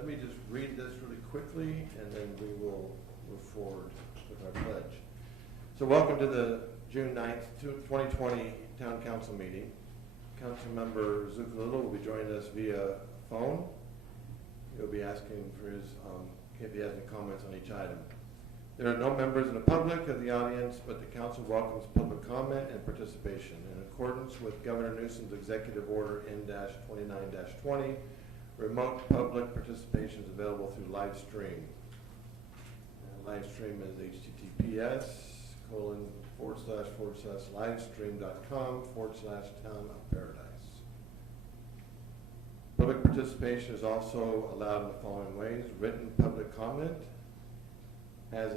let me just read this really quickly, and then we will move forward with our pledge. So welcome to the June 9th, 2020 Town Council meeting. Councilmember Zuccolillo will be joining us via phone. He'll be asking for his, if he has any comments on each item. There are no members in the public of the audience, but the council welcomes public comment and participation. In accordance with Governor Newsom's Executive Order N-29-20, remote public participation is available through live stream. Live stream is https://livestream.com/town-of-paradise. Public participation is also allowed in the following ways. Written public comment as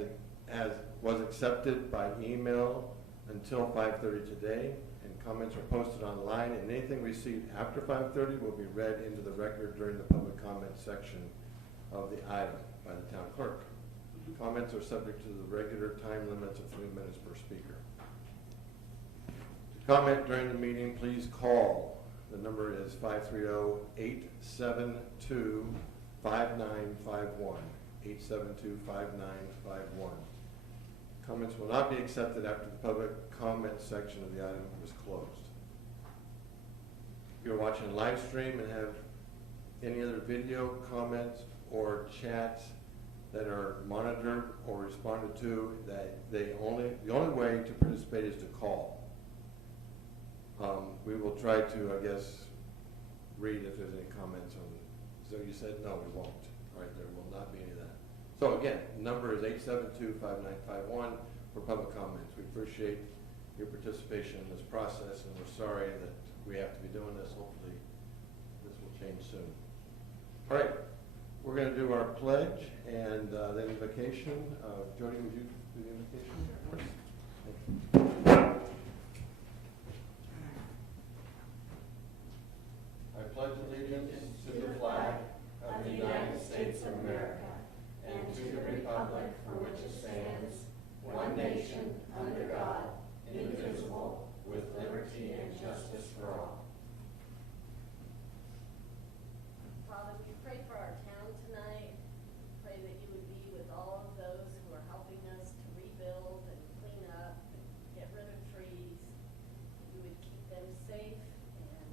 was accepted by email until 5:30 today, and comments are posted online, and anything received after 5:30 will be read into the record during the public comment section of the item by the town clerk. Comments are subject to the regular time limits of 3 minutes per speaker. To comment during the meeting, please call. The number is 530-872-5951. 872-5951. Comments will not be accepted after the public comment section of the item is closed. If you're watching live stream and have any other video comments or chats that are monitored or responded to, that the only way to participate is to call. We will try to, I guess, read if there's any comments on. So you said no, we won't. All right, there will not be any of that. So again, number is 872-5951 for public comments. We appreciate your participation in this process, and we're sorry that we have to be doing this. Hopefully, this will change soon. All right, we're going to do our pledge and then invocation. Jody, would you do the invocation? Sure. Thank you. I pledge allegiance to the flag of the United States of America and to the republic for which it stands, one nation, under God, indivisible, with liberty and justice for all. Father, we pray for our town tonight. Pray that you would be with all of those who are helping us to rebuild and clean up and get rid of trees. That you would keep them safe and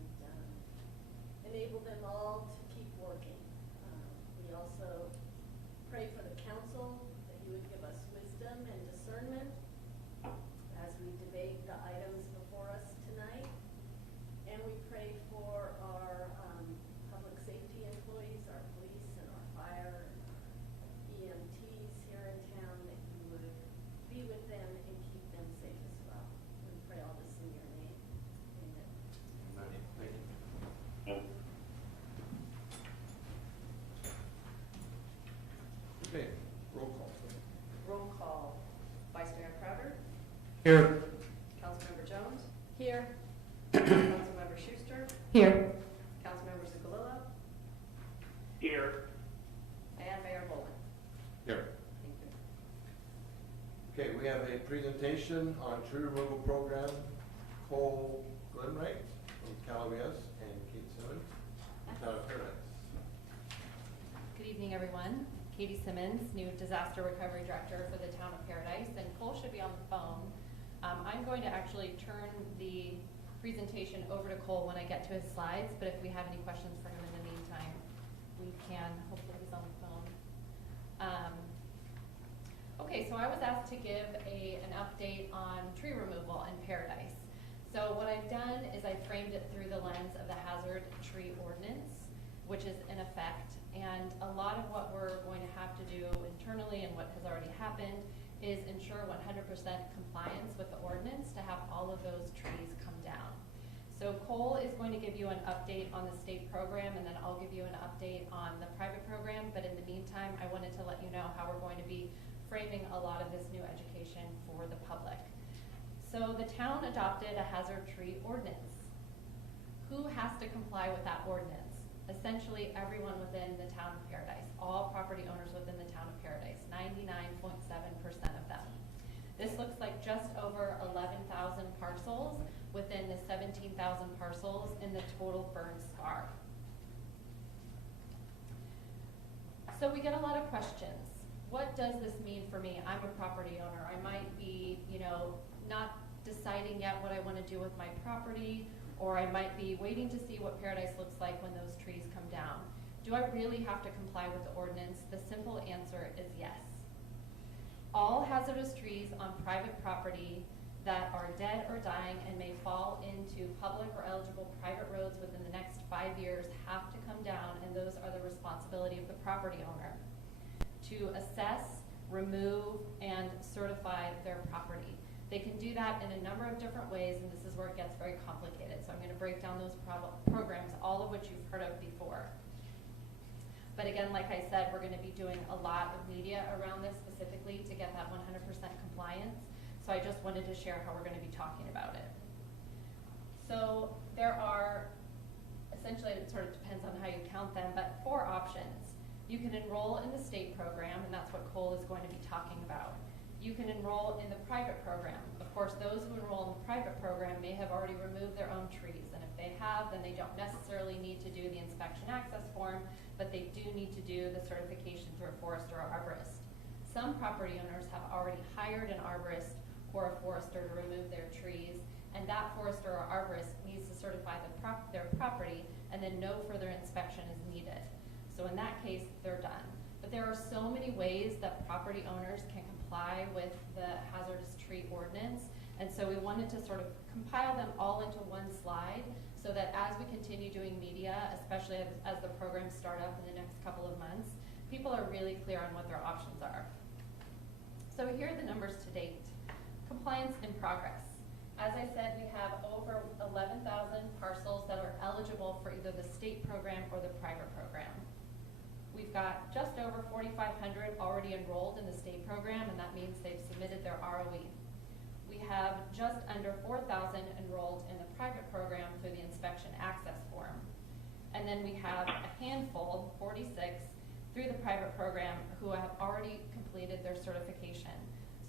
enable them all to keep working. We also pray for the council, that you would give us wisdom and discernment as we debate the items before us tonight. And we pray for our public safety employees, our police and our fire and our EMTs here in town, that you would be with them and keep them safe as well. We pray all this in your name. Amen. Amen. Thank you. Okay, roll call. Roll call. Vice Mayor Crowder. Here. Councilmember Jones. Here. Councilmember Schuster. Here. Councilmember Zuccolillo. Here. And Mayor Boland. Here. Thank you. Okay, we have a presentation on tree removal program. Cole Glenwright from Calaveras and Kate Simmons from Town of Paradise. Good evening, everyone. Katie Simmons, new Disaster Recovery Director for the Town of Paradise, and Cole should be on the phone. I'm going to actually turn the presentation over to Cole when I get to his slides, but if we have any questions for him in the meantime, we can. Hopefully he's on the phone. Okay, so I was asked to give an update on tree removal in Paradise. So what I've done is I framed it through the lens of the hazard tree ordinance, which is in effect. And a lot of what we're going to have to do internally and what has already happened is ensure 100% compliance with the ordinance to have all of those trees come down. So Cole is going to give you an update on the state program, and then I'll give you an update on the private program. But in the meantime, I wanted to let you know how we're going to be framing a lot of this new education for the public. So the town adopted a hazard tree ordinance. Who has to comply with that ordinance? Essentially everyone within the Town of Paradise, all property owners within the Town of Paradise, 99.7% of them. This looks like just over 11,000 parcels within the 17,000 parcels in the total burn scar. So we get a lot of questions. What does this mean for me? I'm a property owner. I might be, not deciding yet what I want to do with my property, or I might be waiting to see what Paradise looks like when those trees come down. Do I really have to comply with the ordinance? The simple answer is yes. All hazardous trees on private property that are dead or dying and may fall into public or eligible private roads within the next 5 years have to come down, and those are the responsibility of the property owner to assess, remove, and certify their property. They can do that in a number of different ways, and this is where it gets very complicated. So I'm going to break down those programs, all of which you've heard of before. But again, like I said, we're going to be doing a lot of media around this specifically to get that 100% compliance. So I just wanted to share how we're going to be talking about it. So there are, essentially it sort of depends on how you count them, but 4 options. You can enroll in the state program, and that's what Cole is going to be talking about. You can enroll in the private program. Of course, those who enroll in the private program may have already removed their own trees, and if they have, then they don't necessarily need to do the inspection access form, but they do need to do the certification through a forester or arborist. Some property owners have already hired an arborist or a forester to remove their trees, and that forester or arborist needs to certify their property, and then no further inspection is needed. So in that case, they're done. But there are so many ways that property owners can comply with the hazardous tree ordinance, and so we wanted to sort of compile them all into one slide so that as we continue doing media, especially as the programs start up in the next couple of months, people are really clear on what their options are. So here are the numbers to date. Compliance in progress. As I said, we have over 11,000 parcels that are eligible for either the state program or the private program. We've got just over 4,500 already enrolled in the state program, and that means they've submitted their ROE. We have just under 4,000 enrolled in the private program through the inspection access form. And then we have a handful, 46, through the private program who have already completed their certification.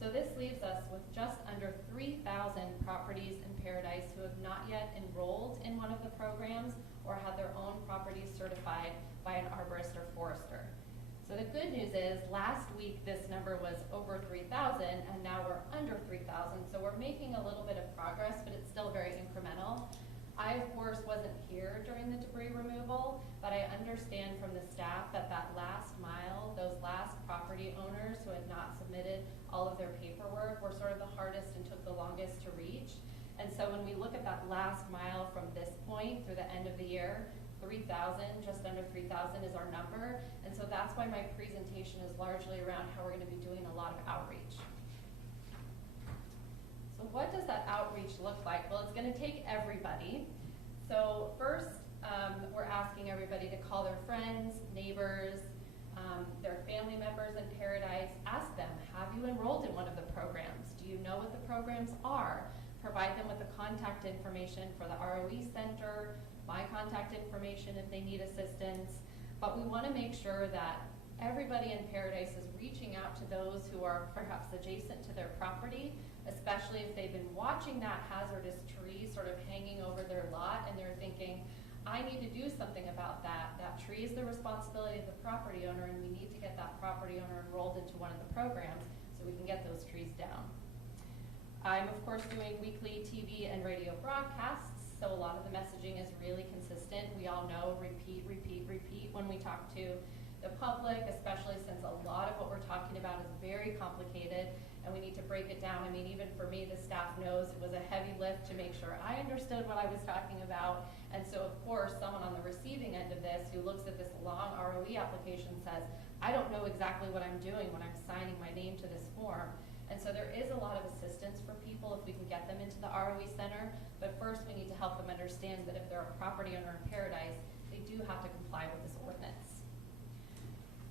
So this leaves us with just under 3,000 properties in Paradise who have not yet enrolled in one of the programs or had their own properties certified by an arborist or forester. So the good news is last week this number was over 3,000 and now we're under 3,000. So we're making a little bit of progress, but it's still very incremental. I, of course, wasn't here during the debris removal, but I understand from the staff that that last mile, those last property owners who had not submitted all of their paperwork were sort of the hardest and took the longest to reach. And so when we look at that last mile from this point through the end of the year, 3,000, just under 3,000 is our number. And so that's why my presentation is largely around how we're going to be doing a lot of outreach. So what does that outreach look like? Well, it's going to take everybody. So first, we're asking everybody to call their friends, neighbors, their family members in Paradise. Ask them, have you enrolled in one of the programs? Do you know what the programs are? Provide them with the contact information for the ROE Center, my contact information if they need assistance. But we want to make sure that everybody in Paradise is reaching out to those who are perhaps adjacent to their property, especially if they've been watching that hazardous tree sort of hanging over their lot and they're thinking, I need to do something about that. That tree is the responsibility of the property owner, and we need to get that property owner enrolled into one of the programs so we can get those trees down. I'm, of course, doing weekly TV and radio broadcasts, so a lot of the messaging is really consistent. We all know repeat, repeat, repeat when we talk to the public, especially since a lot of what we're talking about is very complicated and we need to break it down. I mean, even for me, the staff knows it was a heavy lift to make sure I understood what I was talking about. And so, of course, someone on the receiving end of this who looks at this long ROE application says, I don't know exactly what I'm doing when I'm signing my name to this form. And so there is a lot of assistance for people if we can get them into the ROE Center. But first, we need to help them understand that if they're a property owner in Paradise, they do have to comply with this ordinance.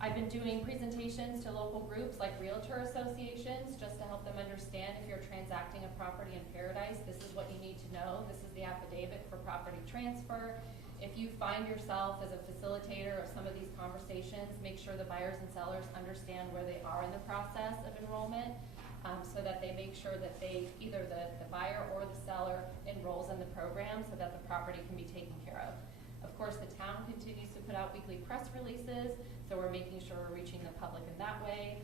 I've been doing presentations to local groups like realtor associations just to help them understand if you're transacting a property in Paradise, this is what you need to know. This is the affidavit for property transfer. If you find yourself as a facilitator of some of these conversations, make sure the buyers and sellers understand where they are in the process of enrollment so that they make sure that either the buyer or the seller enrolls in the program so that the property can be taken care of. Of course, the town continues to put out weekly press releases, So we're making sure we're reaching the public in that way.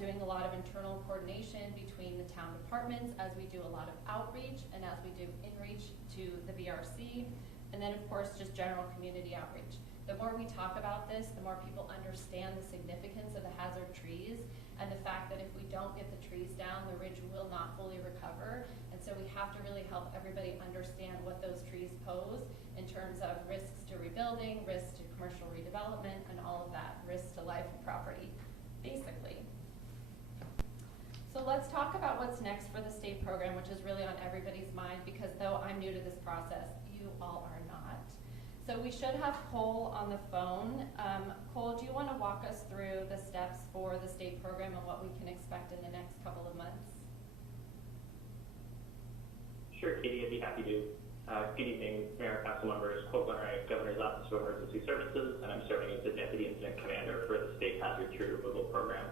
Doing a lot of internal coordination between the town departments as we do a lot of outreach and as we do inreach to the VRC. And then, of course, just general community outreach. The more we talk about this, the more people understand the significance of the hazard trees and the fact that if we don't get the trees down, the ridge will not fully recover. And so we have to really help everybody understand what those trees pose in terms of risks to rebuilding, risks to commercial redevelopment, and all of that, risks to life and property, basically. So let's talk about what's next for the state program, which is really on everybody's mind, because though I'm new to this process, you all are not. So we should have Cole on the phone. Cole, do you want to walk us through the steps for the state program and what we can expect in the next couple of months? Sure, Katie, I'd be happy to. Good evening, Mayor, Council members. Cole Gunner, Governor's Office of Emergency Services, and I'm serving as the Deputy Incident Commander for the State Hazard Tree Removal Program.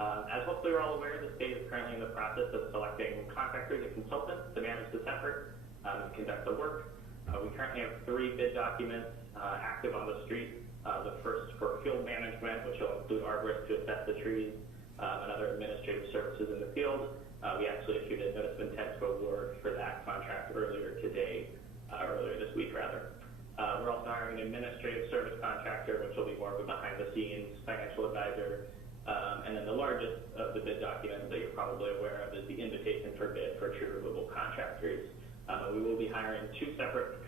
As hopefully you're all aware, the state is currently in the process of selecting contractors and consultants to manage this effort and conduct the work. We currently have 3 bid documents active on the street. The first for field management, which will include arborists to assess the trees and other administrative services in the field. We actually issued a notice of intent to award for that contract earlier this week rather. We're also hiring an administrative service contractor, which will be more of a behind-the-scenes financial advisor. And then the largest of the bid documents that you're probably aware of is the invitation for bid for tree removal contractors. We will be hiring 2 separate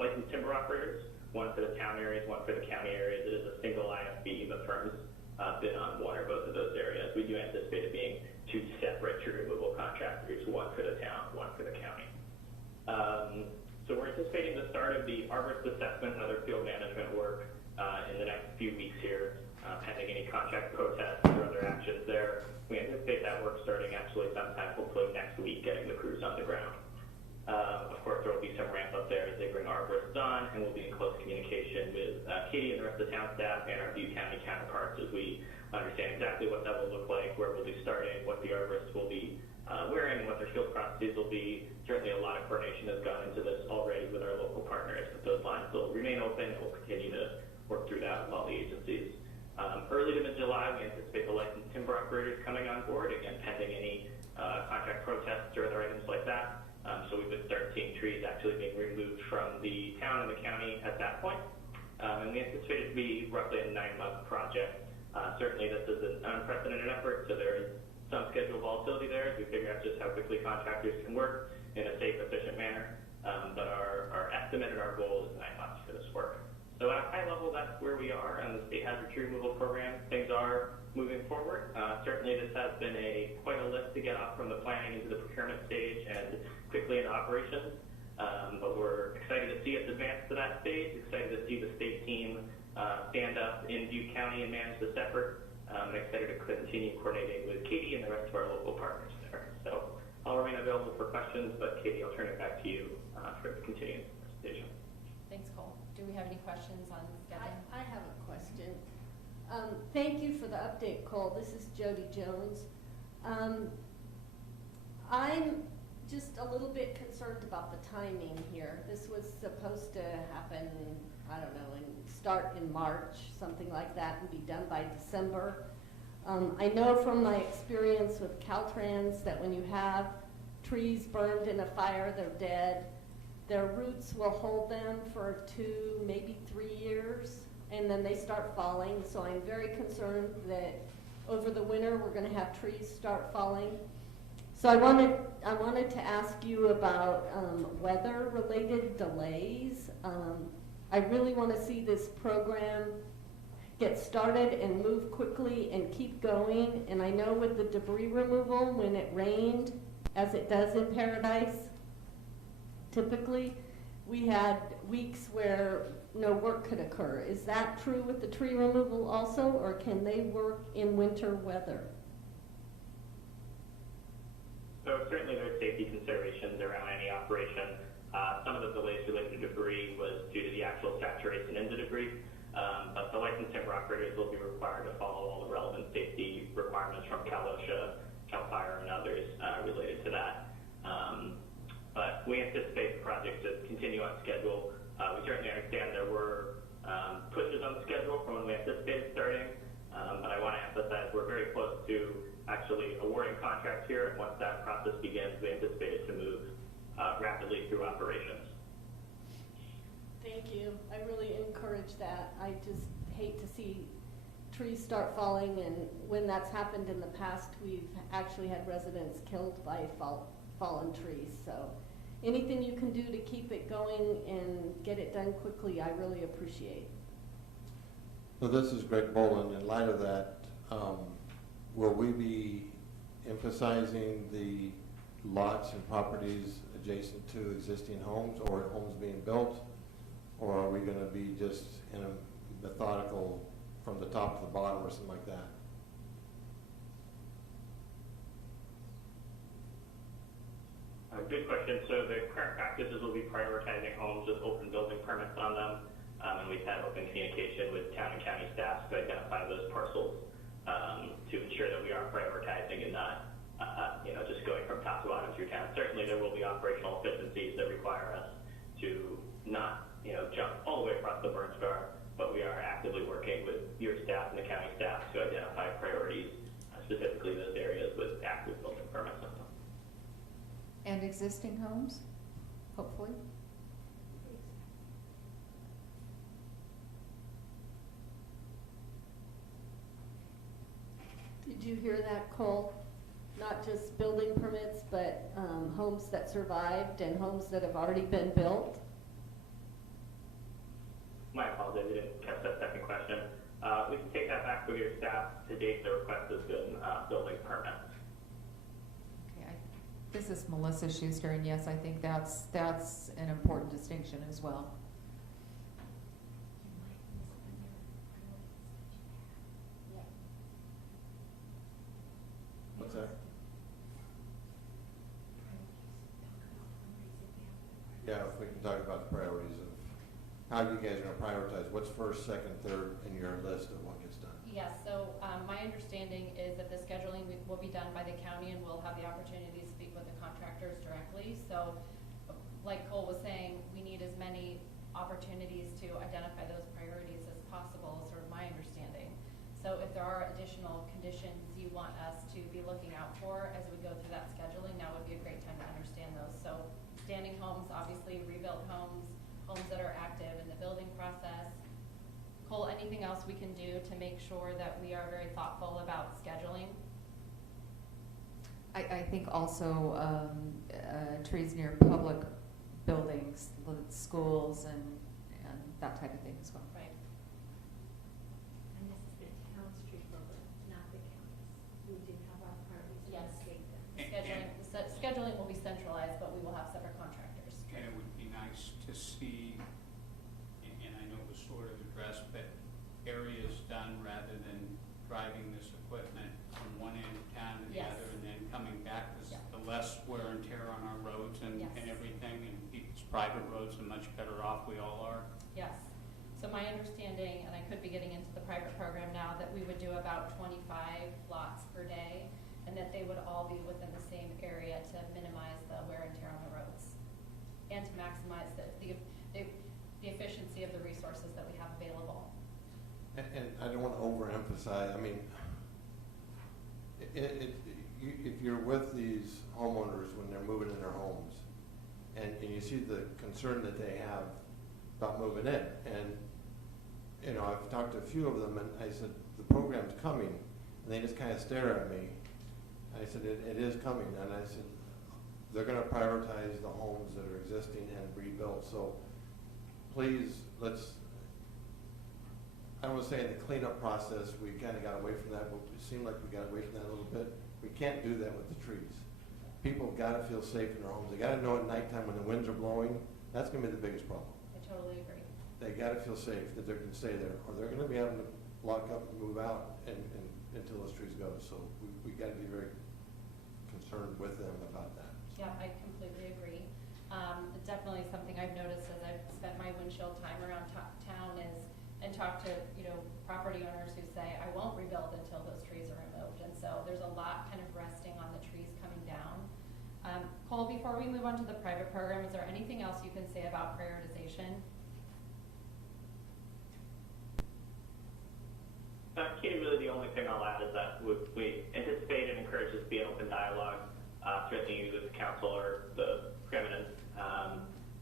licensed timber operators, one for the town areas, one for the county areas. It is a single IFB, but firms bid on one or both of those areas. We do anticipate it being 2 separate tree removal contractors, one for the town, one for the county. So we're anticipating the start of the arborist assessment and other field management work in the next few weeks here, pending any contract protests or other actions there. We anticipate that work starting actually sometime, hopefully next week, getting the crews on the ground. Of course, there will be some ramp up there as they bring arborists on, and we'll be in close communication with Katie and the rest of the town staff and our Butte County counterparts as we understand exactly what that will look like, where we'll be starting, what the arborists will be wearing, and what their field processes will be. Certainly a lot of coordination has gone into this already with our local partners, but those lines will remain open, and we'll continue to work through that with all the agencies. Early to mid-July, we anticipate the licensed timber operators coming on board, again, pending any contract protests or other items like that. So we would start seeing trees actually being removed from the town and the county at that point. And we anticipate it to be roughly a 9-month project. Certainly this is an unprecedented effort, so there is some schedule volatility there as we figure out just how quickly contractors can work in a safe, efficient manner. But our estimate and our goal is 9 months for this work. So at a high level, that's where we are on the State Hazard Tree Removal Program. Things are moving forward. Certainly this has been quite a lift to get off from the planning into the procurement stage and quickly into operations. But we're excited to see us advance to that stage, excited to see the state team stand up in Butte County and manage this effort. I'm excited to continue coordinating with Katie and the rest of our local partners there. So I'll remain available for questions, but Katie, I'll turn it back to you for the continuing presentation. Thanks, Cole. Do we have any questions on scheduling? I have a question. Thank you for the update, Cole. This is Jody Jones. I'm just a little bit concerned about the timing here. This was supposed to happen, I don't know, start in March, something like that, and be done by December. I know from my experience with Caltrans that when you have trees burned in a fire, they're dead. Their roots will hold them for 2, maybe 3 years, and then they start falling. So I'm very concerned that over the winter we're going to have trees start falling. So I wanted to ask you about weather-related delays. I really want to see this program get started and move quickly and keep going. And I know with the debris removal, when it rained, as it does in Paradise, typically we had weeks where no work could occur. Is that true with the tree removal also, or can they work in winter weather? So certainly there's safety considerations around any operation. Some of the delays related to debris was due to the actual saturation in the debris, but the licensed timber operators will be required to follow all the relevant safety requirements from Cal OSHA, Cal Fire, and others related to that. But we anticipate the project to continue on schedule. We certainly understand there were pushes on the schedule from when we anticipated starting. But I want to emphasize we're very close to actually awarding contracts here, and once that process begins, we anticipate it to move rapidly through operations. Thank you. I really encourage that. I just hate to see trees start falling, and when that's happened in the past, we've actually had residents killed by fallen trees. So anything you can do to keep it going and get it done quickly, I really appreciate. So this is Greg Boland. In light of that, will we be emphasizing the lots and properties adjacent to existing homes or homes being built? Or are we going to be just in a methodical from the top to the bottom or something like that? Good question. So the current practices will be prioritizing homes with open building permits on them. And we've had open communication with town and county staff to identify those parcels to ensure that we are prioritizing and not just going from top to bottom through town. Certainly there will be operational efficiencies that require us to not jump all the way across the burn scar, but we are actively working with your staff and the county staff to identify priorities, specifically those areas with active building permits on them. And existing homes, hopefully. Did you hear that, Cole? Not just building permits, but homes that survived and homes that have already been built? My apologies, I didn't catch that second question. We can take that back with your staff. To date, the request has been building permits. Okay, this is Melissa Schuster, and yes, I think that's an important distinction as well. What's that? Yeah, if we can talk about the priorities of how you guys are going to prioritize. What's first, second, third in your list of what gets done? Yes, so my understanding is that the scheduling will be done by the county, and we'll have the opportunity to speak with the contractors directly. So like Cole was saying, we need as many opportunities to identify those priorities as possible, is sort of my understanding. So if there are additional conditions you want us to be looking out for as we go through that scheduling, now would be a great time to understand those. So standing homes, obviously rebuilt homes, homes that are active in the building process. Cole, anything else we can do to make sure that we are very thoughtful about scheduling? I think also trees near public buildings, schools, and that type of thing as well. Right. And this is the town's tree program, not the county's. We do have our priorities and Yes. state them. Scheduling will be centralized, but we will have separate contractors. And it would be nice to see, and I know it was sort of addressed, but areas done rather than driving this equipment from one end of town to the Yes. other and then coming back. Yeah. The less wear and tear on our roads and Yes. everything, and people's private roads are much better off, we all are. Yes. So my understanding, and I could be getting into the private program now, that we would do about 25 lots per day, and that they would all be within the same area to minimize the wear and tear on the roads, and to maximize the efficiency of the resources that we have available. And I don't want to overemphasize. I mean, if you're with these homeowners when they're moving in their homes, and you see the concern that they have about moving in, and I've talked to a few of them, and I said the program's coming, and they just kind of stare at me. I said it is coming, and I said they're going to prioritize the homes that are existing and rebuilt. So please, let's. I don't want to say in the cleanup process we kind of got away from that, but it seemed like we got away from that a little bit. We can't do that with the trees. People got to feel safe in their homes. They got to know at nighttime when the winds are blowing. That's going to be the biggest problem. I totally agree. They got to feel safe that they can stay there, or they're going to be having to lock up and move out until those trees go. So we got to be very concerned with them about that. Yeah, I completely agree. Definitely something I've noticed as I've spent my windshield time around town and talked to property owners who say, I won't rebuild until those trees are removed. And so there's a lot kind of resting on the trees coming down. Cole, before we move on to the private program, is there anything else you can say about prioritization? only thing I'll add is that we anticipate and encourage this to be an open dialogue, stressing you as the council or the preeminent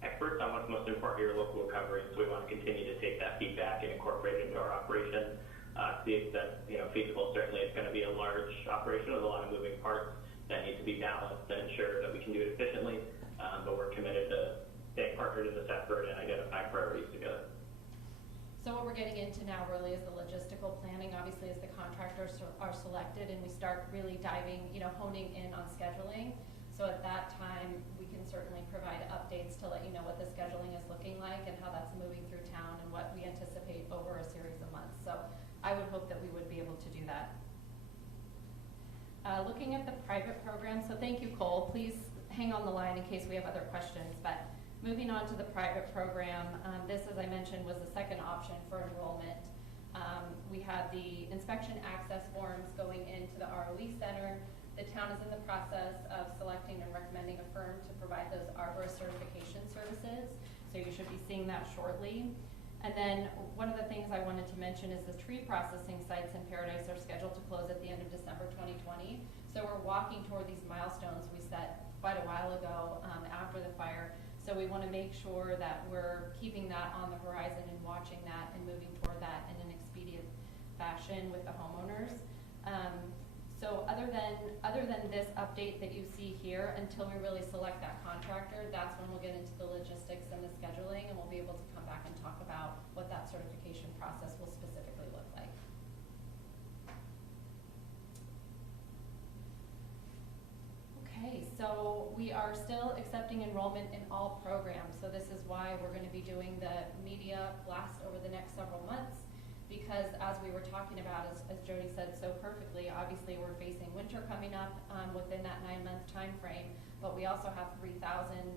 experts on what's most important to your local recovery. So we want to continue to take that feedback and incorporate it into our operation. To the extent feasible, certainly it's going to be a large operation with a lot of moving parts that need to be balanced and ensure that we can do it efficiently. But we're committed to staying partnered in this effort and identifying priorities together. So what we're getting into now really is the logistical planning, obviously, as the contractors are selected and we start really diving, honing in on scheduling. So at that time, we can certainly provide updates to let you know what the scheduling is looking like and how that's moving through town and what we anticipate over a series of months. So I would hope that we would be able to do that. Looking at the private program, so thank you, Cole. Please hang on the line in case we have other questions. But moving on to the private program, this, as I mentioned, was the second option for enrollment. We had the inspection access forms going into the ROE Center. The town is in the process of selecting and recommending a firm to provide those arborist certification services. So you should be seeing that shortly. And then one of the things I wanted to mention is the tree processing sites in Paradise are scheduled to close at the end of December 2020. So we're walking toward these milestones we set quite a while ago after the fire. So we want to make sure that we're keeping that on the horizon and watching that and moving toward that in an expedient fashion with the homeowners. So other than this update that you see here, until we really select that contractor, that's when we'll get into the logistics and the scheduling, and we'll be able to come back and talk about what that certification process will specifically look like. Okay, so we are still accepting enrollment in all programs. So this is why we're going to be doing the media blast over the next several months. Because as we were talking about, as Jody said so perfectly, obviously we're facing winter coming up within that 9-month time frame, but we also have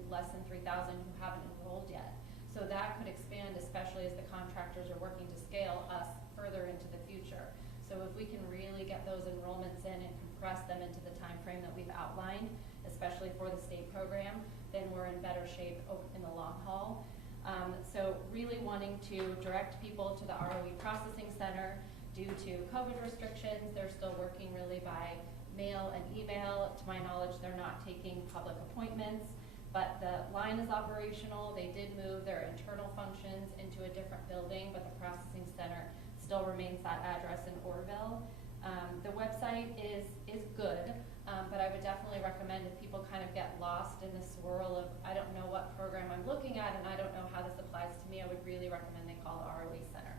less than 3,000 who haven't enrolled yet. So that could expand, especially as the contractors are working to scale us further into the future. So if we can really get those enrollments in and compress them into the time frame that we've outlined, especially for the state program, then we're in better shape in the long haul. So really wanting to direct people to the ROE Processing Center. Due to COVID restrictions, they're still working really by mail and email. To my knowledge, they're not taking public appointments, but the line is operational. They did move their internal functions into a different building, but the processing center still remains that address in Orville. The website is good, but I would definitely recommend if people kind of get lost in the swirl of, I don't know what program I'm looking at and I don't know how this applies to me, I would really recommend they call the ROE Center.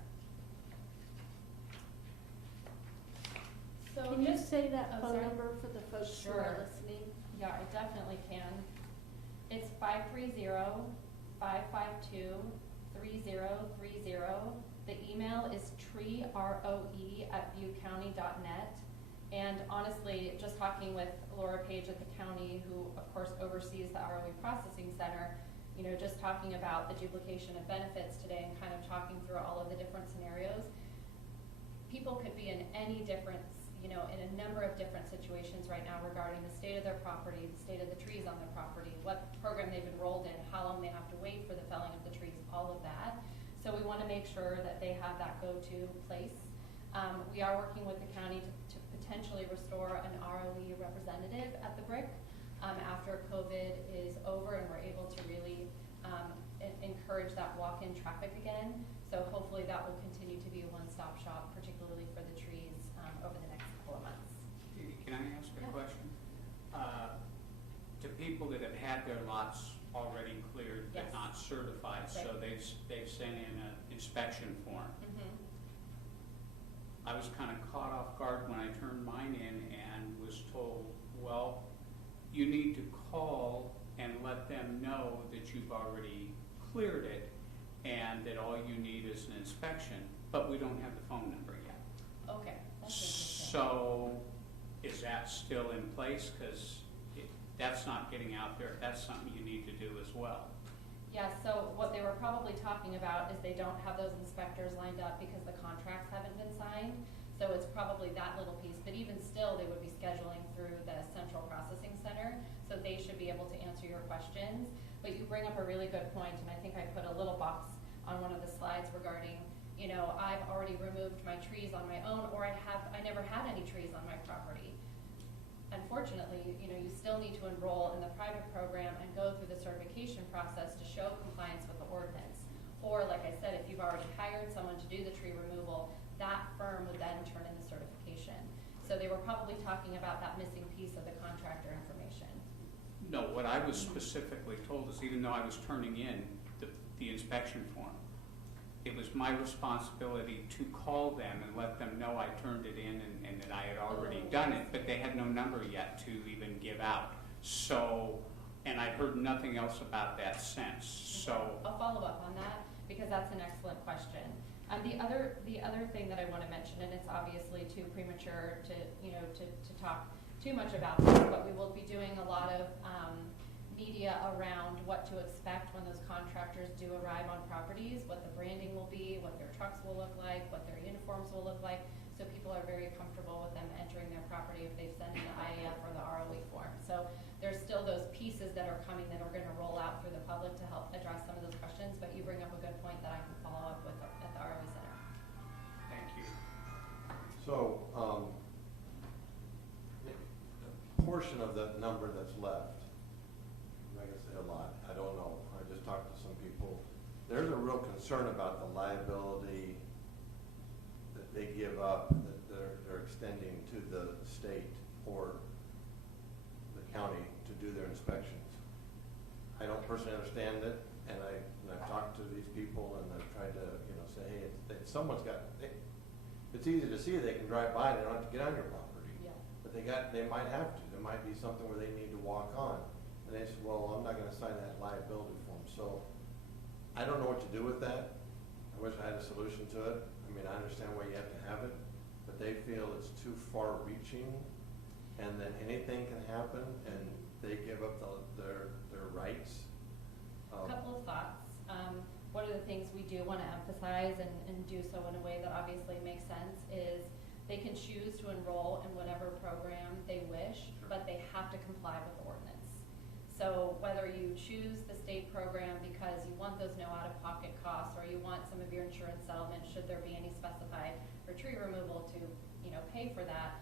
So Can you just say that oh, phone sorry. number for the folks who Sure. are listening? Yeah, I definitely can. It's 530-552-3030. The email is treeroe@bucounty.net. And honestly, just talking with Laura Page at the county, who of course oversees the ROE Processing Center, just talking about the duplication of benefits today and kind of talking through all of the different scenarios. People could be in any different, in a number of different situations right now regarding the state of their property, the state of the trees on their property, what program they've enrolled in, how long they have to wait for the felling of the trees, all of that. So we want to make sure that they have that go-to place. We are working with the county to potentially restore an ROE representative at the BRIC after COVID is over and we're able to really encourage that walk-in traffic again. So hopefully that will continue to be a one-stop shop, particularly for the trees over the next couple of months. Can I ask a Yeah. question? To people that have had their lots already cleared but Yes. not certified, so Right. they've sent in an inspection form. Mm-hmm. I was kind of caught off guard when I turned mine in and was told, well, you need to call and let them know that you've already cleared it and that all you need is an inspection, but we don't have the phone number yet. Okay, that's interesting. So is that still in place? Because that's not getting out there. That's something you need to do as well. Yeah, so what they were probably talking about is they don't have those inspectors lined up because the contracts haven't been signed. So it's probably that little piece, but even still, they would be scheduling through the central processing center, so they should be able to answer your questions. But you bring up a really good point, and I think I put a little box on one of the slides regarding, I've already removed my trees on my own, or I have I never had any trees on my property. Unfortunately, you know, you still need to enroll in the private program and go through the certification process to show compliance with the ordinance. Or, like I said, if you've already hired someone to do the tree removal, that firm would then turn in the certification. So they were probably talking about that missing piece of the contractor information. No, what I was specifically told is even though I was turning in the inspection form, it was my responsibility to call them and let them know I turned it in and that I had already done it, but they had no number yet to even give out. So, and I heard nothing else about that since, so. I'll follow up on that because that's an excellent question. The other thing that I want to mention, and it's obviously too premature to, you know, to talk too much about this, but we will be doing a lot of media around what to expect when those contractors do arrive on properties, what the branding will be, what their trucks will look like, what their uniforms will look like, so people are very comfortable with them entering their property if they've sent in the IAF or the ROE form. So there's still those pieces that are coming that are going to roll out through the public to help address some of those questions, but you bring up a good point that I can follow up with at the ROE Center. Thank you. So, the portion of the number that's left, I'm not gonna say a lot, I don't know, I just talked to some people. There's a real concern about the liability that they give up, that they're extending to the state or the county to do their inspections. I don't personally understand it, and I've talked to these people and I've tried to, you know, say, hey, someone's got, it's easy to see, they can drive by, they don't have to get on your property. Yeah. But they might have to, there might be something where they need to walk on. And they said, well, I'm not gonna sign that liability form. So I don't know what to do with that. I wish I had a solution to it. I mean, I understand why you have to have it, but they feel it's too far reaching and that anything can happen and they give up their rights. A couple of thoughts. One of the things we do want to emphasize and do so in a way that obviously makes sense is they can choose to enroll in whatever program they wish, but they have to comply with the ordinance. So whether you choose the state program because you want those no out-of-pocket costs or you want some of your insurance settlement, should there be any specified for tree removal to, you know, pay for that,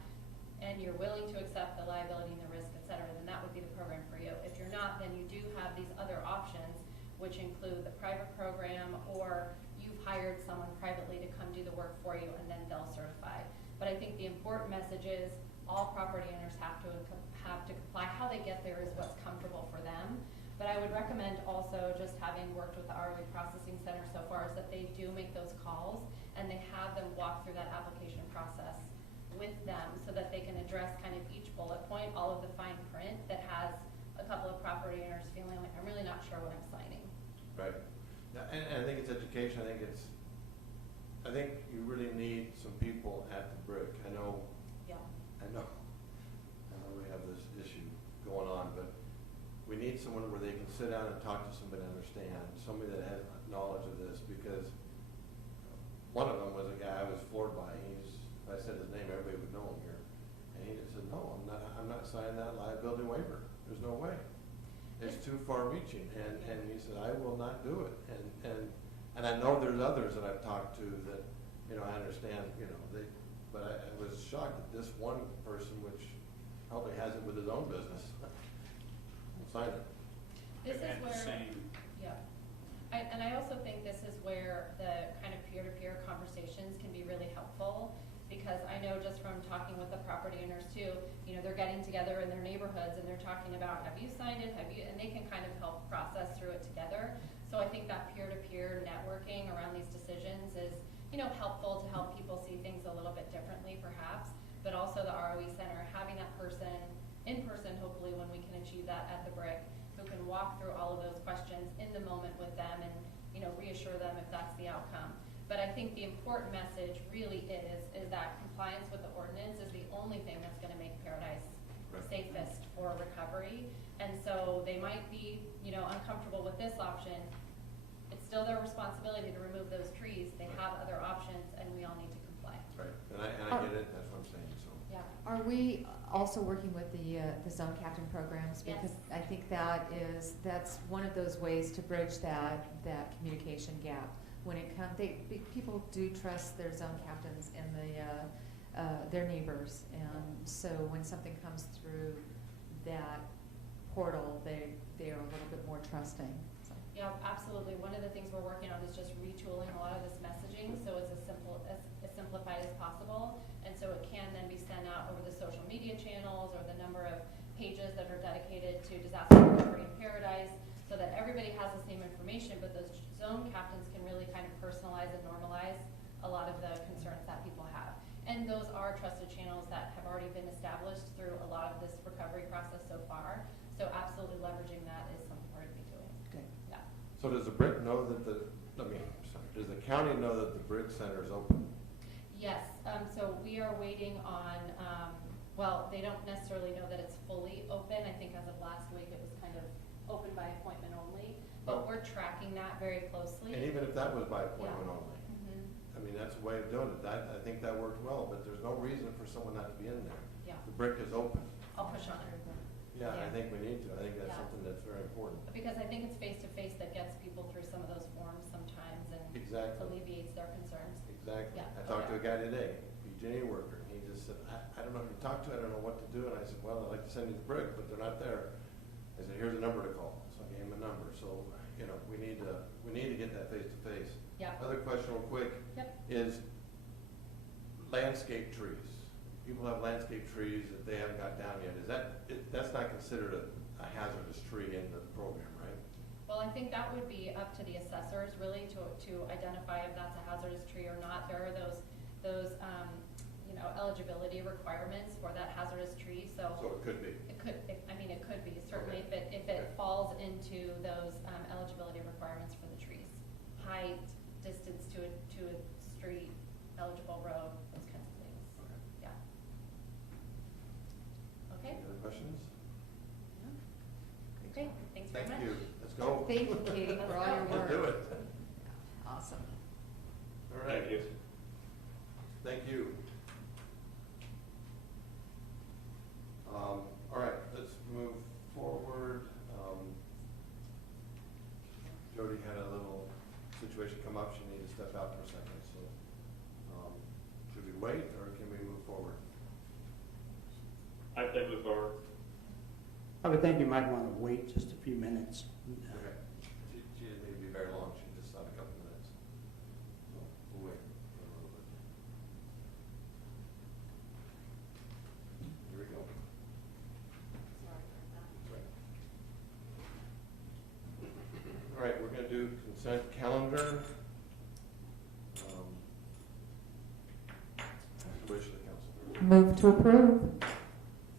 and you're willing to accept the liability and the risk, et cetera, then that would be the program for you. If you're not, then you do have these other options, which include the private program, or you've hired someone privately to come do the work for you and then they'll certify. But I think the important message is all property owners have to comply. How they get there is what's comfortable for them. But I would recommend also, just having worked with the ROE Processing Center so far, is that they do make those calls and they have them walk through that application process with them so that they can address kind of each bullet point, all of the fine print that has a couple of property owners feeling like, I'm really not sure what I'm signing. Right. And I think it's education. I think you really need some people at the brick. I know we have this issue going on, but we need someone where they can sit down and talk to somebody and understand, somebody that has knowledge of this, because one of them was a guy I was floored by. If I said his name, everybody would know him here. And he just said, no, I'm not signing that liability waiver. There's no way. It's too far reaching. And he said, I will not do it. And I know there's others that I've talked to that, you know, I understand, you know, but I was shocked that this one person, which probably has it with his own business, will sign it. This is At the where, same. yeah. And I also think this is where the kind of peer-to-peer conversations can be really helpful, because I know just from talking with the property owners too, you know, they're getting together in their neighborhoods and they're talking about, have you signed it, and they can kind of help process through it together. So I think that peer-to-peer networking around these decisions is, you know, helpful to help people see things a little bit differently perhaps, but also the ROE Center, having that person in person, hopefully when we can achieve that at the brick, who can walk through all of those questions in the moment with them and, you know, reassure them if that's the outcome. But I think the important message really is that compliance with the ordinance is the only thing that's going to make Paradise safest for recovery. And so they might be, you know, uncomfortable with this option. It's still their responsibility to remove those trees. They have other options, and we all need to comply. Right. And I get it. That's what I'm saying. So. Yeah. Are we also working with the zone captain programs? Because Yes. I think that's one of those ways to bridge that communication gap. When it comes, people do trust their zone captains in the their neighbors, and so when something comes through that portal, they are a little bit more trusting. So, Yeah, absolutely. One of the things we're working on is just retooling a lot of this messaging, so it's as simplified as possible. And so it can then be sent out over the social media channels or the number of pages that are dedicated to disaster recovery in Paradise, so that everybody has the same information, but those zone captains can really kind of personalize and normalize a lot of the concerns that people have. And those are trusted channels that have already been established through a lot of this recovery process so far. So absolutely leveraging that is something we're going to be doing. good. Yeah. So does the BRIC know that does the county know that the BRIC Center is open? Yes, so we are waiting on, well, they don't necessarily know that it's fully open. I think as of last week, it was kind of open by appointment only, but we're tracking that very closely. And even if that was by appointment Yeah. only, Mhm. I mean, that's a way of doing it. I think that worked well, but there's no reason for someone not to be in there. Yeah, The BRIC is open. I'll push on it. Yeah, I Yeah. think we need to. I think that's Yeah. something that's very important. Because I think it's face-to-face that gets people through some of those forms sometimes and Exactly. alleviates their concerns. Exactly. Yeah. I talked to a guy today, BJ worker, and he just said, I don't know who to talk to, I don't know what to do, and I said, well, I'd like to send you the BRIC, but they're not there. I said, here's a number to call, so I gave him a number, so, we need to get that face-to-face. Yeah. Other question real quick. Yep. Is landscape trees. People have landscape trees that they haven't got down yet, that's not considered a hazardous tree in the program, right? Well, I think that would be up to the assessors really to identify if that's a hazardous tree or not. There are those eligibility requirements for that hazardous tree, so. So it could be. It could be, certainly, Okay. if it Okay. falls into those eligibility requirements for the trees. Height, distance to a street, eligible road, those kinds of things. Okay. Yeah. Okay, Any other questions? great, thanks very much. Thank you. Let's go. Thank you, Katie, for all your Let's work. do it. Awesome. All right. Thank you. Thank you. All right, let's move forward. Jody had a little situation come up. She needed to step out for a second, so should we wait or can we move forward? I said move forward. I would think you might want to wait just a few minutes. Okay. She didn't need to be very long. She just had a couple minutes. So we'll wait for a little bit. Here we go. Sorry about that. That's right. All right, we're going to do consent calendar. Wish of the council. Move to approve.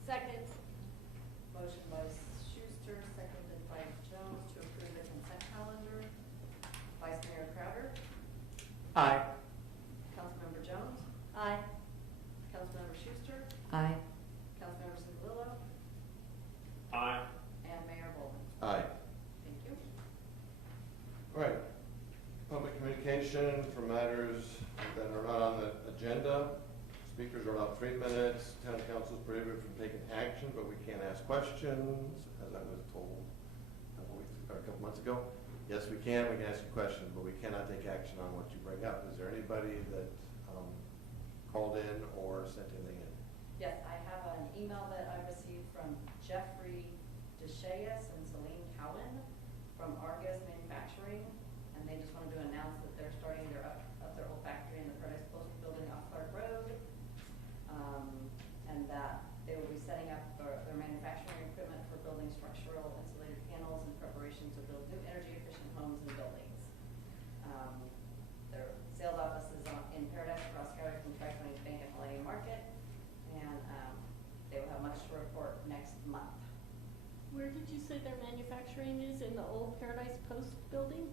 Second. Motion by Schuster, seconded by Jones to approve the consent calendar. Vice Mayor Crowder, Aye. Councilmember Jones, Aye. Councilmember Schuster, Aye. Councilmember Civilillo, Aye. and Mayor Bowman. Aye. Thank you. All right. Public communication for matters that are not on the agenda. Speakers are allowed 3 minutes. Town council is prohibited from taking action, but we can ask questions, as I was told a couple months ago. Yes, we can ask a question, but we cannot take action on what you bring up. Is there anybody that called in or sent anything in? Yes, I have an email that I received from Jeffrey DeShayes and Celine Cowan from Argus Manufacturing, and they just wanted to announce that they're starting up their old factory in the Paradise Post building off Clark Road, and that they will be setting up their manufacturing equipment for building structural insulated panels in preparation to build new energy efficient homes and buildings. Their sales office is in Paradise, across Scouter from Tri-County Bank and Millennium Market, and they will have much to report next month. Where did you say their manufacturing is? In the old Paradise Post building?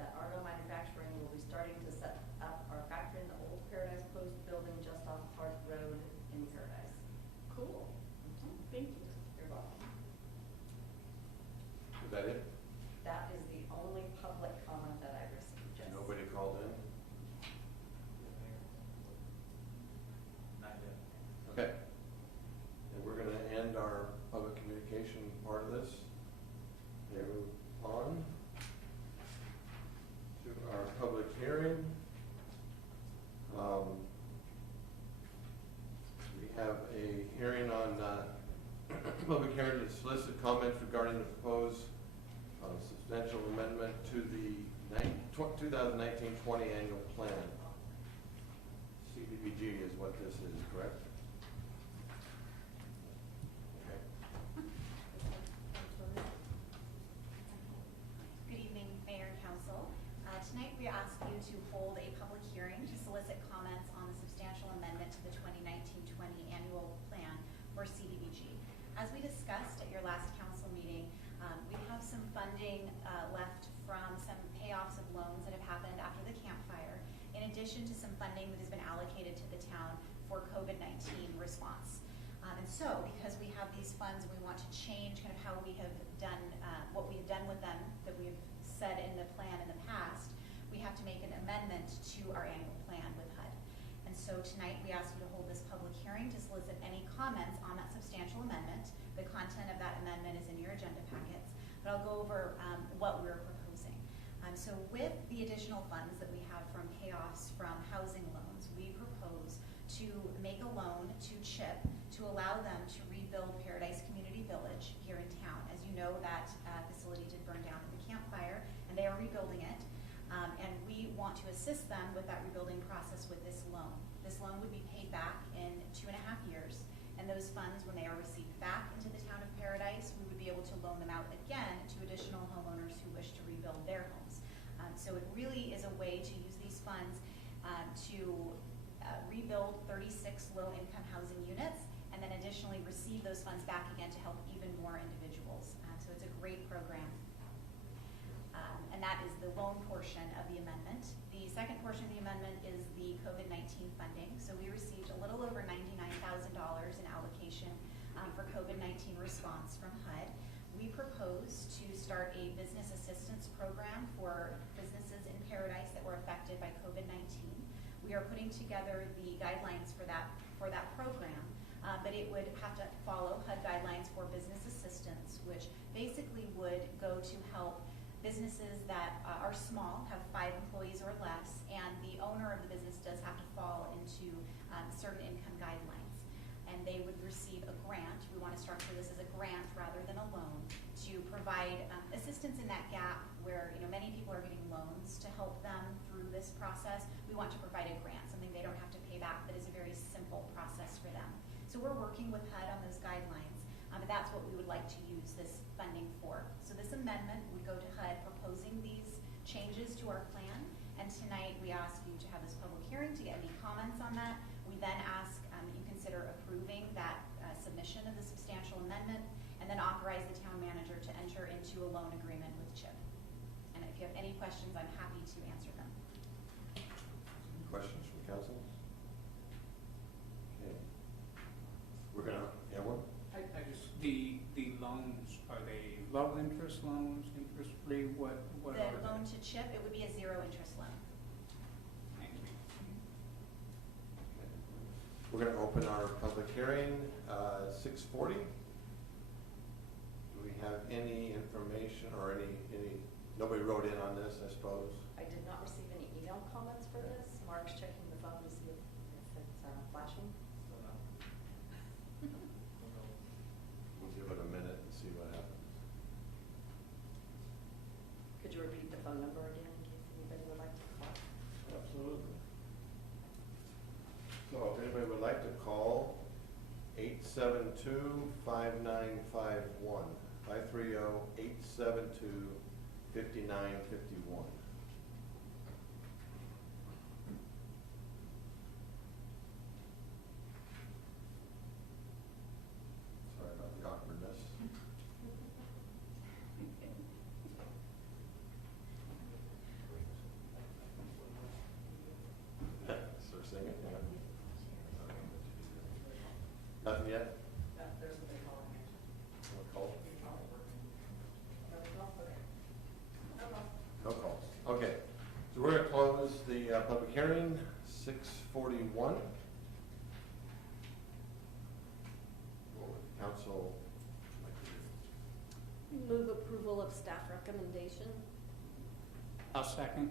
That Argo Manufacturing will be starting to set up our factory in the old Paradise Post building just off Clark Road in Paradise. Cool. Thank you. You're welcome. Is that it? That is the only public comment that I received. Yes. Nobody called in? Not yet. Okay. And we're going to end our public communication part of this. And move on to our public hearing. have a hearing on, public hearing to solicit comments regarding the proposed substantial amendment to the 2019-20 annual plan. CDBG is what this is, correct? Okay. Good evening, Mayor and Council. Tonight we ask you to hold a public hearing to solicit comments on the substantial amendment to the 2019-20 annual plan for CDBG. As we discussed at your last council meeting, we have some funding left from some payoffs of loans that have happened after the campfire, in addition to some funding that has been allocated to the town for COVID-19 response. And so, because we have these funds and we want to change kind of how we have done, what we have done with them, that we have said in the plan in the past, we have to make an amendment to our annual plan with HUD. And so tonight we ask you to hold this public hearing to solicit any comments on that substantial amendment. The content of that amendment is in your agenda packets, but I'll go over what we're proposing. So with the additional funds that we have from payoffs from housing loans, we propose to make a loan to CHIP to allow them to rebuild Paradise Community Village here in town. As you know, that facility did burn down in the campfire, and they are rebuilding it. And we want to assist them with that rebuilding process with this loan. This loan would be paid back in 2.5 years, and those funds, when they are received back into the town of Paradise, we would be able to loan them out again to additional homeowners who wish to rebuild their homes. So it really is a way to use these funds to rebuild 36 low-income housing units, and then additionally receive those funds back again to help even more individuals. So it's a great program. And that is the loan portion of the amendment. The second portion of the amendment is the COVID-19 funding. So we received a little over $99,000 in allocation for COVID-19 response from HUD. We propose to start a business assistance program for businesses in Paradise that were affected by COVID-19. We are putting together the guidelines for that program, but it would have to follow HUD guidelines for business assistance, which basically would go to help businesses that are small, have 5 employees or less, and the owner of the business does have to fall into certain income guidelines. And they would receive a grant. We want to structure this as a grant rather than a loan to provide assistance in that gap where many people are getting loans to help them through this process. We want to provide a grant, something they don't have to pay back, that is a very simple process for them. So we're working with HUD on those guidelines, but that's what we would like to use this funding for. So this amendment would go to HUD proposing these changes to our plan, and tonight we ask you to have this public hearing to get any comments on that. We then ask that you consider approving that submission of the substantial amendment, and then authorize the town manager to enter into a loan agreement with CHIP. And if you have any questions, I'm happy to answer them. Questions from council? Okay. We're gonna, one? I just, the loans, are they low interest loans, interest free, what are they? The loan to CHIP, it would be a 0 interest loan. Thank you. We're going to open our public hearing, 6:40. Do we have any information or nobody wrote in on this, I suppose? I did not receive any email comments for this. Mark's checking the phone to see if it's flashing. Still not. We'll give it a minute and see what happens. Could you repeat the phone number again in case anybody would like to call? Absolutely. So if anybody would like to call, 872-5951, 530-872-5951. Sorry about the awkwardness. Start singing, yeah. Nothing yet? No, there's somebody calling me. Want to call? No, No calls. Okay. So we're going to close the public hearing, 6:41. What would council like to do? Move approval of staff recommendation. I'll second.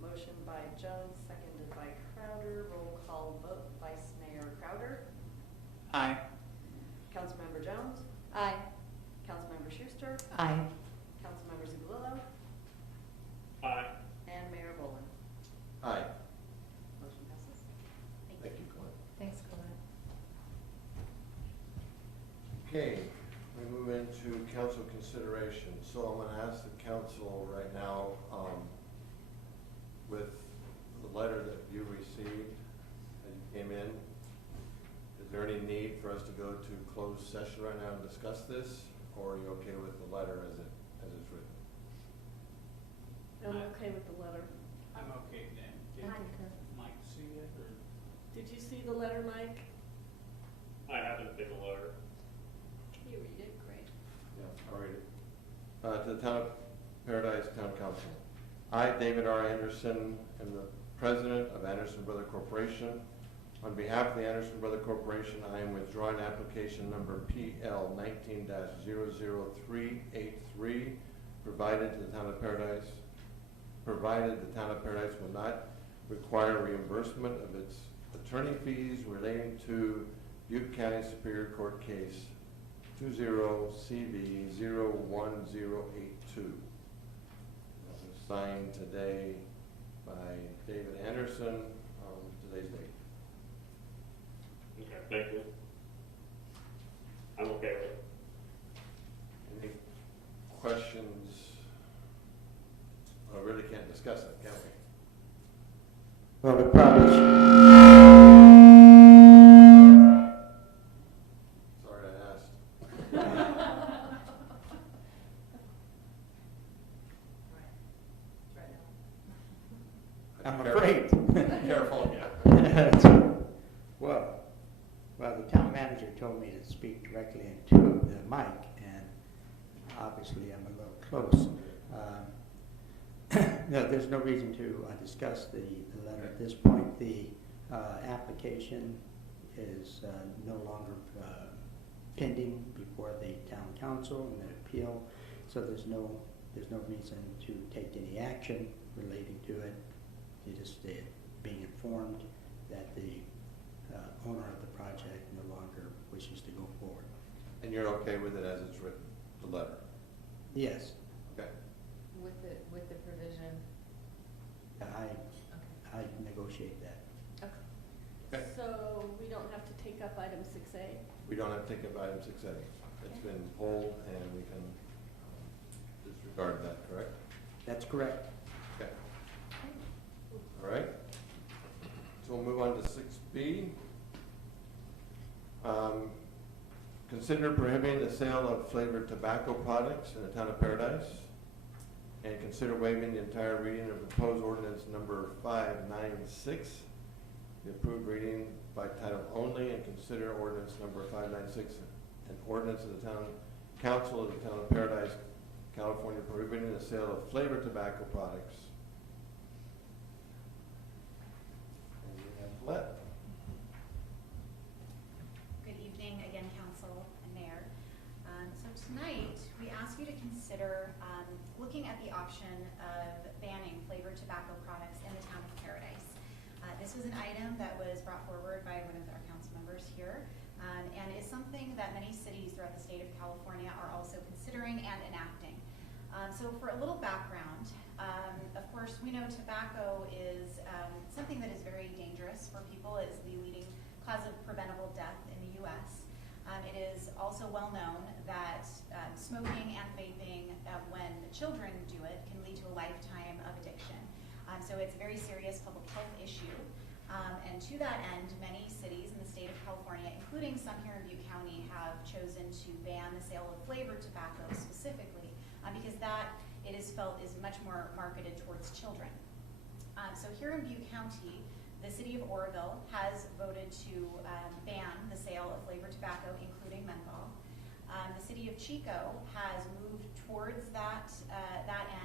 Motion by Jones, seconded by Crowder. Roll call vote. Vice Aye. Councilmember Jones, Aye. Councilmember Schuster, Aye. Councilmember Zugulillo, Aye. and Mayor Boland. Aye. Motion passes. Thank you, Glenn. Thanks, Colette. Okay, we move into council consideration. So I'm going to ask the council right now, with the letter that you received, that you came in, is there any need for us to go to closed session right now and discuss this? Or are you okay with the letter as it's written? I'm okay with the letter. I'm okay then. Did Mike see it, or? Did you see the letter, Mike? I haven't seen the letter. You read it, great. Yeah, I'll read it. To the Town of Paradise Town Council. I, David R. Anderson, am the president of Anderson Brother Corporation. On behalf of the Anderson Brother Corporation, I am withdrawing application number PL 19-00383, provided the Town of Paradise will not require reimbursement of its attorney fees relating to Butte County Superior Court case 20-CV-01082. That was signed today by David Anderson on today's date. Okay, thank you. I'm okay with it. Any questions? I really can't discuss it, can we? Well, we probably should. Sorry I asked. I'm afraid. Careful, yeah. Well, the town manager told me to speak directly into the mic, and obviously I'm a little close. No, there's no reason to discuss the letter at this point. The application is no longer pending before the town council and the appeal, so there's no reason to take any action relating to it. You just being informed that the owner of the project no longer wishes to go forward. And you're okay with it as it's written, the letter? Yes, Okay. With the provision. I negotiate that. Okay. So we don't have to take up item 6A? We don't have to take up item 6A. It's been pulled and we can disregard that, correct? That's correct. Okay. All right. So we'll move on to 6B. Consider prohibiting the sale of flavored tobacco products in the Town of Paradise. And consider waiving the entire reading of proposed ordinance number 596, the approved reading by title only, and consider ordinance number 596, an ordinance of the Town Council of the Town of Paradise, California, prohibiting the sale of flavored tobacco products. And we have Colette. Good evening again, Council and Mayor. So tonight, we ask you to consider looking at the option of banning flavored tobacco products in the Town of Paradise. This was an item that was brought forward by one of our council members here, and is something that many cities throughout the state of California are also considering and enacting. So for a little background, of course, we know tobacco is something that is very dangerous for people. It is the leading cause of preventable death in the U.S. It is also well known that smoking and vaping, when children do it, can lead to a lifetime of addiction. So it's a very serious public health issue. And to that end, many cities in the state of California, including some here in Butte County, have chosen to ban the sale of flavored tobacco specifically, because that, it is felt, is much more marketed towards children. So here in Butte County, the city of Oroville has voted to ban the sale of flavored tobacco, including menthol. The city of Chico has moved towards that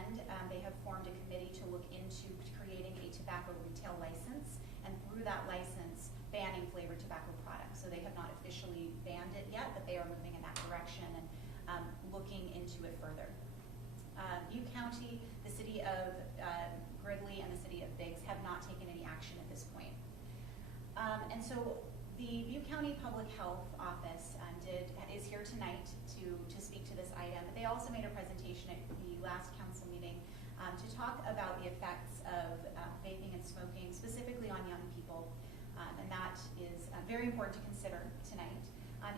end. They have formed a committee to look into creating a tobacco retail license, and through that license, banning flavored tobacco products. So they have not officially banned it yet, but they are moving in that direction and looking into it further. Butte County, the city of Gridley, and the city of Biggs have not taken any action at this point. And so The Butte County Public Health Office is here tonight to speak to this item. They also made a presentation at the last council meeting to talk about the effects of vaping and smoking, specifically on young people, and that is very important to consider tonight.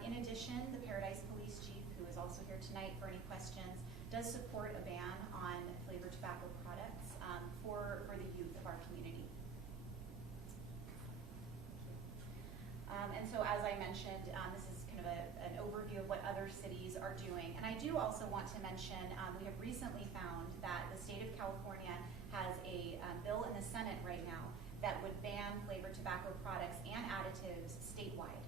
In addition, the Paradise Police Chief, who is also here tonight for any questions, does support a ban on flavored tobacco products for the youth of our community. And so, as I mentioned, this is kind of an overview of what other cities are doing. And I do also want to mention, we have recently found that the state of California has a bill in the Senate right now that would ban flavored tobacco products and additives statewide.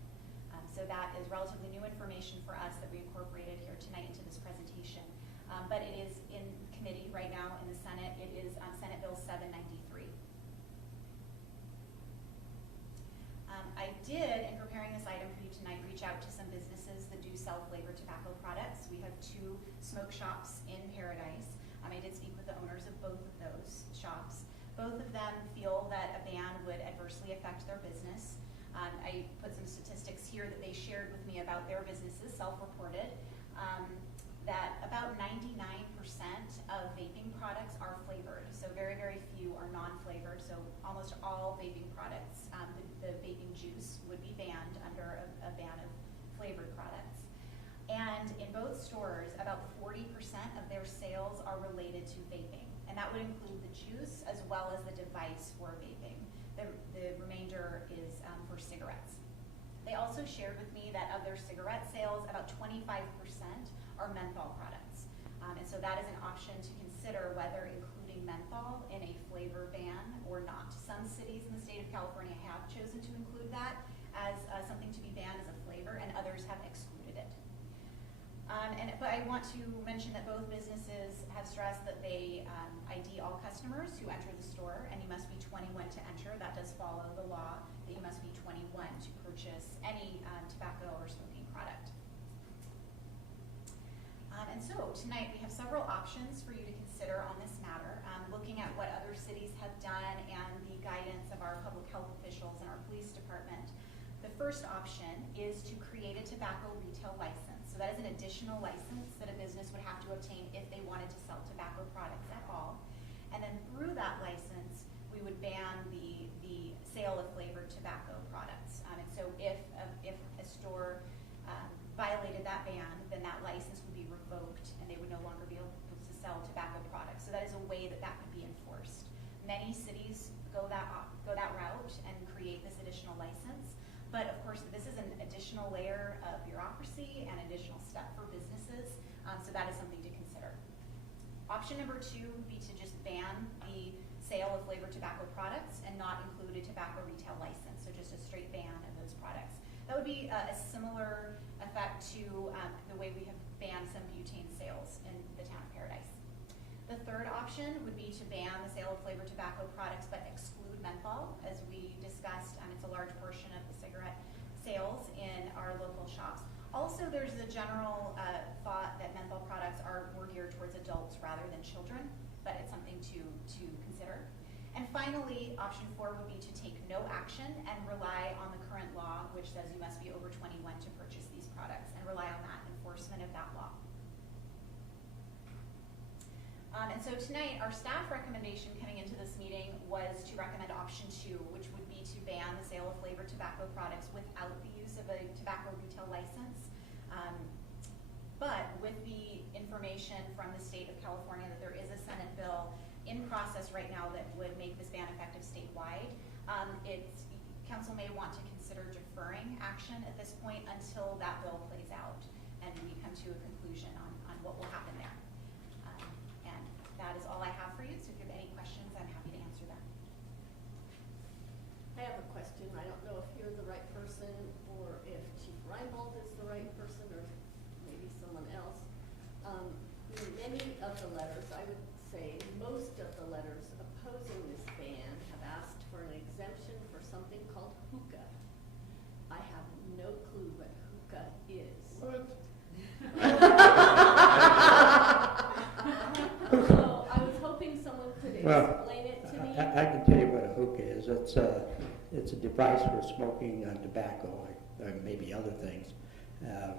So that is relatively new information for us that we incorporated here tonight into this presentation. But it is in committee right now in the Senate. It is Senate Bill 793. I did, in preparing this item for you tonight, reach out to some businesses that do sell flavored tobacco products. We have 2 smoke shops in Paradise. I did speak with the owners of both of those shops. Both of them feel that a ban would adversely affect their business. I put some statistics here that they shared with me about their businesses, self-reported, that about 99% of vaping products are flavored. So very, very few are non-flavored. So almost all vaping products, the vaping juice would be banned under a ban of flavored products. And in both stores, about 40% of their sales are related to vaping. And that would include the juice as well as the device for vaping. The remainder is for cigarettes. They also shared with me that of their cigarette sales, about 25% are menthol products. And so that is an option to consider whether including menthol in a flavor ban or not. Some cities in the state of California have chosen to include that as something to be banned as a flavor, and others have excluded it. But I want to mention that both businesses have stressed that they ID all customers who enter the store, and you must be 21 to enter. That does follow the law that you must be 21 to purchase any tobacco or smoking product. And so tonight we have several options for you to consider on this matter, looking at what other cities have done and the guidance of our public health officials and our police department. The first option is to create a tobacco retail license. So that is an additional license that a business would have to obtain if they wanted to sell tobacco products at all. And then through that license, we would ban the sale of flavored tobacco products. And so if a store violated that ban, then that license would be revoked and they would no longer be able to sell tobacco products. So that is a way that could be enforced. Many cities go that route and create this additional license. But of course, this is an additional layer of bureaucracy and additional step for businesses. So that is something to consider. Option number 2 would be to just ban the sale of flavored tobacco products and not include a tobacco retail license. So just a straight ban of those products. That would be a similar effect to the way we have banned some butane sales in the town of Paradise. The third option would be to ban the sale of flavored tobacco products but exclude menthol. As we discussed, it's a large portion of the cigarette sales in our local shops. Also, there's the general thought that menthol products are more geared towards adults rather than children, but it's something to consider. And finally, option 4 would be to take no action and rely on the current law, which says you must be over 21 to purchase these products, and rely on that enforcement of that law. And so tonight, our staff recommendation coming into this meeting was to recommend option 2, which would be to ban the sale of flavored tobacco products without the use of a tobacco retail license. But with the information from the state of California that there is a Senate bill in process right now that would make this ban effective statewide, council may want to consider deferring action at this point until that bill plays out and we come to a conclusion on what will happen there. And that is all I have for you, so if you have any questions, I'm happy to answer them. I have a question. I don't know if you're the right person or if Chief Reinbold is the right person or maybe someone else. Many of the letters, I would say most of the letters opposing this ban have asked for an exemption for something called hookah. I have no clue what hookah is. What? So I was hoping someone could explain it to me. I can tell you what a hookah is. it's a device for smoking tobacco, or maybe other things,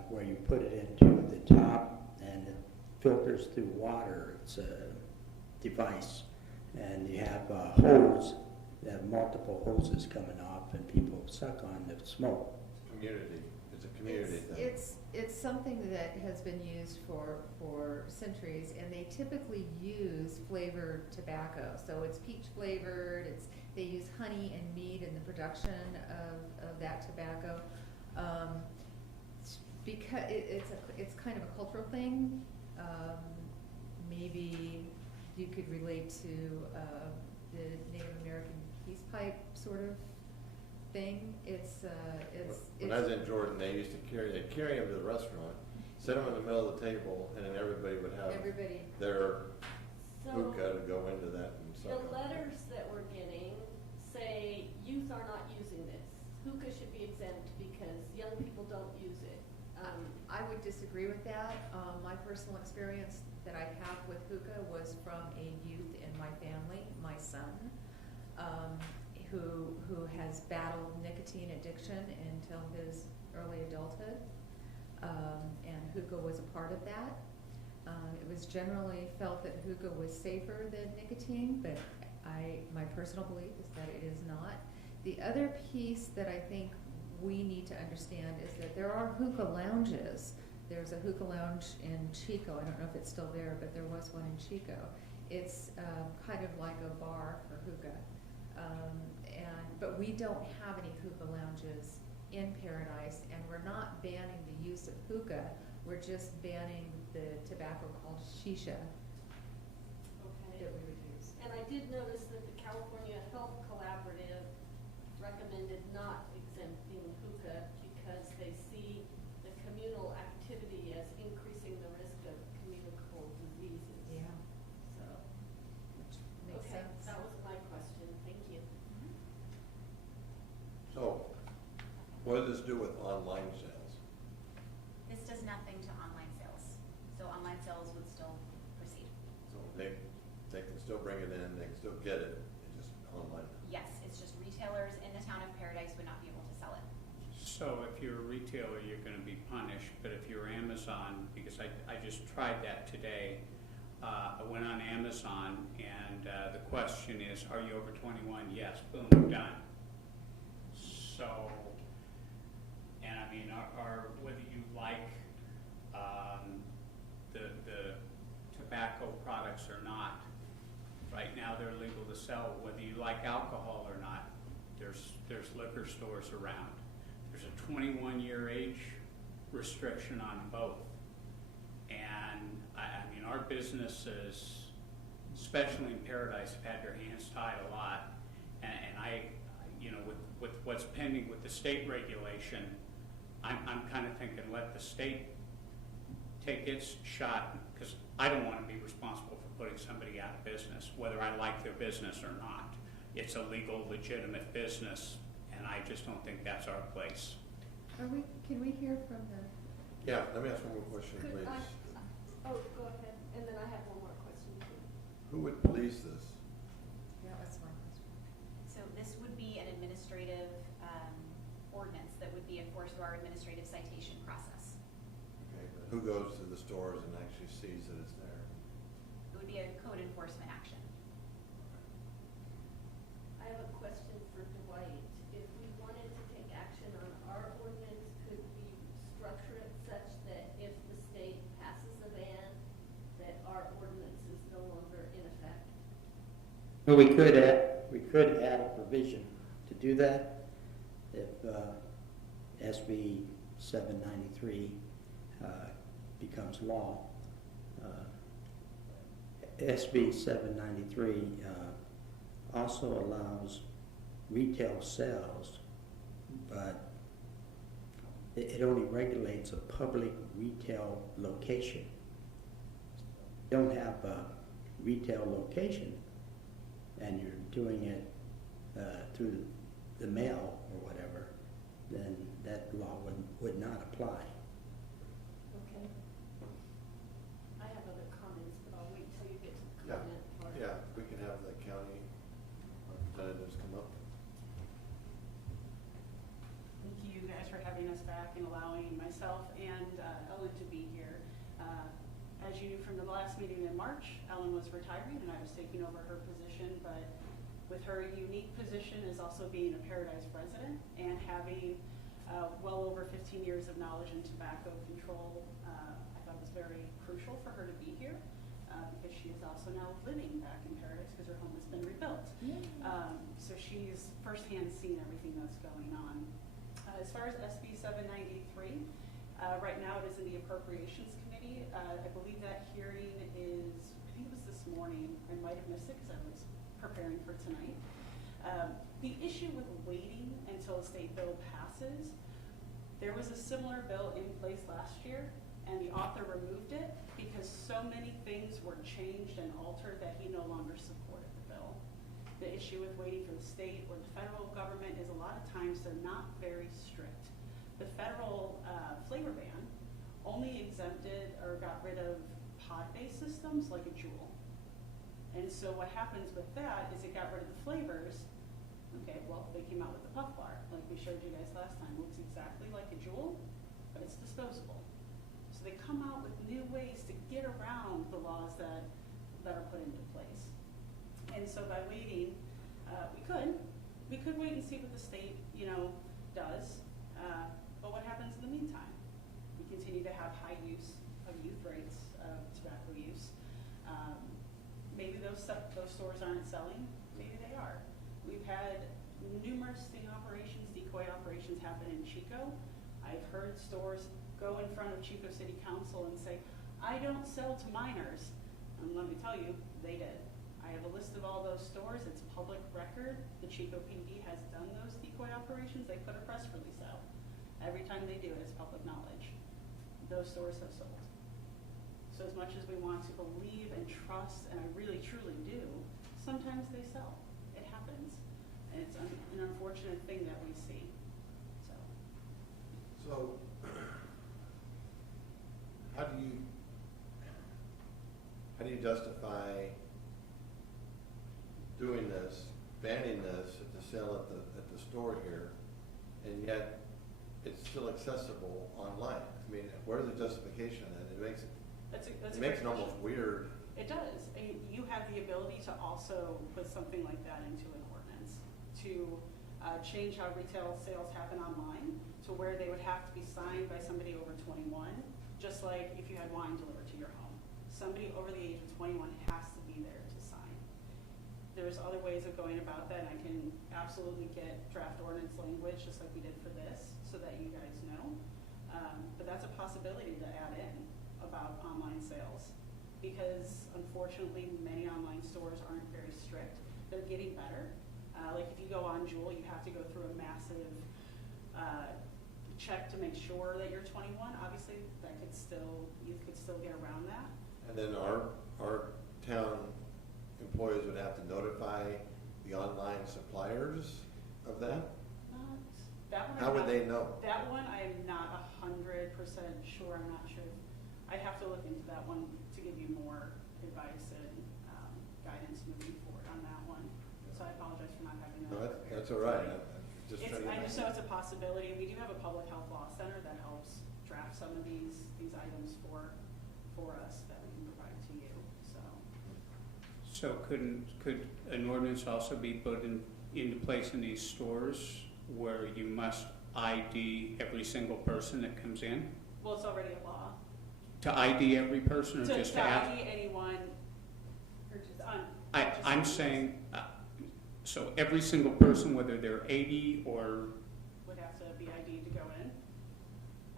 where you put it into the top and it filters through water. It's a device, and you have a hose, you have multiple hoses coming off, and people suck on the smoke. Community, it's a community thing. It's something that has been used for centuries, and they typically use flavored tobacco. So it's peach flavored, they use honey and mead in the production of that tobacco. Because it's kind of a cultural thing. Maybe you could relate to the Native American peace pipe sort of thing. When I was in Jordan, they'd carry them to the restaurant, sit them in the middle of the table, and then everybody would have their So hookah to go into that and suck the on. letters that we're getting say youth are not using this. Hookah should be exempt because young people don't use it. I would disagree with that. My personal experience that I have with hookah was from a youth in my family, my son, who has battled nicotine addiction until his early adulthood, and hookah was a part of that. It was generally felt that hookah was safer than nicotine, but my personal belief is that it is not. The other piece that I think we need to understand is that there are hookah lounges. There's a hookah lounge in Chico. I don't know if it's still there, but there was one in Chico. It's kind of like a bar for hookah. But we don't have any hookah lounges in Paradise, and we're not banning the use of hookah. We're just banning the tobacco called shisha Okay. that we would use. And I did notice that the California Health Collaborative recommended not exempting hookah because they see the communal activity as increasing the risk of communicable diseases. Yeah, So, which makes okay, sense. that was my question. Thank you. So, what does this do with online sales? This does nothing to online sales. So online sales would still proceed. So they can still bring it in, they can still get it, it's just online. Yes, it's just retailers in the town of Paradise would not be able to sell it. So if you're a retailer, you're gonna be punished, but if you're Amazon, because I just tried that today, I went on Amazon, and the question is, are you over 21? Yes, boom, done. So, and I mean, whether you like the tobacco products or not, right now they're legal to sell. Whether you like alcohol or not, there's liquor stores around. There's a 21-year age restriction on both. And I mean, our businesses, especially in Paradise, have had their hands tied a lot. And I, you know, with what's pending with the state regulation, I'm kind of thinking let the state take its shot, because I don't want to be responsible for putting somebody out of business, whether I like their business or not. It's a legal, legitimate business, and I just don't think that's our place. Can we hear from the? Yeah, let me ask one more question, Could please. oh, go ahead. And then I have one more question too. Who would police this? Yeah, that's my question. So this would be an administrative ordinance that would be enforced through our administrative citation process. Okay, but who goes to the stores and actually sees that it's there? It would be a code enforcement action. I have a question for Dwight. If we wanted to take action on our ordinance, could we structure it such that if the state passes a ban, that our ordinance is no longer in effect? Well, we could add a provision to do that if SB 793 becomes law. SB 793 also allows retail sales, but it only regulates a public retail location. If you don't have a retail location and you're doing it through the mail or whatever, then that law would not apply. Okay. I have other comments, but I'll wait till you get to the Yeah, comment part. yeah, we can have the county representatives come up. back and allowing myself and Ellen to be here. As you knew from the last meeting in March, Ellen was retiring and I was taking over her position, but with her unique position as also being a Paradise resident and having well over 15 years of knowledge in tobacco control, I thought it was very crucial for her to be here because she is also now living back in Paradise because her home has been rebuilt. So she's firsthand seen everything that's going on. As far as SB 793, right now it is in the Appropriations Committee. I believe that hearing is, I think it was this morning. I might have missed it because I was preparing for tonight. The issue with waiting until a state bill passes, there was a similar bill in place last year and the author removed it because so many things were changed and altered that he no longer supported the bill. The issue with waiting for the state or the federal government is a lot of times they're not very strict. The federal flavor ban only exempted or got rid of pod-based systems like a Juul. And so what happens with that is it got rid of the flavors. Okay, well, they came out with the Puff Bar, like we showed you guys last time. It looks exactly like a Juul, but it's disposable. So they come out with new ways to get around the laws that are put into place. And so by waiting, we could wait and see what the state, does. But what happens in the meantime? We continue to have high use of youth rates of tobacco use. Maybe those stores aren't selling. Maybe they are. We've had numerous sting operations, decoy operations happen in Chico. I've heard stores go in front of Chico City Council and say, I don't sell to minors. And let me tell you, they did. I have a list of all those stores. It's public record. The Chico PD has done those decoy operations. They put a press release out. Every time they do it, it's public knowledge. Those stores have sold. So as much as we want to believe and trust, and I really truly do, sometimes they sell. It happens. And it's an unfortunate thing that we see. So how do you justify doing this, banning this at the sale at the store here, and yet it's still accessible online? I mean, where's the justification? And it makes it almost weird. It does. And you have the ability to also put something like that into an ordinance to change how retail sales happen online to where they would have to be signed by somebody over 21, just like if you had wine delivered to your home. Somebody over the age of 21 has to be there to sign. There's other ways of going about that, and I can absolutely get draft ordinance language just like we did for this so that you guys know. But that's a possibility to add in about online sales because unfortunately many online stores aren't very strict. They're getting better. Like if you go on Juul, you have to go through a massive check to make sure that you're 21. Obviously, you could still get around that. And then our town employees would have to notify the online suppliers of that? How would they know? That one I am not 100% sure. I'm not sure. I'd have to look into that one to give you more advice and guidance moving forward on that one. So I apologize for not having that. No, that's all right. I just know it's a possibility. We do have a public health law center that helps draft some of these items for us that we can provide to you. So could an ordinance also be put into place in these stores where you must ID every single person that comes in? Well, it's already a law. To ID every person, or just to ask? ID anyone. I'm saying, so every single person, whether they're 80 or... would have to be ID'd to go in.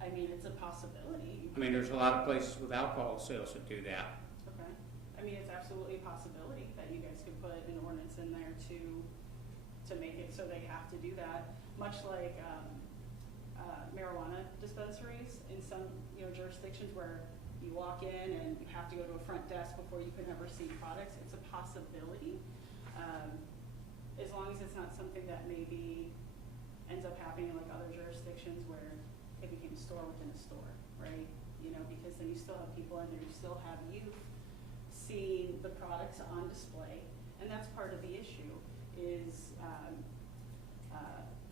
I mean, it's a possibility. I mean, there's a lot of places with alcohol sales that do that. Okay. I mean, it's absolutely a possibility that you guys could put an ordinance in there to make it so they have to do that. Much like marijuana dispensaries in some jurisdictions where you walk in and you have to go to a front desk before you can ever see products. It's a possibility. As long as it's not something that maybe ends up happening in like other jurisdictions where it became a store within a store, right? Because then you still have people in there, you still have youth seeing the products on display, and that's part of the issue is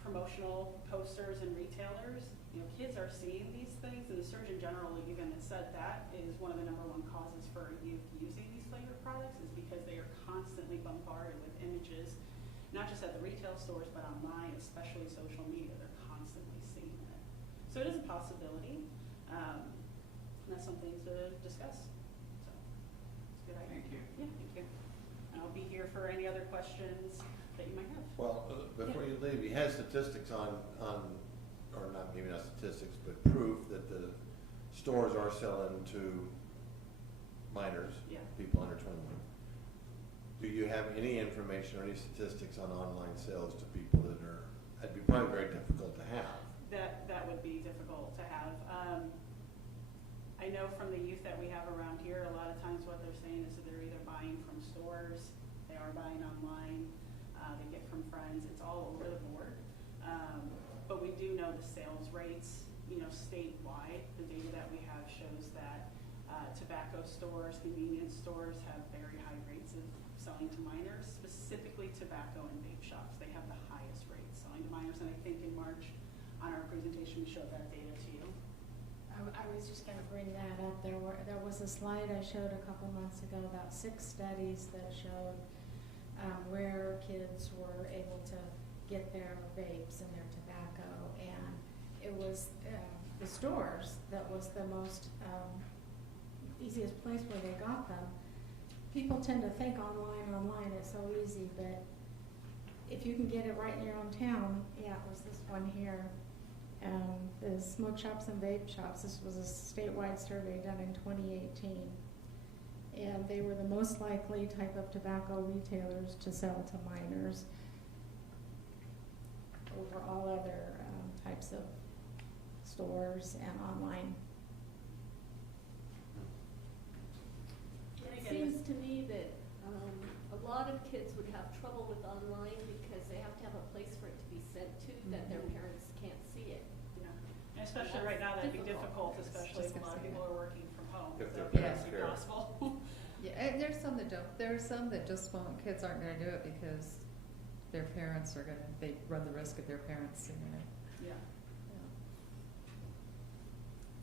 promotional posters and retail retailers, you know, kids are seeing these things, and the Surgeon General even said that is one of the #1 causes for youth using these flavored products is because they are constantly bombarded with images, not just at the retail stores, but online, especially social media. They're constantly seeing it. So it is a possibility, and that's something to discuss. So it's a good idea. Thank you. Yeah, thank you. And I'll be here for any other questions that you might have. Well, before you leave, he has statistics on, or not, maybe not statistics, but proof that the stores are selling to minors, Yeah. people under 21. Do you have any information or any statistics on online sales to people that are, that'd be probably very difficult to have. That would be difficult to have. I know from the youth that we have around here, a lot of times what they're saying is that they're either buying from stores, they are buying online, they get from friends, it's all over the board. But we do know the sales rates, you know, statewide. The data that we have shows that tobacco stores, convenience stores have very high rates of selling to minors, specifically tobacco and vape shops. They have the highest rates selling to minors, and I think in March on our presentation we showed that data to you. I was just gonna bring that up. There was a slide I showed a couple months ago about 6 studies that showed where kids were able to get their vapes and their tobacco, and it was the stores that was the most easiest place where they got them. People tend to think online is so easy, but if you can get it right in your own town, yeah, it was this one here. The smoke shops and vape shops, this was a statewide survey done in 2018. And they were the most likely type of tobacco retailers to sell to minors over all other types of stores and online. It seems to me that a lot of kids would have trouble with online because they have to have a place for it to be sent to that their parents can't see it. Yeah. And especially right now, that'd be difficult, especially if a lot of people are working from home. If their That would parents be care. possible. Yeah, and there's some that don't. There's some that just won't. Kids aren't going to do it because their parents are going to. They run the risk of their parents seeing it. Yeah.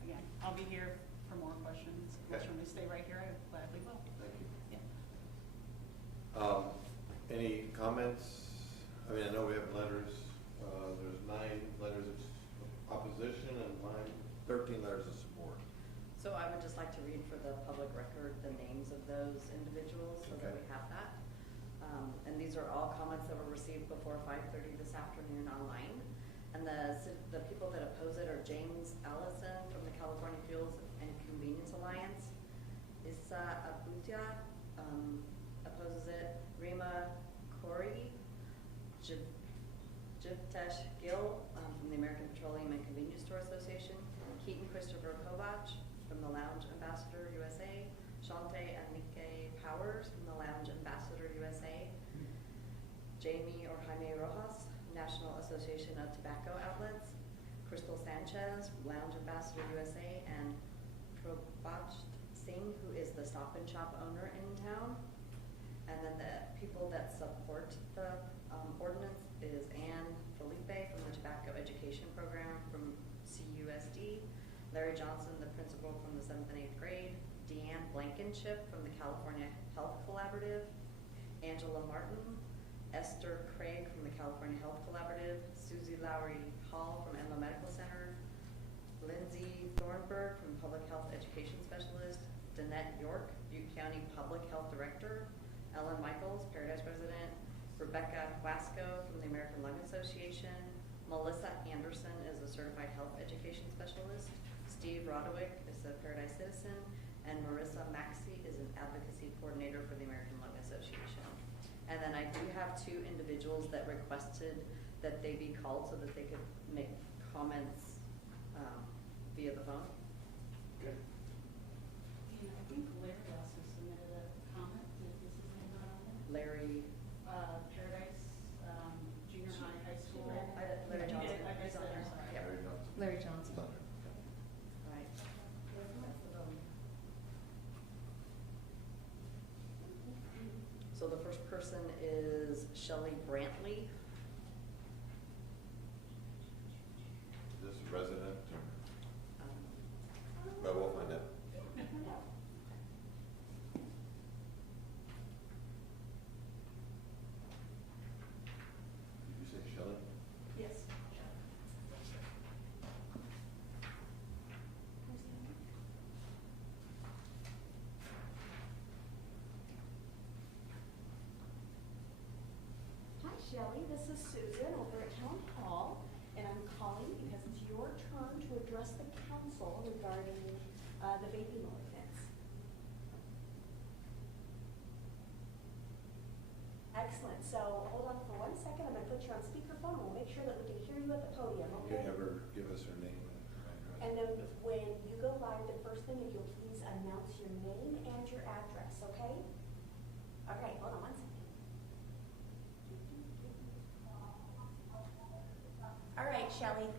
Again, I'll be here for more questions. Unless you want me to stay right here, I gladly will. Thank you. Yeah. Any comments? I mean, I know we have letters, there's 9 letters of opposition and 13 letters of support. So I would just like to read for the public record the names of those individuals so that we have that. And these are all comments that were received before 5:30 this afternoon online. And the people that oppose it are James Allison from the California Fuels and Convenience Alliance. Issa Abutia opposes it. Rima Corey, Jivtesh Gill from the American Petroleum and Convenience Store Association. Keaton Christopher Kovac from the Lounge Ambassador USA. Shante Anike Powers from the Lounge Ambassador USA. Jamie or Jaime Rojas, National Association of Tobacco Outlets. Crystal Sanchez, Lounge Ambassador USA, and Prabhat Singh, who is the Stop and Shop owner in town. And then the people that support the ordinance is Anne Felipe from the Tobacco Education Program from CUSD. Larry Johnson, the principal from the 7th and 8th grade. Deanne Blankenship from the California Health Collaborative. Angela Martin. Esther Craig from the California Health Collaborative. Susie Lowry Hall from Emma Medical Center. Lindsay Thornburg from Public Health Education Specialist. Danette York, Butte County Public Health Director. Ellen Michaels, Paradise resident. Rebecca Wasco from the American Lung Association. Melissa Anderson is a certified health education specialist. Steve Rodowicz is a Paradise citizen. And Marissa Maxey is an advocacy coordinator for the American Lung Association. And then I do have 2 individuals that requested that they be called so that they could make comments via the phone. Okay. And I think Larry also submitted a comment, if this is not on there. Larry. Paradise, junior high school. Larry You Johnson. did, I missed that, I'm sorry. Yeah. Larry Johnson. Larry Johnson. Thunder. Right. So the first person is Shelley Brantley. This Shelley, this is Susan over at Town Hall, and I'm calling because it's your turn to address the council regarding the vaping ordinance. Excellent, so hold on for 1 second, I'm going to put you on speakerphone, and we'll make sure that we can hear you at the podium, You okay? have her give us her name and address. And then when you go live, the first thing, if you'll please announce your name and your address, okay? All right, hold on 1 second. All right, Shelley.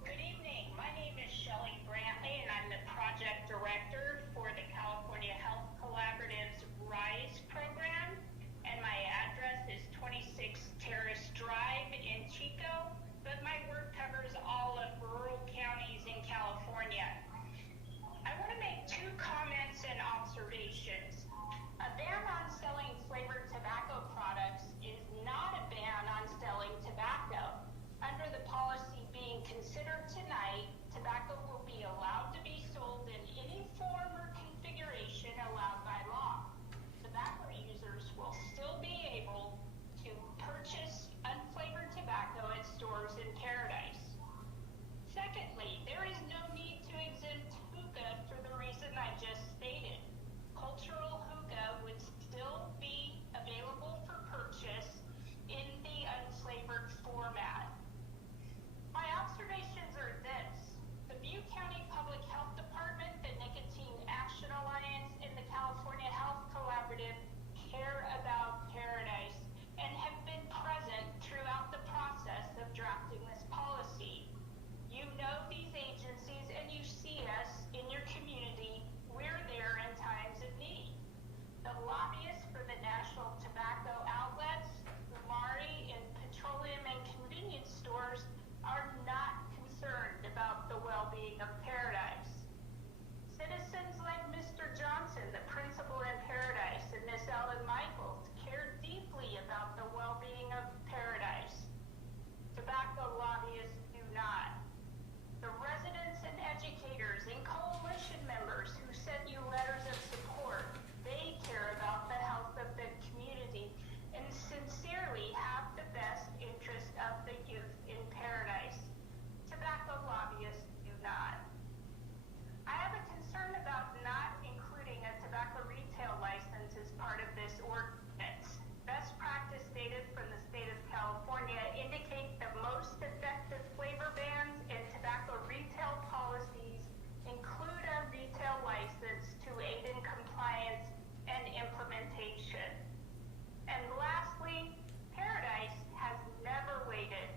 Good evening. My name is Shelley Brantley, and I'm the project director for the California Health Collaborative's RISE program. And my address is 26 Terrace Drive in Chico, but my work covers all of rural counties in California. I want to make 2 comments and observations. A ban on selling flavored tobacco products is not a ban on selling tobacco. Under the policy being considered tonight, tobacco will be allowed to be sold in any form or configuration allowed by law. Tobacco users will still be able to purchase unflavored tobacco at stores in Paradise. Secondly, there is no need to exempt hookah for the reason I just stated. Cultural hookah would still be available for purchase in the unflavored format. My observations are this. The Butte County Public Health Department, the Nicotine Action Alliance, and the California Health Collaborative care about Paradise and have been present throughout the process of drafting this policy. You know these agencies and you see us in your community. We're there in times of need. The lobbyists for the national tobacco outlets, Umari, and petroleum and convenience stores are not concerned about the well-being of Paradise. Citizens like Mr. Johnson, the principal in Paradise, and Miss Ellen Michaels care deeply about the well-being of Paradise. Tobacco lobbyists do not. The residents and educators and coalition members who sent you letters of support, they care about the health of the community and sincerely have the best interest of the youth in Paradise. Tobacco lobbyists do not. I have a concern about not including a tobacco retail license as part of this ordinance. Best practice data from the state of California indicate the most effective flavor bans and tobacco retail policies include a retail license to aid in compliance and implementation. And lastly, Paradise has never waited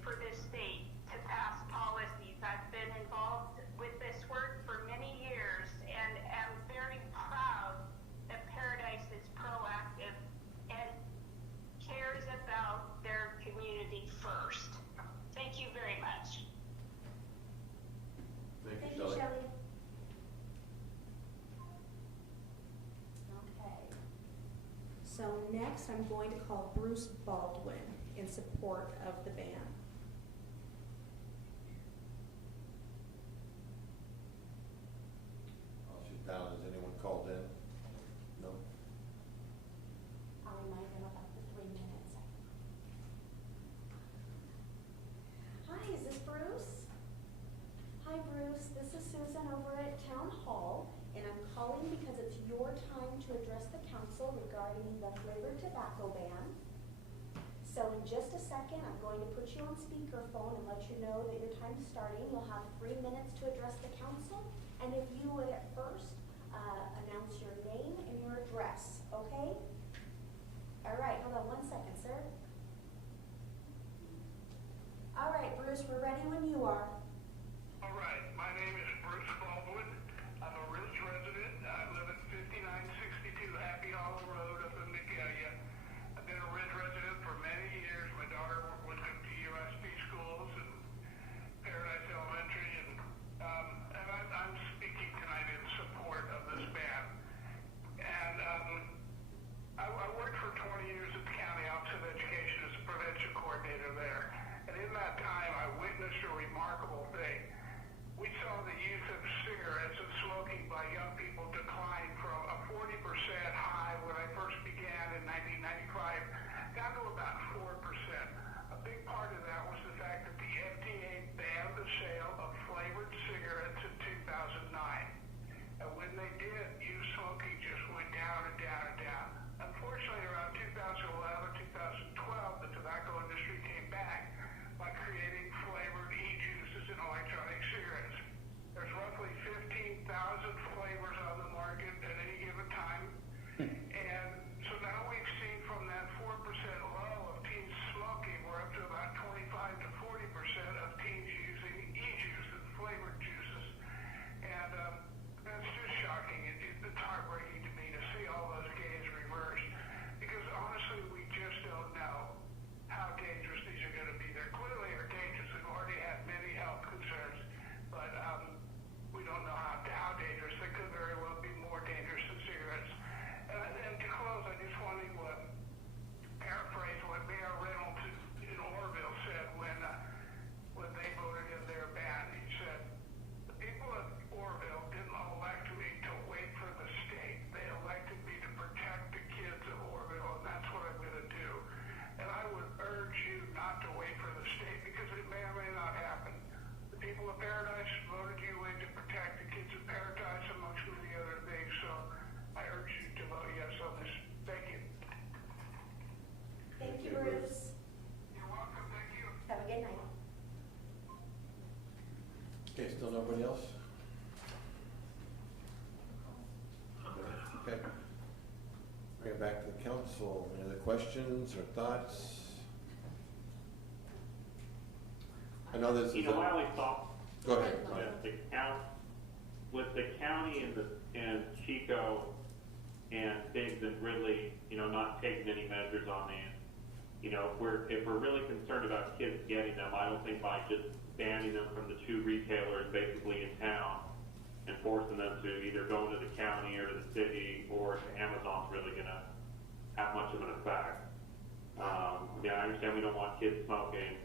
for this state to pass policies. I've been involved with this work for many years and am very proud that Paradise is proactive and cares about their community first. Thank you very much. Thank you, Thank you, Shelley. Shelley. Okay. So next, I'm going to call Bruce Baldwin in support of the ban. Oh, she's down. Has anyone called in? No? I'll remind them about the 3 minutes. Hi, is this Bruce? Hi, Bruce. This is Susan over at Town Hall, and I'm calling because it's your time to address the council regarding the flavored tobacco ban. So in just a second, I'm going to put you on speakerphone and let you know that your time's starting. You'll have 3 minutes to address the council, and if you would at first announce your name and your address, okay? All right, hold on 1 second, sir. All right, Bruce, we're ready when you are. All right, my name is Bruce Baldwin. I'm a Ridge resident. I live at 5962 Happy Hollow Road up in Nicalia. I've been a Ridge resident for many years. My daughter went to USP schools and Paradise Elementary, and I'm speaking tonight in support of this ban. And I worked for 20 years at the County Office of Education as a prevention coordinator there. And in that time, I witnessed a remarkable thing. We saw the use of cigarettes and smoking by young people decline from a 40% high when I first began in 1995 Okay, still nobody else? Okay. Bring it back to the council. Any other questions or thoughts? I know this is. You know, I always thought. Go ahead. With the county and Chico and Biggs and Ridley, you know, not taking any measures on these, you know, if we're really concerned about kids getting them, I don't think by just banning them from the 2 retailers basically in town and forcing them to either go into the county or to the city or to Amazon's really going to have much of an effect. Yeah, I understand we don't want kids smoking.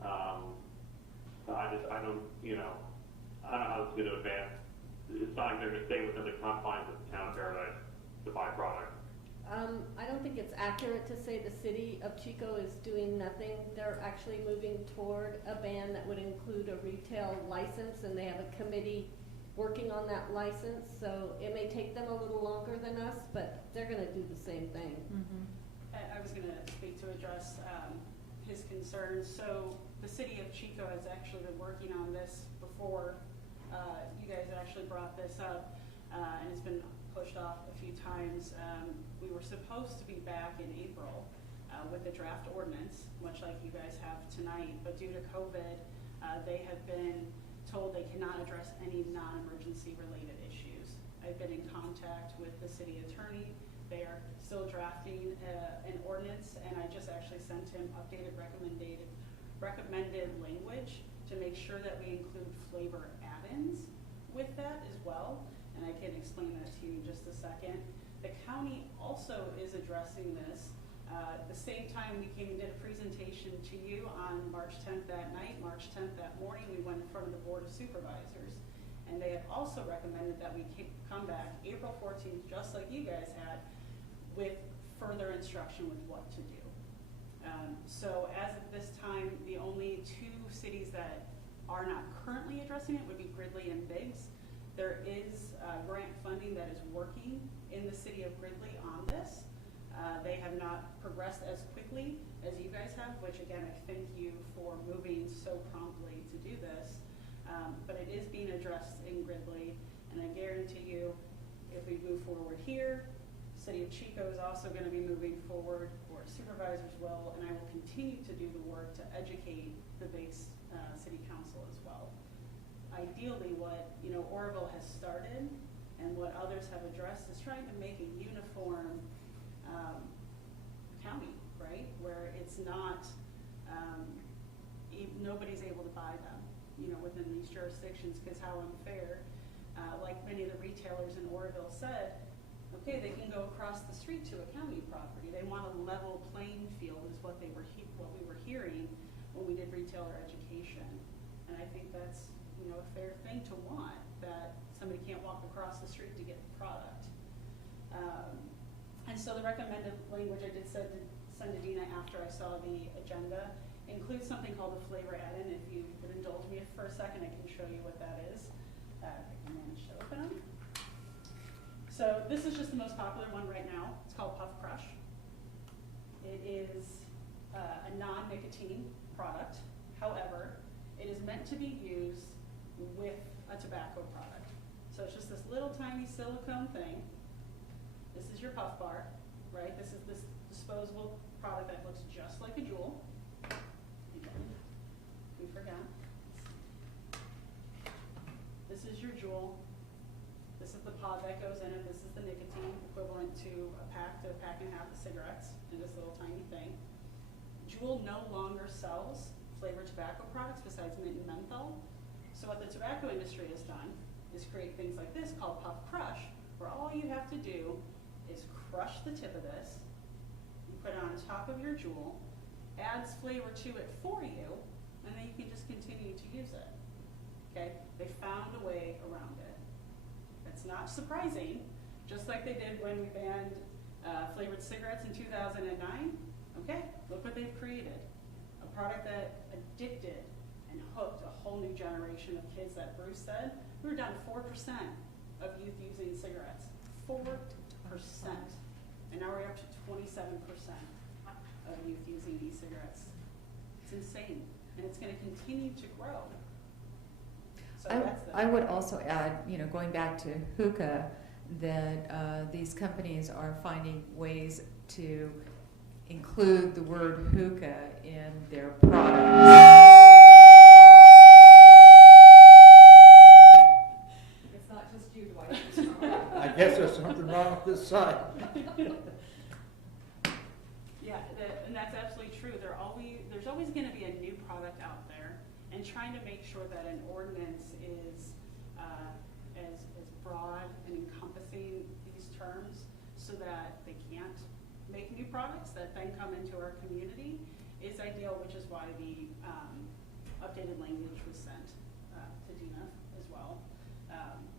But I don't, you know, I don't know how it's going to advance. It's not like they're going to stay within the confines of the town of Paradise to buy product. I don't think it's accurate to say the city of Chico is doing nothing. They're actually moving toward a ban that would include a retail license, and they have a committee working on that license. So it may take them a little longer than us, but they're going to do the same thing. I was going to speak to address his concerns. So the city of Chico has actually been working on this before you guys actually brought this up, and it's been pushed off a few times. We were supposed to be back in April with the draft ordinance, much like you guys have tonight, but due to COVID, they have been told they cannot address any non-emergency related issues. I've been in contact with the city attorney. They are still drafting an ordinance, and I just actually sent him updated recommended language to make sure that we include flavor add-ins with that as well, and I can explain that to you in just a second. The county also is addressing this. The same time we came and did a presentation to you on March 10th that night, March 10th that morning, we went in front of the Board of Supervisors, and they had also recommended that we come back April 14th, just like you guys had, with further instruction with what to do. So as of this time, the only 2 cities that are not currently addressing it would be Gridley and Biggs. There is grant funding that is working in the city of Gridley on this. They have not progressed as quickly as you guys have, which again, I thank you for moving so promptly to do this. But it is being addressed in Gridley, and I guarantee you, if we move forward here, City of Chico is also going to be moving forward, or supervisors will, and I will continue to do the work to educate the base city council as well. Ideally, what Oroville has started and what others have addressed is trying to make a uniform county, right, where it's not nobody's able to buy them, within these jurisdictions, because how unfair. Like many of the retailers in Oroville said, okay, they can go across the street to a county property. They want a level playing field, is what we were hearing when we did retailer education, and I think that's a fair thing to want, that somebody can't walk across the street to get the product. And so the recommended language I did send to Dina after I saw the agenda includes something called a flavor add-in. If you would indulge me for a second, I can show you what that is. If I can manage to open them. So this is just the most popular one right now. It's called Puff Crush. It is a non-nicotine product. However, it is meant to be used with a tobacco product. So it's just this little tiny silicone thing. This is your Puff Bar, right? This is this disposable product that looks just like a Juul. We forgot. This is your Juul. This is the pod that goes in it. This is the nicotine equivalent to a pack and a half of cigarettes in this little tiny thing. Juul no longer sells flavored tobacco products besides mint and menthol. So what the tobacco industry has done is create things like this called Puff Crush, where all you have to do is crush the tip of this, you put it on top of your Juul, adds flavor to it for you, and then you can just continue to use it. Okay? They found a way around it. It's not surprising, just like they did when we banned flavored cigarettes in 2009. Okay, look what they've created. A product that addicted and hooked a whole new generation of kids that Bruce said. We were down 4% of youth using cigarettes. 4%. And now we're up to 27% of youth using e-cigarettes. It's insane. And it's going to continue to grow. So that's the. I would also add, you know, going back to hookah, that these companies are finding ways to include the word hookah in their products. It's not just you, Dwight. I guess there's something wrong with this side. Yeah, and that's absolutely true. There's always going to be a new product out there, and trying to make sure that an ordinance is as broad and encompassing these terms so that they can't make new products that then come into our community is ideal, which is why the updated language was sent to Dina as well.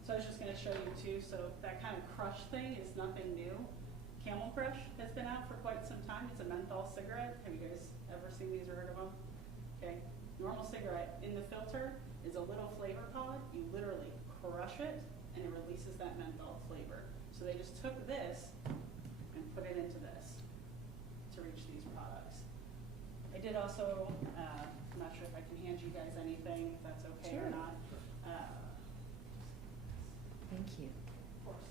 So I was just going to show you too. So that kind of crush thing is nothing new. Camel Crush has been out for quite some time. It's a menthol cigarette. Have you guys ever seen these or heard of them? Okay. Normal cigarette. In the filter is a little flavor pod. You literally crush it and it releases that menthol flavor. So they just took this and put it into this to reach these products. I did also, I'm not sure if I can hand you guys anything, if that's okay or Sure. not. Thank you. Of course.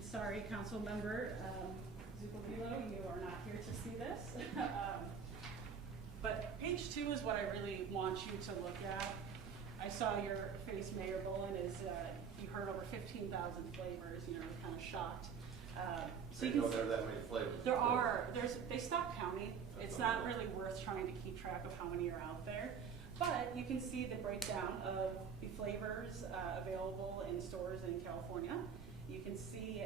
Sorry, Council Member Zuccolillo, you are not here to see this. But page 2 is what I really want you to look at. I saw your face, Mayor Bullen, is you heard over 15,000 flavors. You know, kind of shocked. So you can there are that many flavors. They stopped counting. It's not really worth trying to keep track of how many are out there. But you can see the breakdown of the flavors available in stores in California. You can see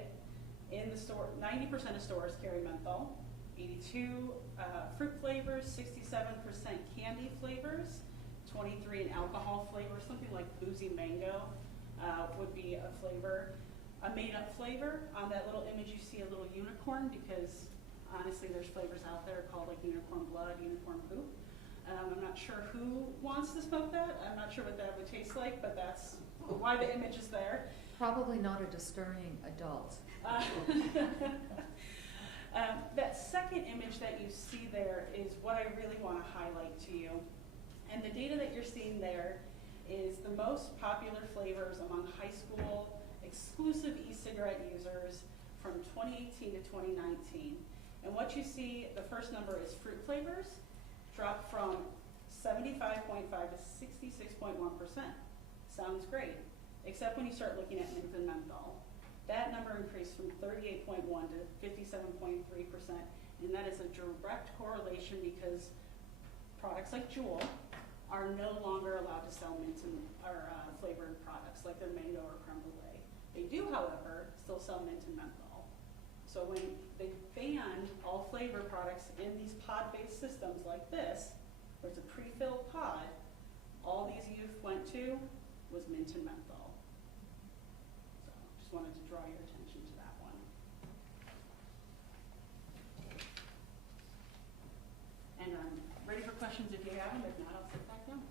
in the store, 90% of stores carry menthol, 82 fruit flavors, 67% candy flavors, 23 in alcohol flavors. Something like boozy mango would be a flavor. A made-up flavor. On that little image you see a little unicorn, because honestly there's flavors out there called like unicorn blood, unicorn poop. I'm not sure who wants to smoke that. I'm not sure what that would taste like, but that's why the image is there. Probably not a discerning adult. That second image that you see there is what I really want to highlight to you. And the data that you're seeing there is the most popular flavors among high school exclusive e-cigarette users from 2018 to 2019. And what you see, the first number is fruit flavors, dropped from 75.5 to 66.1%. Sounds great, except when you start looking at mint and menthol. That number increased from 38.1 to 57.3%, and that is a direct correlation because products like Juul are no longer allowed to sell mint and, or flavored products like their mango or creme brulee. They do, however, still sell mint and menthol. So when they banned all flavor products in these pod-based systems like this, where it's a pre-filled pod, all these youth went to was mint and menthol. So just wanted to draw your attention to that one. And I'm ready for questions if you have them. If not, I'll sit back down.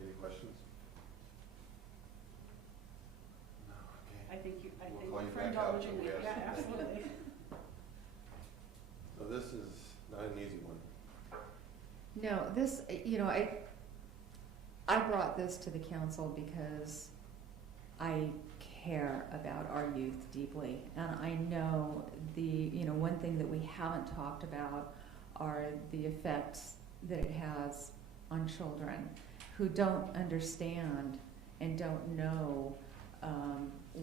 Any questions? No, okay. I thank you call you for back out indulging when me. we ask Yeah, you absolutely. So this is not an easy one. No, this, you know, I brought this to the council because I care about our youth deeply, and I know one thing that we haven't talked about are the effects that it has on children who don't understand and don't know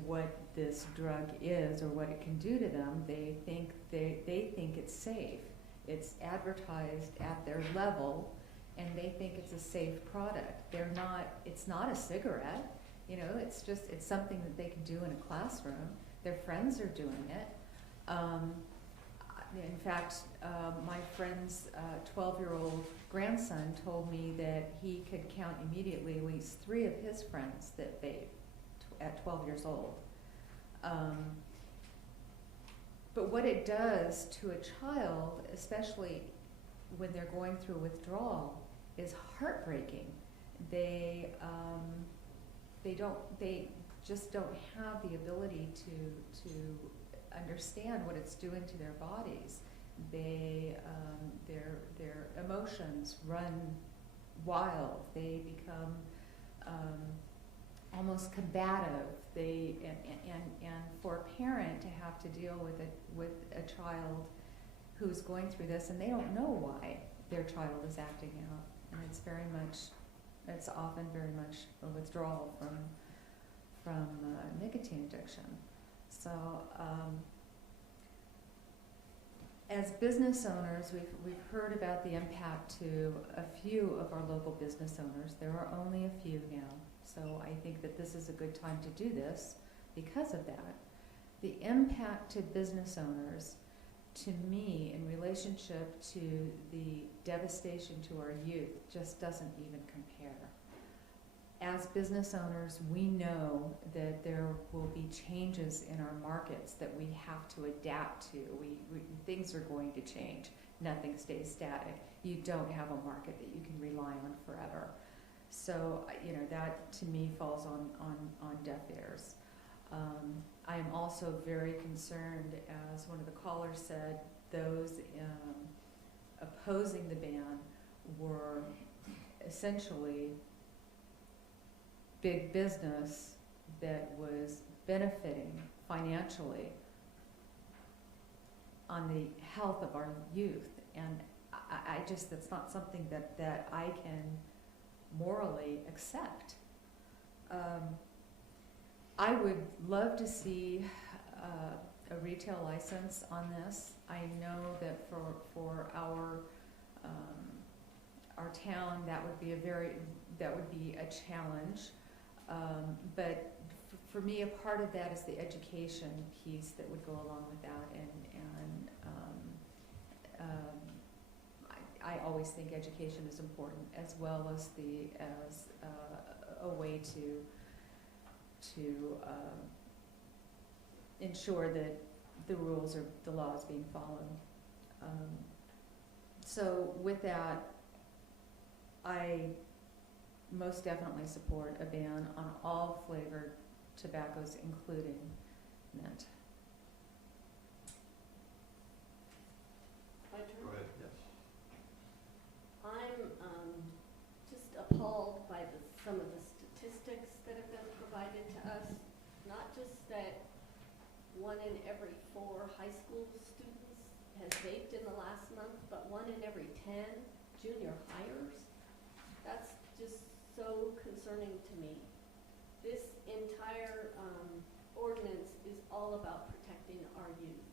what this drug is or what it can do to them. They think it's safe. It's advertised at their level, and they think it's a safe product. It's not a cigarette, it's something that they can do in a classroom. Their friends are doing it. In fact, my friend's 12-year-old grandson told me that he could count immediately at least 3 of his friends that vape at 12 years old. But what it does to a child, especially when they're going through withdrawal, is heartbreaking. They just don't have the ability to understand what it's doing to their bodies. They, their emotions run wild. They become almost combative. And for a parent to have to deal with a child who's going through this, and they don't know why their child is acting out, and it's often very much a withdrawal from nicotine addiction. So, as business owners, we've heard about the impact to a few of our local business owners. There are only a few now, so I think that this is a good time to do this because of that. The impact to business owners, to me, in relationship to the devastation to our youth, just doesn't even compare. As business owners, we know that there will be changes in our markets that we have to adapt to. Things are going to change. Nothing stays static. You don't have a market that you can rely on forever. So, that to me falls on deaf ears. I am also very concerned, as one of the callers said, those opposing the ban were essentially big business that was benefiting financially on the health of our youth. And I just, that's not something that I can morally accept. I would love to see a retail license on this. I know that for our town, that would be a challenge. But for me, a part of that is the education piece that would go along with that, and I always think education is important, as well as a way to ensure that the rules or the laws being followed. So with that, I most definitely support a ban on all flavored tobaccos, including mint. My turn? Go ahead, yes. I'm just appalled by some of the statistics that have been provided to us. Not just that 1 in every 4 high school students has vaped in the last month, but 1 in every 10 junior hires. That's just so concerning to me. This entire ordinance is all about protecting our youth.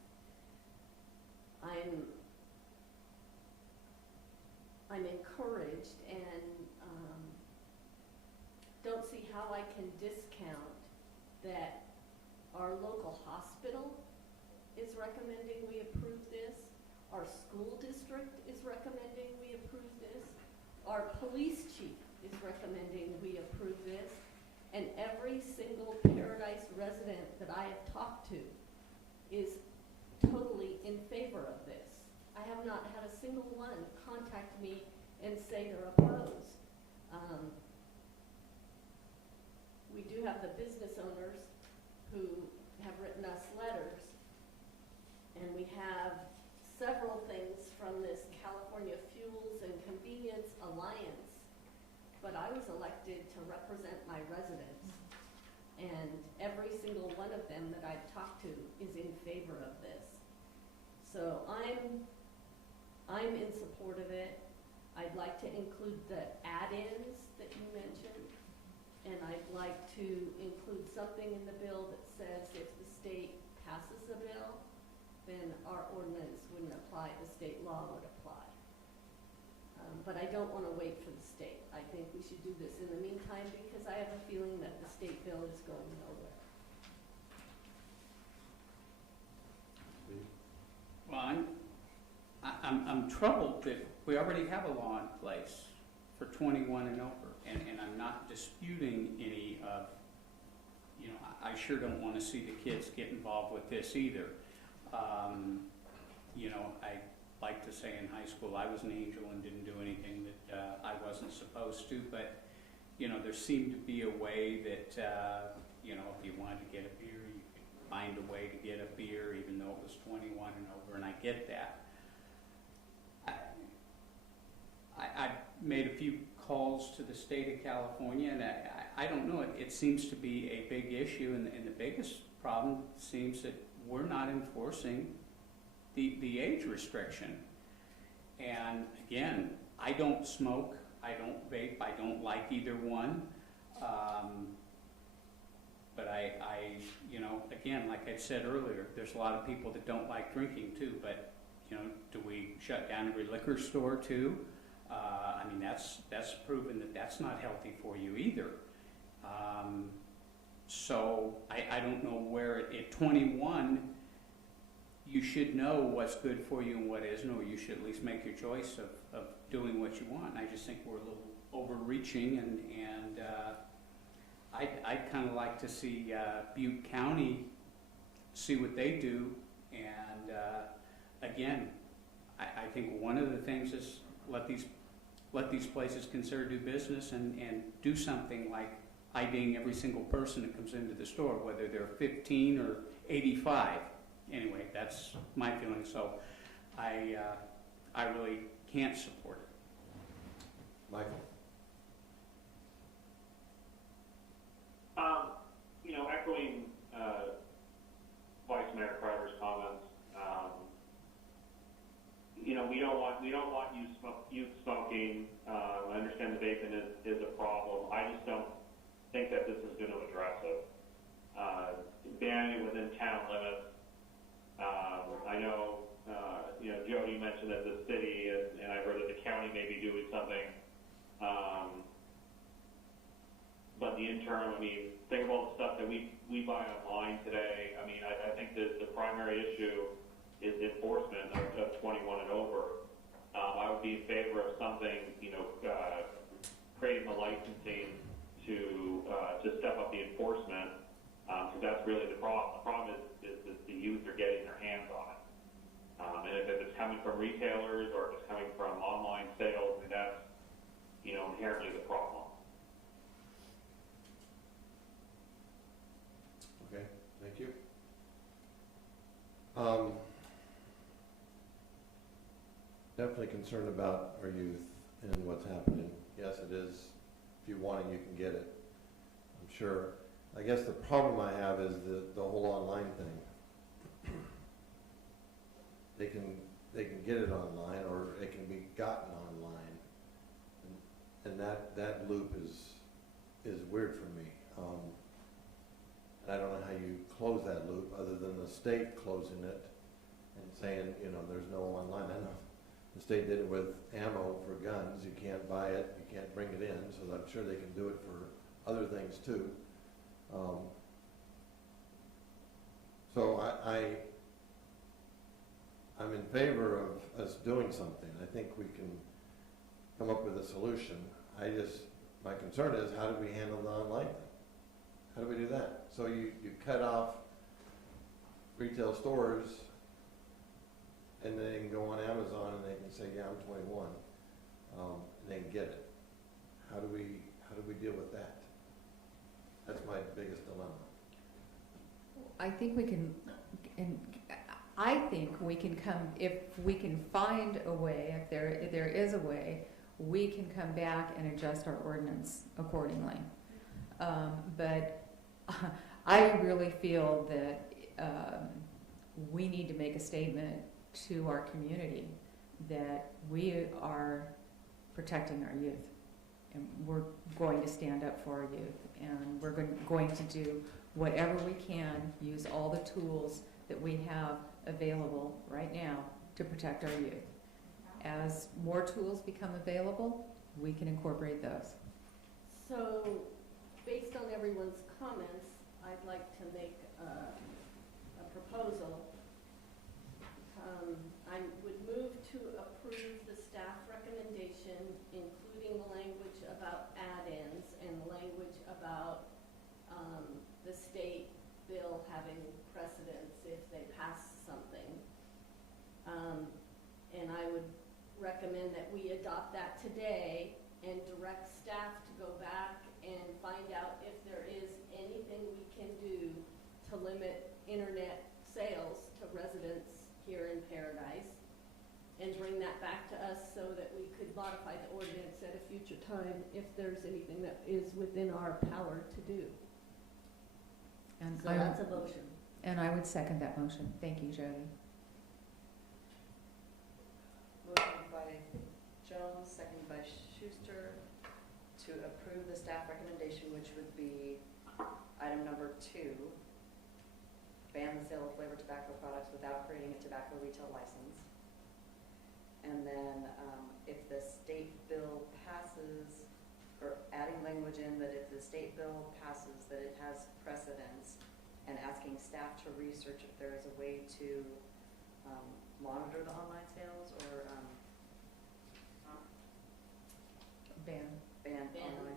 I'm encouraged and don't see how I can discount that our local hospital is recommending we approve this, our school district is recommending we approve this, our police chief is recommending we approve this, and every single Paradise resident that I have talked to is totally in favor of this. I have not had a single one contact me and say they're opposed. We do have the business owners who have written us letters, and we have several things from this California Fuels and Convenience Alliance, but I was elected to represent my residents, and every single one of them that I've talked to is in favor of this. So I'm in support of it. I'd like to include the add-ins that you mentioned, and I'd like to include something in the bill that says if the state passes the bill, then our ordinance wouldn't apply, the state law would apply. But I don't want to wait for the state. I think we should do this in the meantime, because I have a feeling that the state bill is going nowhere. Steve? Well, I'm troubled that we already have a law in place for 21 and over, and I'm not disputing any of, I sure don't want to see the kids get involved with this either. I like to say in high school I was an angel and didn't do anything that I wasn't supposed to, but there seemed to be a way that if you wanted to get a beer, you could find a way to get a beer even though it was 21 and over, and I get that. made a few calls to the state of California, and I don't know, it seems to be a big issue, and the biggest problem seems that we're not enforcing the age restriction. And again, I don't smoke, I don't vape, I don't like either one. But I, you know, again, like I said earlier, there's a lot of people that don't like drinking too, but, you know, do we shut down every liquor store too? I mean, that's proven that that's not healthy for you either. So I don't know where at 21, you should know what's good for you and what isn't, or you should at least make your choice of doing what you want. I just think we're a little overreaching, and I'd kind of like to see Butte County see what they do. And again, I think one of the things is let these places consider do business and do something like IDing every single person that comes into the store, whether they're 15 or 85. Anyway, that's my feeling. So I really can't support it. Michael? You know, echoing Vice Mayor Carter's comments, you know, we don't want youth smoking. I understand the vaping is a problem. I just don't think that this is going to address it. Banning it within town limits. I know, you know, Jody mentioned that the city and I've heard that the county may be doing something. But the interim, I mean, think about the stuff that we buy online today. I mean, I think that the primary issue is enforcement of 21 and over. I would be in favor of something, you know, creating the licensing to step up the enforcement, because that's really the problem. The problem is that the youth are getting their hands on it. And if it's coming from retailers or if it's coming from online sales, then that's, you know, inherently the problem. Okay, thank you. Definitely concerned about our youth and what's happening. Yes, it is. If you want it, you can get it. I'm sure. I guess the problem I have is the whole online thing. They can get it online, or it can be gotten online, and that loop is weird for me. And I don't know how you close that loop other than the state closing it and saying, you know, there's no online. I know the state did it with ammo for guns. You can't buy it, you can't bring it in, so I'm sure they can do it for other things too. So I'm in favor of us doing something. I think we can come up with a solution. My concern is, how do we handle the online thing? How do we do that? So you cut off retail stores, and they can go on Amazon and they can say, yeah, I'm 21, and they can get it. How do we deal with that? That's my biggest dilemma. I think we can, and I think we can come, if we can find a way, if there is a way, we can come back and adjust our ordinance accordingly. But I really feel that we need to make a statement to our community that we are protecting our youth, and we're going to stand up for our youth, and we're going to do whatever we can, use all the tools that we have available right now to protect our youth. As more tools become available, we can incorporate those. So, based on everyone's comments, I'd like to make a proposal. I would move to approve the staff recommendation, including the language about add-ins and the language about the state bill having precedence if they pass something. And I would recommend that we adopt that today and direct staff to go back and find out if there is anything we can do to limit internet sales to residents here in Paradise. and bring that back to us so that we could modify the ordinance at a future time if there's anything that is within our power to do. And So that's a motion. And I would second that motion. Thank you, Jody. Motion by Jones, seconded by Schuster, to approve the staff recommendation, which would be item number 2, ban the sale of flavored tobacco products without creating a tobacco retail license. And then if the state bill passes, or adding language in that if the state bill passes, that it has precedence, and asking staff to research if there is a way to monitor the online sales or ban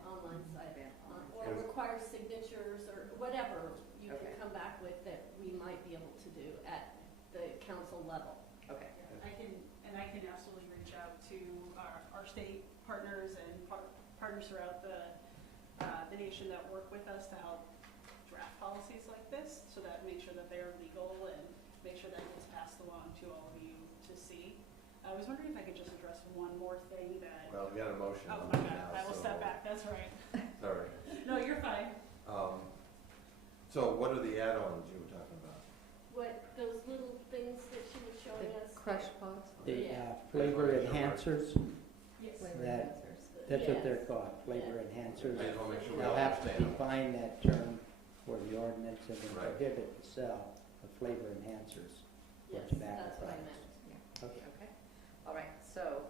online site. ban online Or sales. require signatures or whatever you Okay. can come back with that we might be able to do at the council level. Okay. I can absolutely reach out to our state partners and partners throughout the nation that work with us to help draft policies like this, so that make sure that they're legal and make sure that gets passed along to all of you to see. I was wondering if I could just address one more thing that. Well, we got a motion. Oh on my it God, now, I will so- step back. That's right. Sorry. No, you're fine. So what are the add-ons you were talking about? What, those little things that she was showing us? The crush pods? The Yeah. flavor enhancers, Yes. Flavor That- enhancers. that's what they're Yes. called, flavor Yeah. enhancers. I just want to make sure we They'll all have to understand. define that term for the ordinance and then Right. prohibit the sale of flavor enhancers for Yes, tobacco that's what I products. meant. Okay. Okay. All right. So,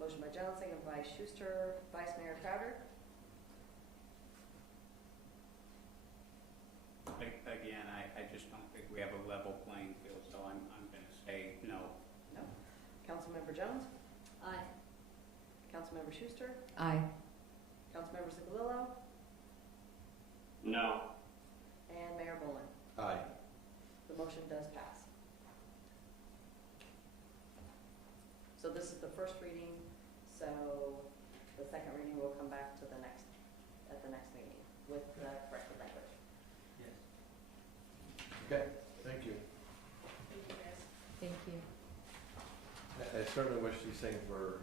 motion by Jones, seconded by Schuster, Vice Mayor Crowder. Again, I just don't think we have a level playing field, so I'm going to say no. No. Councilmember Jones. Aye. Councilmember Schuster. Aye. Councilmember Ciccalillo. No. And Mayor Boland. Aye. The motion does pass. So this is the first reading, so the second reading will come back to at the next meeting with the corrected language. Yes. Okay, thank you. Thank you, guys. Thank you. I certainly wish these things were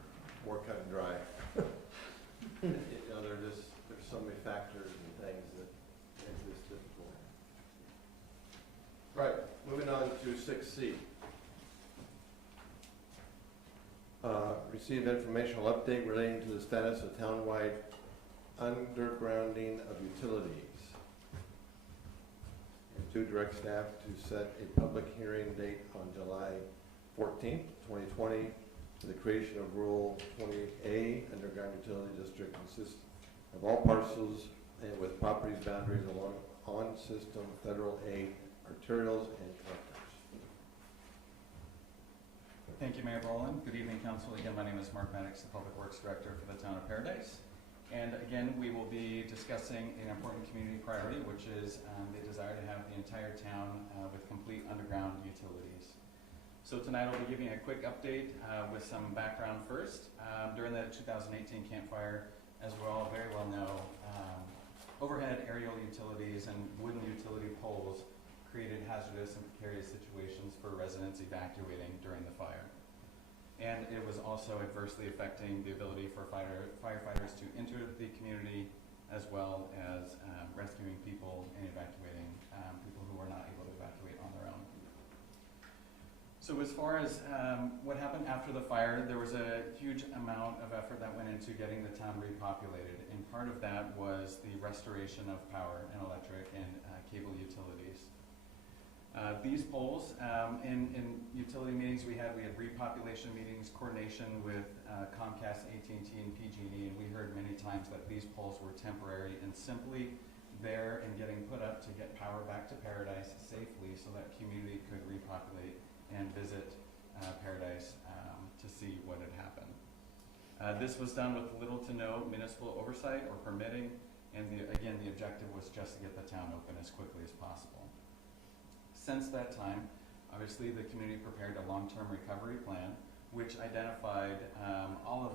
more cut and dry. You know, there's so many factors and things that make this difficult. Right, moving on to 6C. Receive informational update relating to the status of townwide undergrounding of utilities. And to direct staff to set a public hearing date on July 14th, 2020, for the creation of Rural 20A Underground Utility District consists of all parcels and with properties boundaries along on-system federal aid arterials and connectors. Thank you, Mayor Boland. Good evening, Council. Again, my name is Mark Maddox, the Public Works Director for the Town of Paradise. And again, we will be discussing an important community priority, which is the desire to have the entire town with complete underground utilities. So tonight I'll be giving a quick update with some background first. During the 2018 Camp Fire, as we all very well know, overhead aerial utilities and wooden utility poles created hazardous and precarious situations for residents evacuating during the fire. And it was also adversely affecting the ability for firefighters to enter the community, as well as rescuing people and evacuating people who were not able to evacuate on their own. So as far as what happened after the fire, there was a huge amount of effort that went into getting the town repopulated, and part of that was the restoration of power and electric and cable utilities. These poles, in utility meetings we had repopulation meetings, coordination with Comcast, AT&T, and PG&E, and we heard many times that these poles were temporary and simply there and getting put up to get power back to Paradise safely so that community could repopulate and visit Paradise to see what had happened. This was done with little to no municipal oversight or permitting, and again, the objective was just to get the town open as quickly as possible. Since that time, obviously the community prepared a long-term recovery plan, which identified all of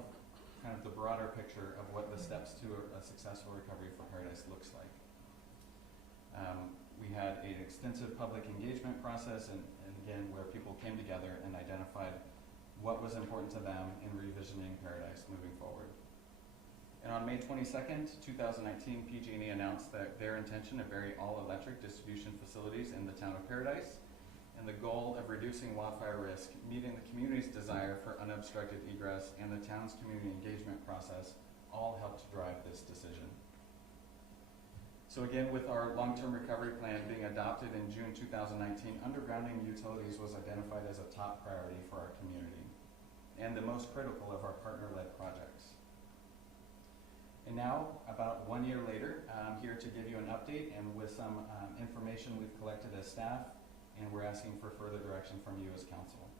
kind of the broader picture of what the steps to a successful recovery for Paradise looks like. We had an extensive public engagement process, and again, where people came together and identified what was important to them in revisioning Paradise moving forward. And on May 22nd, 2019, PG&E announced that their intention to bury all electric distribution facilities in the town of Paradise, and the goal of reducing wildfire risk, meeting the community's desire for unobstructed egress, and the town's community engagement process all helped to drive this decision. So again, with our long-term recovery plan being adopted in June 2019, undergrounding utilities was identified as a top priority for our community and the most critical of our partner-led projects. And now, about 1 year later, I'm here to give you an update and with some information we've collected as staff, and we're asking for further direction from you as council.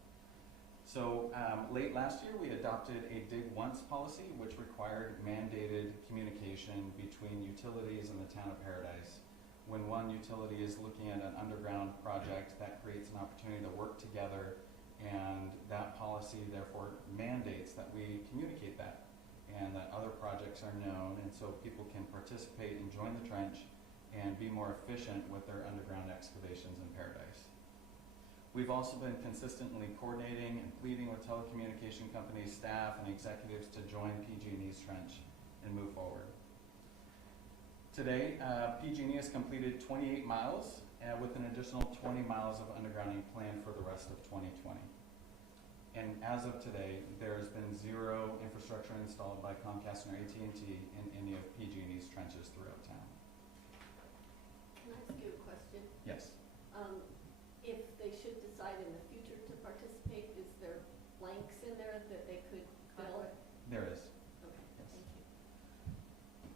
So late last year, we adopted a dig once policy, which required mandated communication between utilities and the town of Paradise. When one utility is looking at an underground project, that creates an opportunity to work together, and that policy therefore mandates that we communicate that and that other projects are known, and so people can participate and join the trench and be more efficient with their underground excavations in Paradise. We've also been consistently coordinating and pleading with telecommunication companies, staff, and executives to join PG&E's trench and move forward. Today, PG&E has completed 28 miles with an additional 20 miles of undergrounding planned for the rest of 2020. And as of today, there has been 0 infrastructure installed by Comcast or AT&T in any of PG&E's trenches throughout town. Can I ask you a question? Yes. If they should decide in the future to participate, is there blanks in there that they could fill? There is. Okay, yes. Thank you.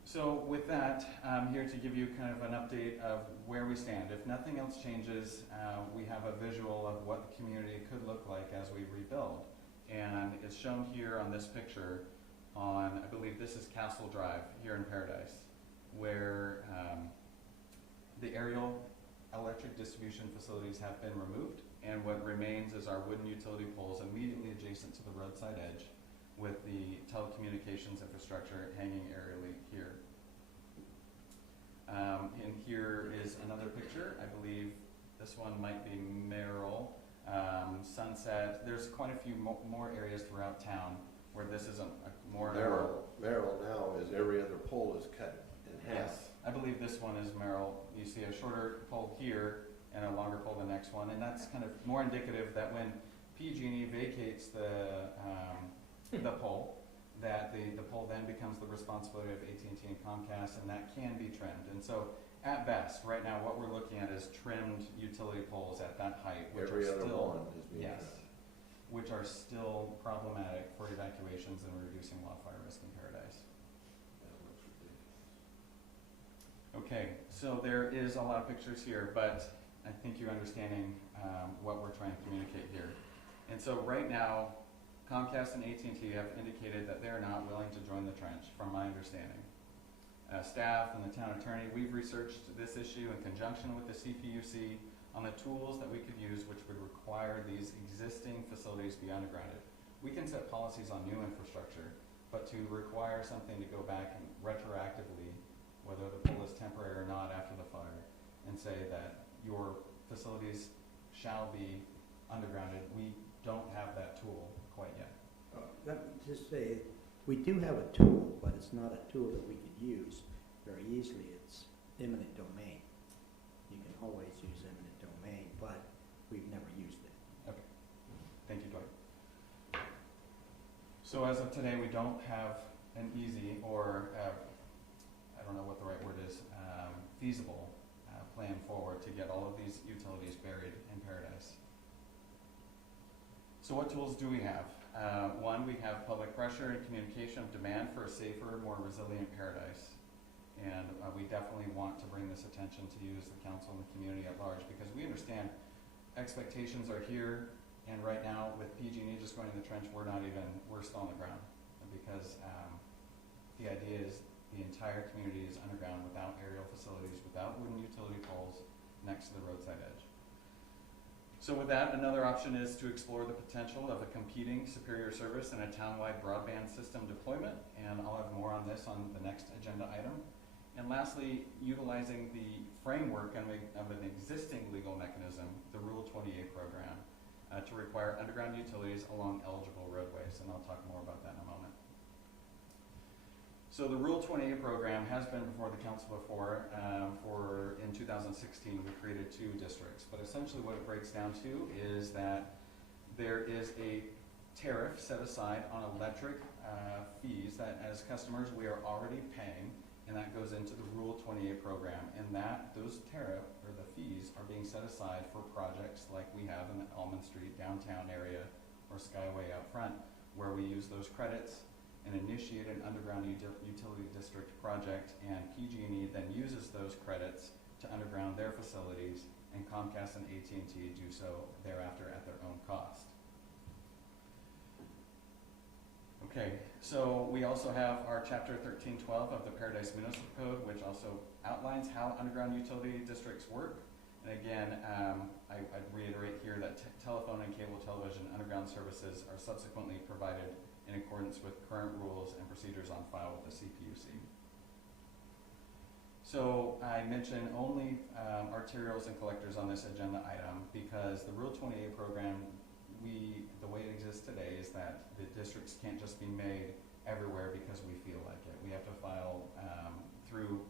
So with that, I'm here to give you kind of an update of where we stand. If nothing else changes, we have a visual of what the community could look like as we rebuild. And it's shown here on this picture on, I believe this is Castle Drive here in Paradise, where the aerial electric distribution facilities have been removed, and what remains is our wooden utility poles immediately adjacent to the roadside edge with the telecommunications infrastructure hanging aerially here. And here is another picture. I believe this one might be Merrill, Sunset. There's quite a few more areas throughout town where this is a more... Merrill now is every other pole is cut in half. Yes, I believe this one is Merrill. You see a shorter pole here and a longer pole the next one, and that's kind of more indicative that when PG&E vacates the pole, that the pole then becomes the responsibility of AT&T and Comcast, and that can be trimmed. And so, at best, right now, what we're looking at is trimmed utility poles at that height, which Every are other still, one is being yes, cut. which are still problematic for evacuations and reducing wildfire risk in Paradise. That looks ridiculous. Okay, so there is a lot of pictures here, but I think you're understanding what we're trying to communicate here. And so right now, Comcast and AT&T have indicated that they're not willing to join the trench, from my understanding. Staff and the town attorney, we've researched this issue in conjunction with the CPUC on the tools that we could use which would require these existing facilities be undergrounded. We can set policies on new infrastructure, but to require something to go back and retroactively, whether the pole is temporary or not after the fire, and say that your facilities shall be undergrounded, we don't have that tool quite yet. Let me just say, we do have a tool, but it's not a tool that we could use very easily. It's eminent domain. You can always use eminent domain, but we've never used it. Okay. Thank you, Dwight. So as of today, we don't have an easy or, I don't know what the right word is, feasible plan forward to get all of these utilities buried in Paradise. So what tools do we have? One, we have public pressure and communication of demand for a safer, more resilient Paradise. And we definitely want to bring this attention to you as the council and the community at large, because we understand expectations are here, and right now with PG&E just going in the trench, we're still on the ground, because the idea is the entire community is underground without aerial facilities, without wooden utility poles next to the roadside edge. So with that, another option is to explore the potential of a competing superior service and a town-wide broadband system deployment, and I'll have more on this on the next agenda item. And lastly, utilizing the framework of an existing legal mechanism, the Rule 28 program, to require underground utilities along eligible roadways, and I'll talk more about that in a moment. So the Rural 28 program has been before the council before. In 2016, we created 2 districts, but essentially what it breaks down to is that there is a tariff set aside on electric fees that as customers we are already paying, and that goes into the Rural 28 program, and those tariff or the fees are being set aside for projects like we have in the Almond Street downtown area or Skyway out front, where we use those credits and initiate an underground utility district project, and PG&E then uses those credits to underground their facilities, and Comcast and AT&T do so thereafter at their own cost. Okay, so we also have our Chapter 1312 of the Paradise Municipal Code, which also outlines how underground utility districts work. And again, I'd reiterate here that telephone and cable television underground services are subsequently provided in accordance with current rules and procedures on file with the CPUC. So I mention only arterials and collectors on this agenda item because the Rural 28 program, the way it exists today is that the districts can't just be made everywhere because we feel like it. We have to file through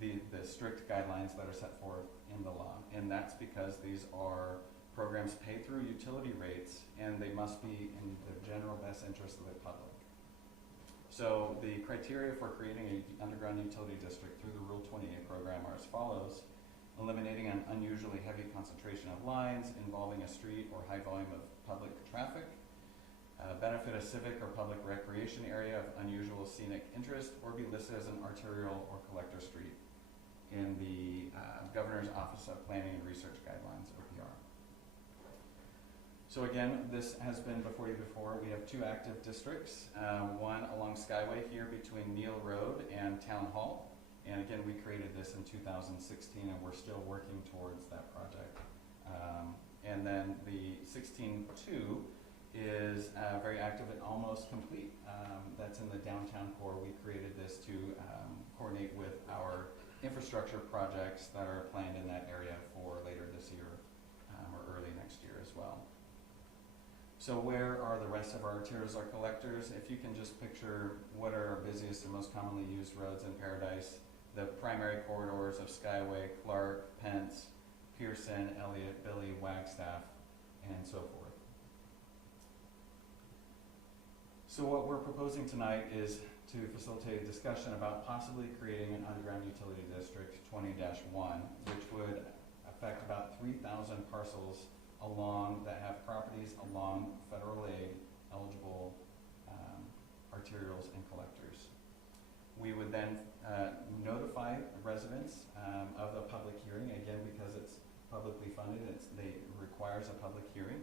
the strict guidelines that are set forth in the law, and that's because these are programs paid through utility rates, and they must be in the general best interest of the public. So the criteria for creating an underground utility district through the Rural 28 program are as follows: eliminating an unusually heavy concentration of lines involving a street or high volume of public traffic, benefit a civic or public recreation area of unusual scenic interest, or be listed as an arterial or collector street in the Governor's Office of Planning and Research Guidelines, OPR. So again, this has been before you before. We have 2 active districts, one along Skyway here between Neal Road and Town Hall. And again, we created this in 2016, and we're still working towards that project. And then the 16-2 is very active and almost complete. That's in the downtown core. We created this to coordinate with our infrastructure projects that are planned in that area for later this year or early next year as well. So where are the rest of our arterials or collectors? If you can just picture what are our busiest and most commonly used roads in Paradise, the primary corridors of Skyway, Clark, Pence, Pearson, Elliott, Billy, Wagstaff, and so forth. So what we're proposing tonight is to facilitate a discussion about possibly creating an underground utility district 20-1, which would affect about 3,000 parcels that have properties along federal aid eligible arterials and collectors. We would then notify residents of the public hearing, again because it's publicly funded, it requires a public hearing.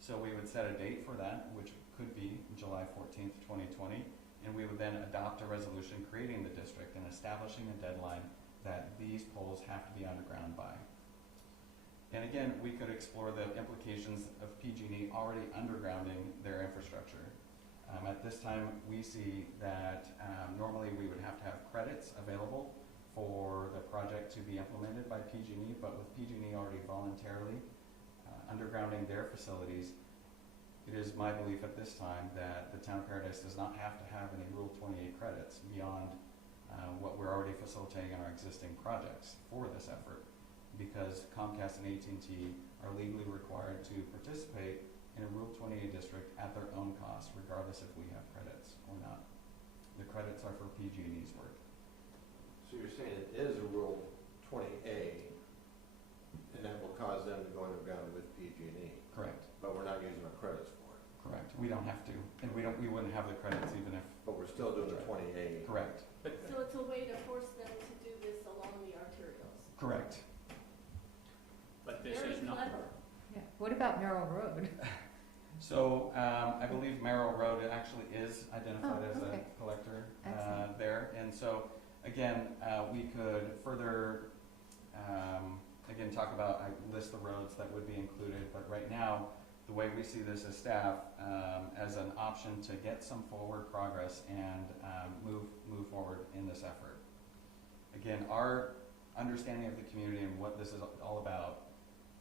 So we would set a date for that, which could be July 14th, 2020, and we would then adopt a resolution creating the district and establishing a deadline that these poles have to be underground by. And again, we could explore the implications of PG&E already undergrounding their infrastructure. At this time, we see that normally we would have to have credits available for the project to be implemented by PG&E, but with PG&E already voluntarily undergrounding their facilities, it is my belief at this time that the town of Paradise does not have to have any Rule 28 credits beyond what we're already facilitating in our existing projects for this effort, because Comcast and AT&T are legally required to participate in a Rule 28 district at their own cost, regardless if we have credits or not. The credits are for PG&E's work. So you're saying it is a Rule 20A, and that will cause them to go underground with PG&E? Correct. But we're not using our credits for it? Correct. We don't have to, and we wouldn't have the credits even if. But we're still doing the 20A? Correct. So it's a way to force them to do this along the arterials. Correct. But this Very is not. clever. Yeah. What about Merrill Road? So I believe Merrill Road actually is identified as a collector there, and so again we could further again talk about, I list the roads that would be included, but right now the way we see this as staff as an option to get some forward progress and move forward in this effort. Again, our understanding of the community and what this is all about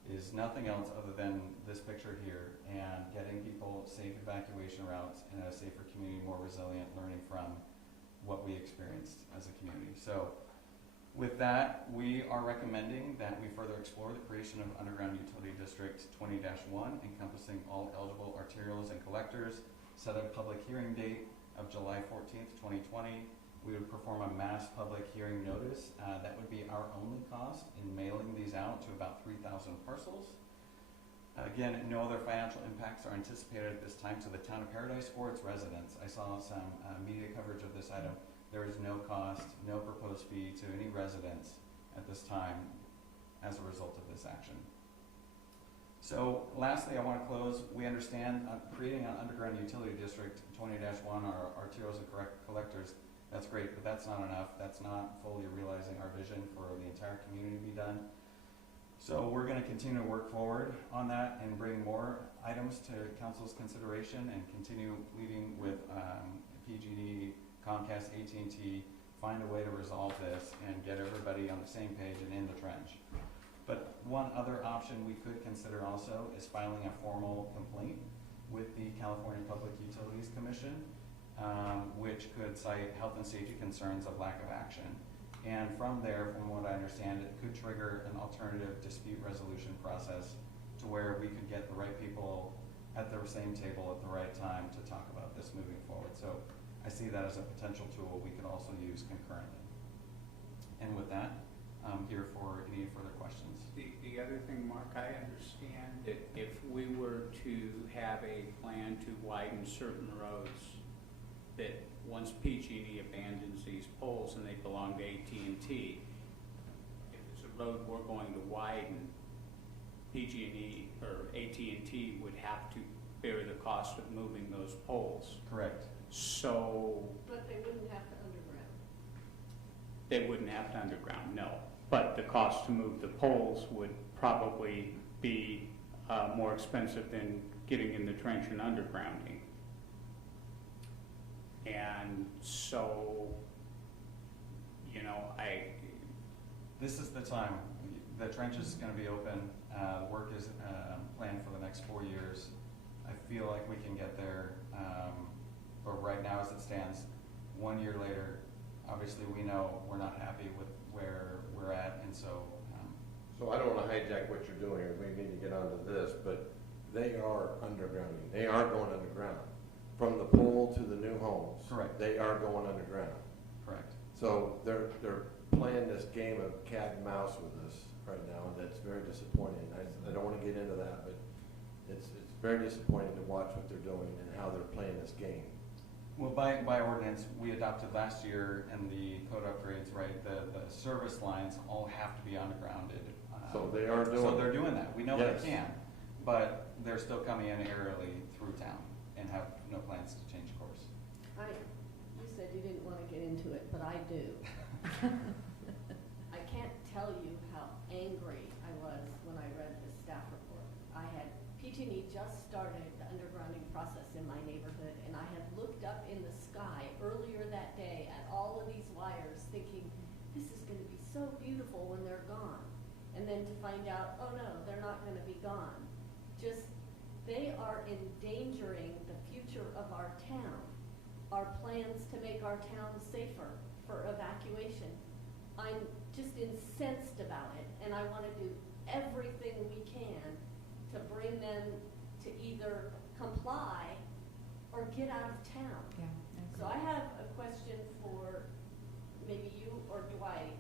is nothing else other than this picture here and getting people safe evacuation routes and a safer community, more resilient, learning from what we experienced as a community. So with that, we are recommending that we further explore the creation of Underground Utility District 20-1 encompassing all eligible arterials and collectors, set a public hearing date of July 14th, 2020. We would perform a mass public hearing notice. That would be our only cost in mailing these out to about 3,000 parcels. Again, no other financial impacts are anticipated at this time to the town of Paradise or its residents. I saw some media coverage of this item. There is no cost, no proposed fee to any residents at this time as a result of this action. So lastly, I want to close. We understand creating an underground utility district 20-1, our arterials and collectors, that's great, but that's not enough. That's not fully realizing our vision for the entire community to be done. So we're going to continue to work forward on that and bring more items to council's consideration and continue leading with PG&E, Comcast, AT&T, find a way to resolve this and get everybody on the same page and in the trench. But one other option we could consider also is filing a formal complaint with the California Public Utilities Commission, which could cite health and safety concerns of lack of action. And from there, from what I understand, it could trigger an alternative dispute resolution process to where we could get the right people at the same table at the right time to talk about this moving forward. So I see that as a potential tool we could also use concurrently. And with that, I'm here for any further questions. The other thing, Mark, I understand that if we were to have a plan to widen certain roads, that once PG&E abandons these poles and they belong to AT&T, if it's a road we're going to widen, PG&E or AT&T would have to bear the cost of moving those poles. Correct. So. But they wouldn't have to underground. They wouldn't have to underground, no. But the cost to move the poles would probably be more expensive than getting in the trench and undergrounding. And so, you know, This is the time. The trench is going to be open. The work is planned for the next 4 years. I feel like we can get there. But right now, as it stands, 1 year later, obviously we know we're not happy with where we're at, and so. So I don't want to hijack what you're doing, or we need to get onto this, but they are undergrounding. They are going underground. From the pole to the new homes. Correct. They are going underground. Correct. So they're playing this game of cat and mouse with us right now, and that's very disappointing. I don't want to get into that, but it's very disappointing to watch what they're doing and how they're playing this game. Well, by ordinance, we adopted last year, and the code upgrades, right, the service lines all have to be undergrounded. So they are doing. So they're doing that. We know Yes. they can, but they're still coming in aerially through town and have no plans to change course. You said you didn't want to get into it, but I do. I can't tell you how angry I was when I read the staff report. PG&E just started the undergrounding process in my neighborhood, and I had looked up in the sky earlier that day at all of these wires thinking, this is going to be so beautiful when they're gone. And then to find out, oh no, they're not going to be gone. They are endangering the future of our town. Our plans to make our town safer for evacuation. I'm just incensed about it, and I want to do everything we can to bring them to either comply or get out of town. Yeah. So I have a question for maybe you or Dwight.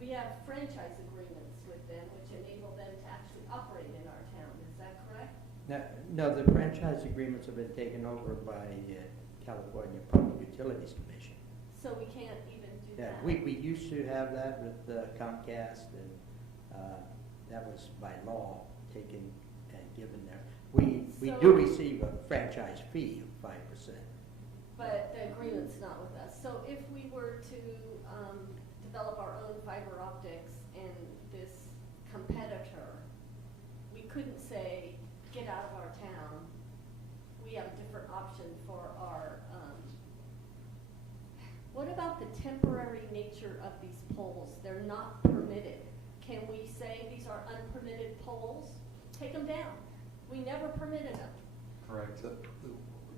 We have franchise agreements with them which enable them to actually operate in our town. Is that correct? No, the franchise agreements have been taken over by California Public Utilities Commission. So we can't even do Yeah, that? we used to have that with Comcast, and that was by law taken and given there. We do receive a franchise fee of 5%. But the agreement's not with us. So if we were to develop our own fiber optics and this competitor, we couldn't say, get out of our town. We have a different option for our, what about the temporary nature of these poles? They're not permitted. Can we say these are unpermitted poles? Take them down. We never permitted them. Correct.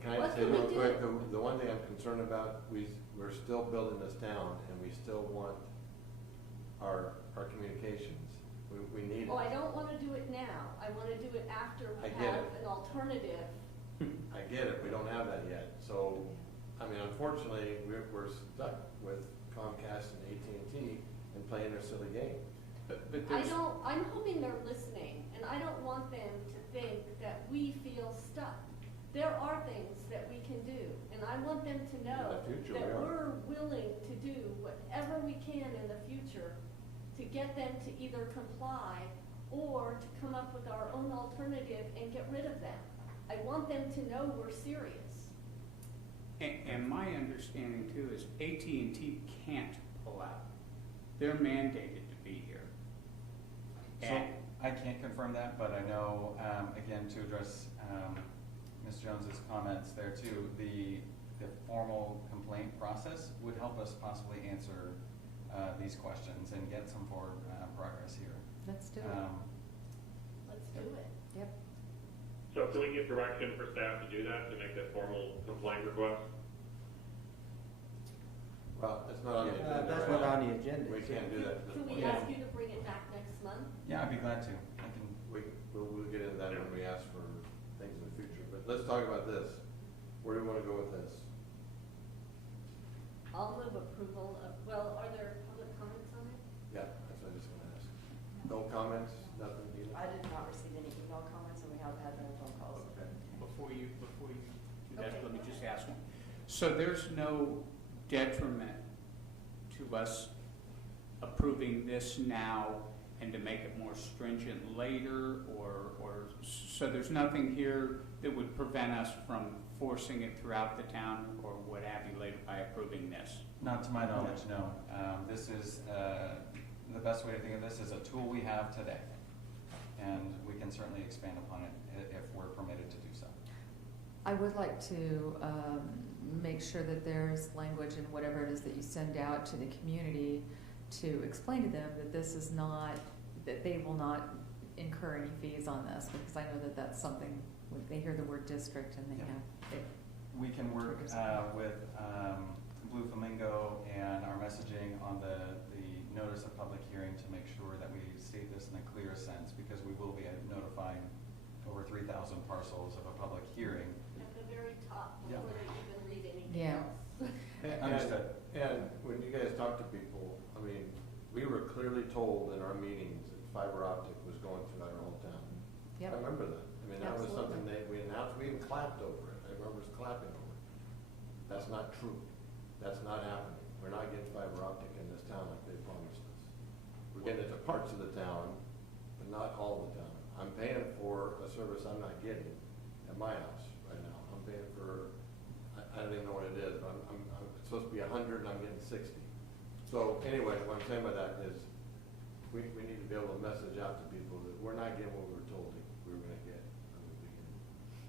Can I What say can we real do? quick, the one thing I'm concerned about, we're still building this town, and we still want our communications. We need it. Oh, I don't wanna do it now. I wanna do it after I we get have it. an alternative. I get it, we don't have that yet. So, I mean, unfortunately, we're stuck with Comcast and AT&T and playing their silly game. But I'm hoping they're listening, and I don't want them to think that we feel stuck. There are things that we can do, and I want them to know In the future, that we are. we're willing to do whatever we can in the future to get them to either comply or to come up with our own alternative and get rid of them. I want them to know we're serious. And my understanding too is AT&T can't pull out. They're mandated to be here. So I can't confirm that, but I know, again, to address Ms. Jones's comments there too, the formal complaint process would help us possibly answer these questions and get some forward progress here. Let's do it. Let's do it. Yep. So can we give direction for staff to do that, to make that formal complaint request? Well, it's not on the agenda. That's right not now. on the agenda. We can't do that at this Can point. we ask you to bring it back next month? Yeah, I'd be glad to. I can. We'll get into that when we ask for things in the future. But let's talk about this. Where do we want to go with this? I'll move approval of, well, are there public comments on it? Yeah, that's what I was just going to ask. No comments, nothing either? I did not receive any email comments, and we have had no phone calls. Okay. before you do that, Okay. let me just ask one. So there's no detriment to us approving this now and to make it more stringent later, or so there's nothing here that would prevent us from forcing it throughout the town or what have you later by approving this? Not to my knowledge, no. This is, the best way to think of this is a tool we have today. And we can certainly expand upon it if we're permitted to do so. I would like to make sure that there's language in whatever it is that you send out to the community to explain to them that this is not, that they will not incur any fees on this, because I know that that's something, when they hear the word district and they Yeah. have, We can work with Blue Flamingo and our messaging on the notice of public hearing to make sure that we state this in the clearest sense, because we will be notifying over 3,000 parcels of a public hearing. At the very top, Yeah. before they even read anything Yeah. else. Understood. And when you guys talk to people, I mean, we were clearly told in our meetings that fiber optic was going throughout our whole town. Yep. I remember that. I mean, that was something Absolutely. that we announced, we even clapped over it. I remember us clapping over it. That's not true. That's not happening. We're not getting fiber optic in this town like they promised us. We're getting it to parts of the town, but not all of the town. I'm paying for a service I'm not getting at my house right now. I'm paying for, I don't even know what it is, but it's supposed to be 100 and I'm getting 60. So anyway, what I'm saying by that is, we need to be able to message out to people that we're not getting what we were told we were gonna get from the beginning.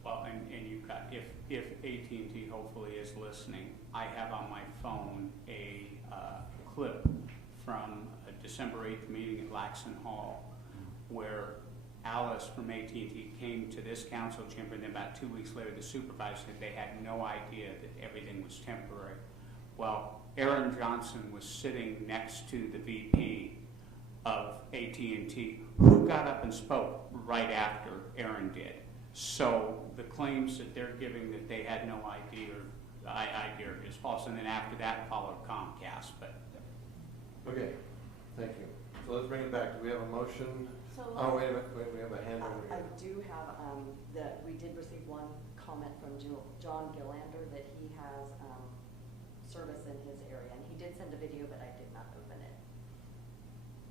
Well, and you've got, if AT&T hopefully is listening, I have on my phone a clip from a December 8th meeting at Laxton Hall, where Alice from AT&T came to this council chamber, and then about 2 weeks later, the supervisor said they had no idea that everything was temporary. Well, Aaron Johnson was sitting next to the VP of AT&T, who got up and spoke right after Aaron did. So the claims that they're giving that they had no idea is false. And then after that followed Comcast. But Okay, thank you. So let's bring it back. Do we have a motion? So, Oh, wait a minute, we have a hand over I here. do have, that we did receive one comment from John Gillander that he has, service in his area, and he did send a video, but I did not open it.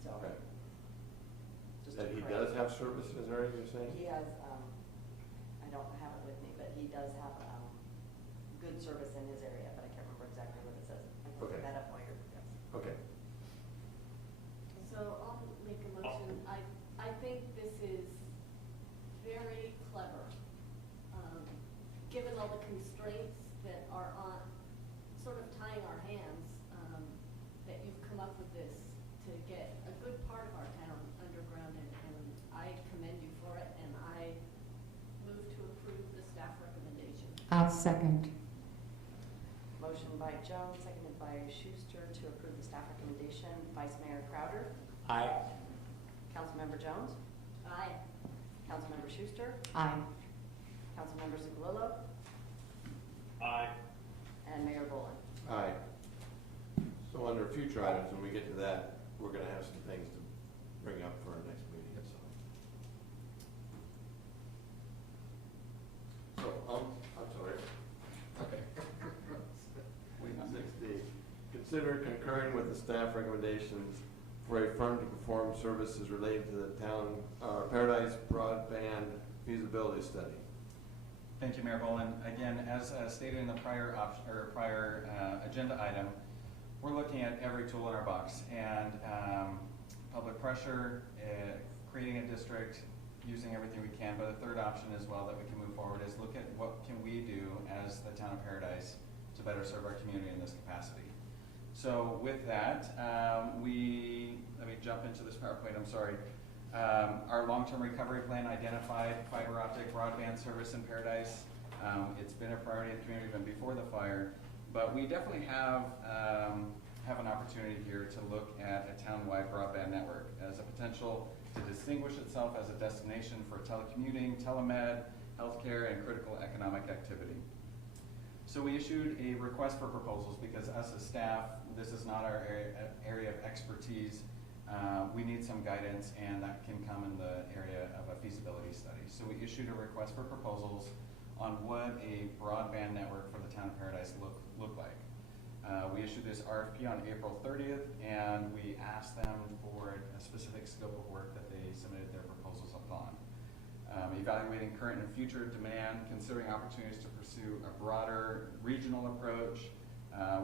So. Okay. just That to he correct. does have service in his area, you're saying? He has, I don't have it with me, but he does have, good service in his area, but I can't remember exactly what it says. I can look Okay. that up while you're, yes. Okay. so I'll make a motion. I think this is very clever, given all the constraints that are on, sort of tying our hands, that you've come up with this to get a good part of our town I'll second. Motion by Jones, seconded by Schuster to approve the staff recommendation. Vice Mayor Crowder. Aye. Councilmember Jones. Aye. Councilmember Schuster. Aye. Councilmember Cigalolo. Aye. And Mayor Boland. Aye. So under future items, when we get to that, we're gonna have some things to bring up for our next meeting, so. I'm sorry. Okay. 6D, consider concurring with the staff recommendations for a firm to perform services related to the town, Paradise Broadband feasibility study. Thank you, Mayor Boland. Again, as stated in the prior agenda item, we're looking at every tool in our box, and public pressure, creating a district, using everything we can. But the third option as well that we can move forward is look at what can we do as the town of Paradise to better serve our community in this capacity. So with that, let me jump into this PowerPoint, I'm sorry. Our long-term recovery plan identified fiber optic broadband service in Paradise. It's been a priority in the community even before the fire, but we definitely have an opportunity here to look at a town-wide broadband network as a potential to distinguish itself as a destination for telecommuting, telemed, healthcare, and critical economic activity. So we issued a request for proposals because us as staff, this is not our area of expertise. We need some guidance, and that can come in the area of a feasibility study. So we issued a request for proposals on what a broadband network for the town of Paradise look like. We issued this RFP on April 30th, and we asked them for a specific scope of work that they submitted their proposals upon. Evaluating current and future demand, considering opportunities to pursue a broader regional approach,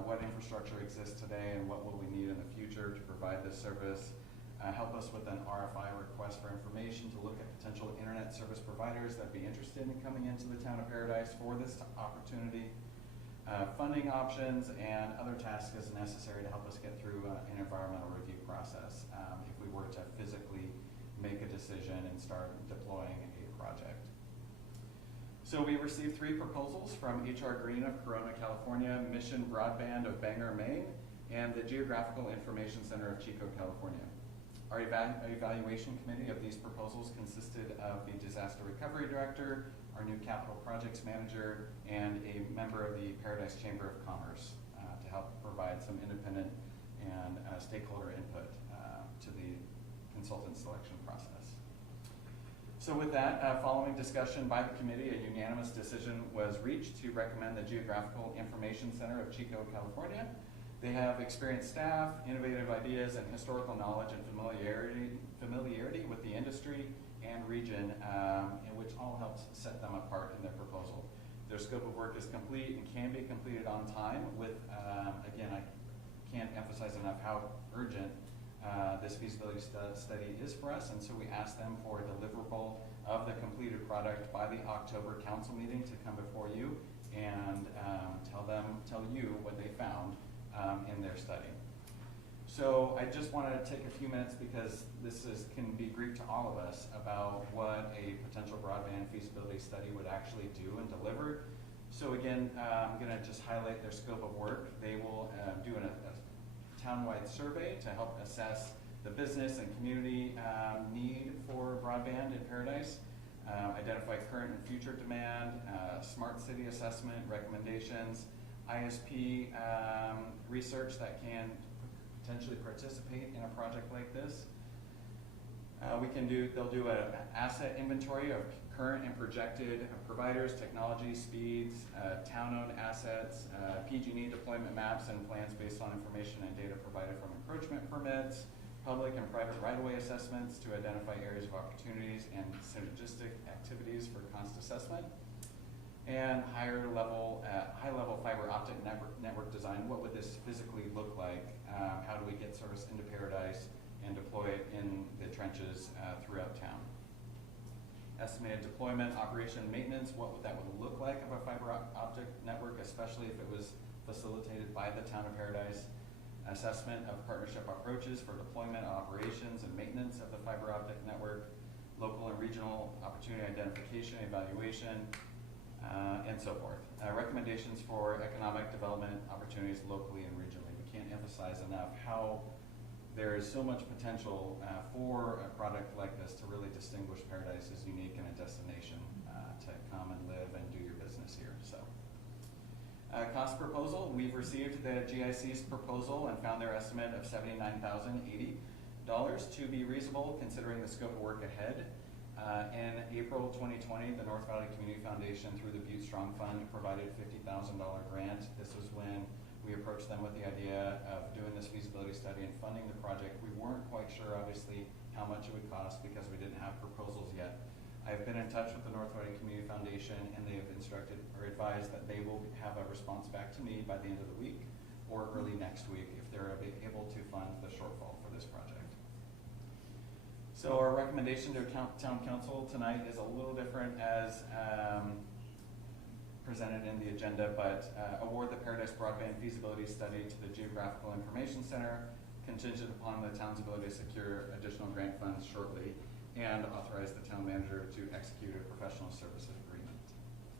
what infrastructure exists today and what will we need in the future to provide this service. Help us with an RFI, request for information, to look at potential internet service providers that be interested in coming into the town of Paradise for this opportunity. Funding options and other tasks as necessary to help us get through an environmental review process if we were to physically make a decision and start deploying a project. So we received 3 proposals from HR Green of Corona, California, Mission Broadband of Bangor, Maine, and the Geographical Information Center of Chico, California. Our evaluation committee of these proposals consisted of the Disaster Recovery Director, our new Capital Projects Manager, and a member of the Paradise Chamber of Commerce to help provide some independent and stakeholder input to the consultant selection process. So with that, following discussion by the committee, a unanimous decision was reached to recommend the Geographical Information Center of Chico, California. They have experienced staff, innovative ideas, and historical knowledge and familiarity with the industry and region, in which all helps set them apart in their proposal. Their scope of work is complete and can be completed on time with, again, I can't emphasize enough how urgent this feasibility study is for us, and so we asked them for a deliverable of the completed product by the October council meeting to come before you and tell you what they found in their study. So I just wanted to take a few minutes because this can be Greek to all of us about what a potential broadband feasibility study would actually do and deliver. So again, I'm going to just highlight their scope of work. They will do a town-wide survey to help assess the business and community need for broadband in Paradise, identify current and future demand, smart city assessment, recommendations, ISP research that can potentially participate in a project like this. They'll do an asset inventory of current and projected providers, technology, speeds, town-owned assets, PG&E deployment maps and plans based on information and data provided from encroachment permits, public and private right-of-way assessments to identify areas of opportunities and synergistic activities for cost assessment, and high-level fiber optic network design. What would this physically look like? How do we get service into Paradise and deploy it in the trenches throughout town? Estimated deployment, operation, maintenance, what would that look like of a fiber optic network, especially if it was facilitated by the town of Paradise. Assessment of partnership approaches for deployment, operations, and maintenance of the fiber optic network. Local and regional opportunity identification, evaluation. and so forth. Recommendations for economic development opportunities locally and regionally. We can't emphasize enough how there is so much potential for a product like this to really distinguish Paradise as unique and a destination to come and live and do your business here. So, cost proposal, we've received the GIC's proposal and found their estimate of $79,080 to be reasonable considering the scope of work ahead. In April 2020, the North Valley Community Foundation through the Butte Strong Fund provided a $50,000 grant. This was when we approached them with the idea of doing this feasibility study and funding the project. We weren't quite sure, obviously, how much it would cost because we didn't have proposals yet. I've been in touch with the North Valley Community Foundation, and they have instructed or advised that they will have a response back to me by the end of the week or early next week if they're able to fund the shortfall for this project. So our recommendation to Town Council tonight is a little different as presented in the agenda, but award the Paradise Broadband feasibility study to the Geographical Information Center, contingent upon the town's ability to secure additional grant funds shortly, and authorize the town manager to execute a professional services agreement.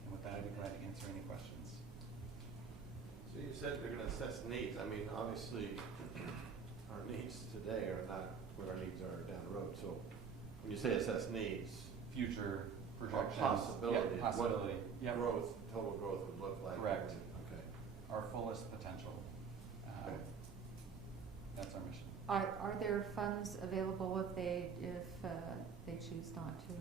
And with that, I'd be glad to answer any questions. So you said they're going to assess needs. I mean, obviously, our needs today are not what our needs are down the road. So when you say assess needs, future projections, possibility, yep, possibility, what growth, total growth would look like. Correct. Okay. Our fullest potential. Okay. That's our mission. Are there funds available if they choose not to?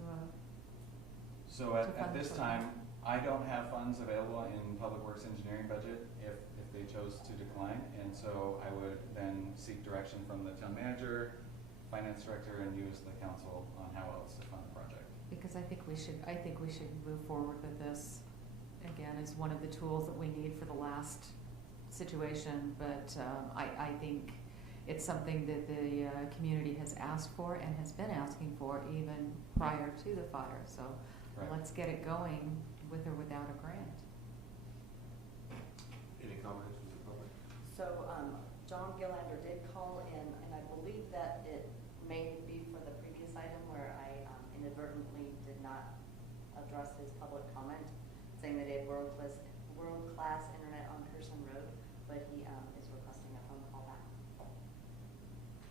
So to at fund this the time, I don't have funds available in Public Works Engineering budget if they chose to decline, and so I would then seek direction from the town manager, finance director, and you as the council on how else to fund the project. Because I think we should move forward with this, again, as one of the tools that we need for the last situation, but I think it's something that the community has asked for and has been asking for even prior to the fire, so let's get it going with or without a grant. Any comments from the public? So John Gillander did call in, and I believe that it may be for the previous item where I inadvertently did not address his public comment, saying that he had world-class internet on Pearson Road, but he is requesting a phone call back.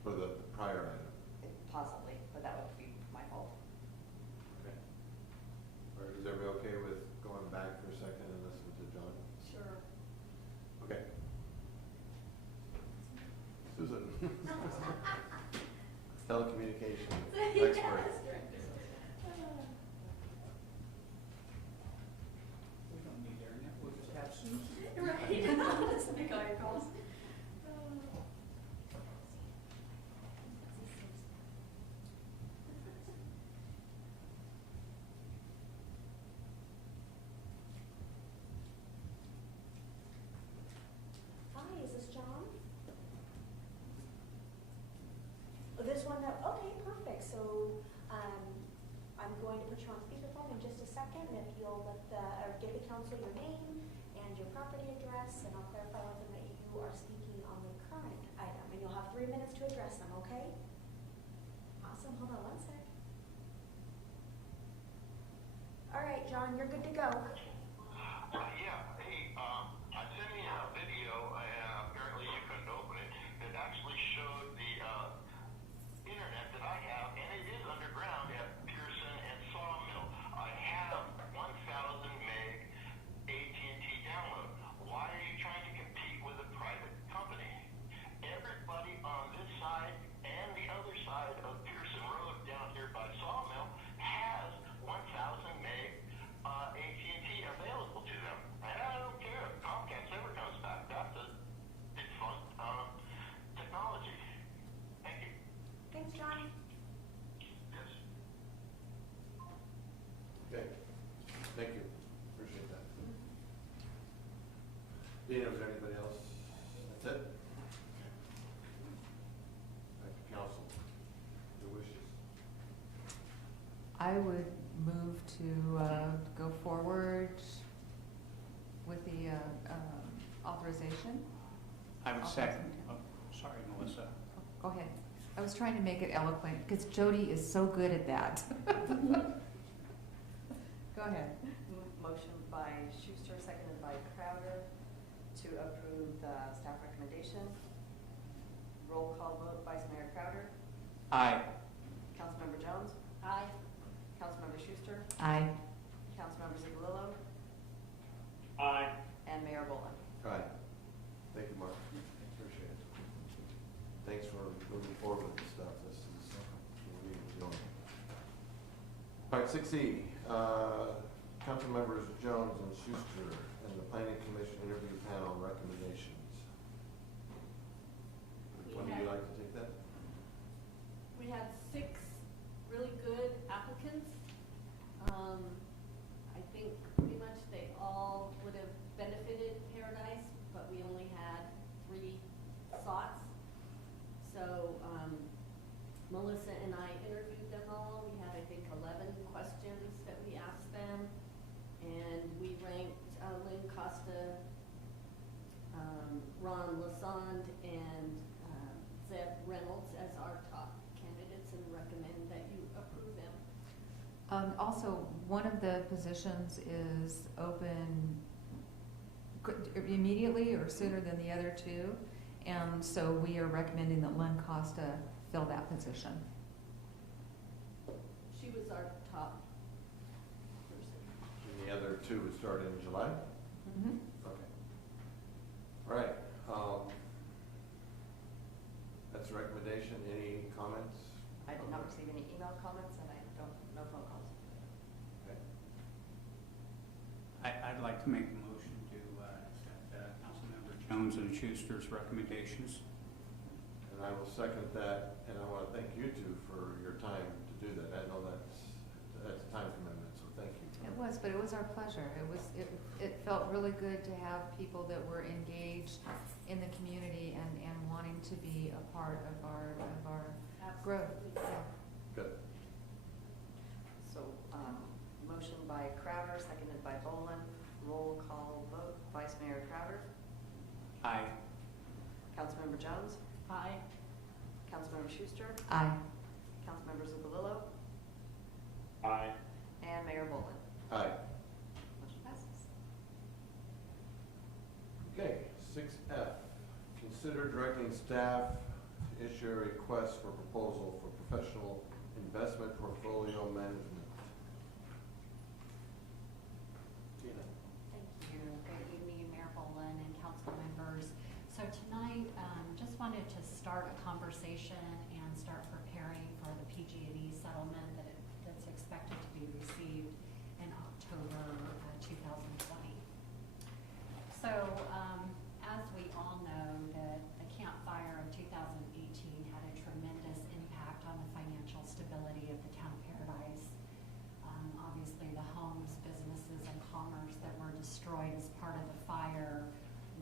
For the prior item? Possibly, but that would be my fault. Okay. All right, is everybody okay with going back for a second and listening to John? Sure. Okay. Susan. Telecommunications expert. We don't need internet, we'll just have Susan. Right, just make all your calls. Hi, is this John? This one, okay, perfect. So, I'm going to put you on speakerphone in just a second, and if you'll give the council your name and your property address, and I'll clarify with them that you are speaking on the current item, and you'll have 3 minutes to address them, okay? Awesome, hold on one sec. All right, John, you're good to go. Yeah, hey, I sent me a video, and apparently you couldn't open it. It actually showed the internet that I have, and it is underground at Pearson and Sawmill. I have 1,000 meg AT&T download. Why are you trying to compete with a private company? Everybody on this side and the other side of Pearson Road down here by Sawmill has 1,000 meg AT&T available to them. And I don't care if Comcast ever comes back. That's a defunct technology. Thank you. Thanks, John. Yes. Okay. Thank you. Appreciate that. Dina, is there anybody else? That's it? Back to council. Your wishes. I would move to go forward with the authorization. I would second. Oh, sorry, Melissa. Go ahead. I was trying to make it eloquent because Jody is so good at that. Go ahead. Motion by Schuster, seconded by Crowder, to approve the staff recommendation. Roll call vote, Vice Mayor Crowder, Aye. Councilmember Jones, Aye. Councilmember Schuster, Aye. Councilmember Zigalillo, Aye. and Mayor Boland. All right. Thank you, Mark. Appreciate it. Thanks for moving forward with this stuff. This is really enjoying. All right, 6E, council members Jones and Schuster and the planning commission interview panel recommendations. Which one would you like to take that? We had 6 really good applicants. I think pretty much they all would have benefited Paradise, but we only had 3 slots. So Melissa and I interviewed them all. We had, I think, 11 questions that we asked them. And we ranked Lynn Costa, Ron Lassonde, and Zeb Reynolds as our top candidates and recommend that you approve them. Also, one of the positions is open immediately or sooner than the other 2. And so we are recommending that Lynn Costa fill that position. She was our top person. And the other 2 would start in July? Mm-hmm. Okay. All right. That's a recommendation. Any comments? I did not receive any email comments, and I don't know phone calls. Okay. I'd like to make a motion to accept Councilmember Jones and Schuster's recommendations. And I will second that, and I want to thank you 2 for your time to do that. I know that's a time commitment, so thank you. It was, but it was our pleasure. It felt really good to have people that were engaged in the community and wanting to be a part of our growth. Absolutely. Yeah. Good. So, motion by Crowder, seconded by Boland. Roll call vote, Vice Mayor Crowder, Aye. Councilmember Jones, Aye. Councilmember Schuster, Aye. Councilmember Zuccolillo, Aye. and Mayor Boland. Aye. Motion passes. Okay, 6F, consider directing staff to issue a request for proposal for professional investment portfolio management. Tina. Thank you. Good evening, Mayor Boland and council members. So tonight, just wanted to start a conversation and start preparing for the PG&E settlement that's expected to be received in October 2020. So, as we all know, the Camp Fire of 2018 had a tremendous impact on the financial stability of the town of Paradise. Obviously, the homes, businesses, and commerce that were destroyed as part of the fire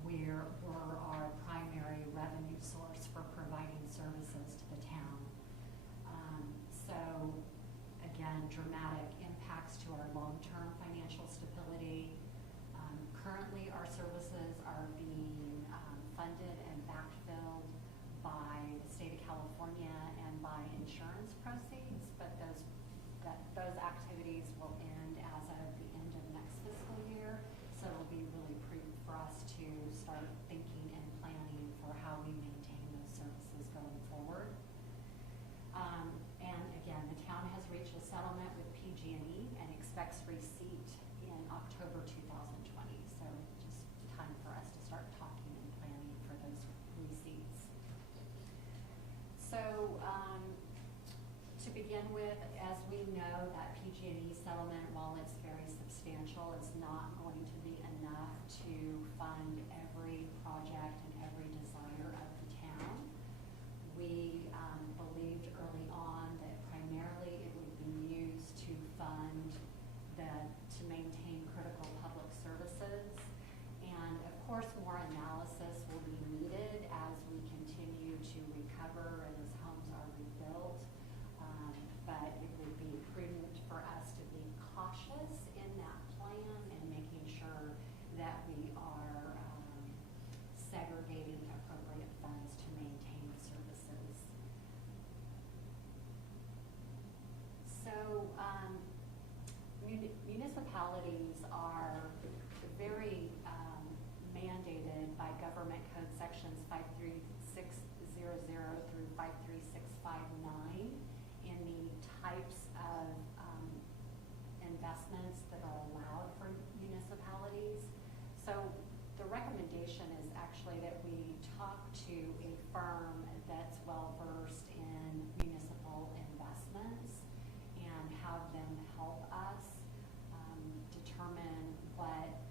were our primary revenue source for providing services to the town. So, again, dramatic impacts to our long-term financial stability. Currently, our services are being funded and backfilled by the state of California and by insurance proceeds, but those activities will end as of the end of next fiscal year. So it'll be really prudent for us to start thinking and planning for how we maintain those services going forward. And again, the town has reached a settlement with PG&E and expects receipt in October 2020. So just time for us to start talking and planning for those receipts. So to begin with, as we know, that PG&E settlement, while it's very substantial, is not going to be enough to fund every project and every desire of the town. We believed early on that primarily it would be used to fund to maintain critical public services. And of course, more analysis will be needed as we continue to recover and as homes are rebuilt. But it would be prudent for us to be cautious in that plan and making sure that we are segregating appropriate funds to maintain the services. So municipalities are Government Code Sections 53600 through 53659 in the types of investments that are allowed for municipalities. So the recommendation is actually that we talk to a firm that's well-versed in municipal investments and have them help us determine what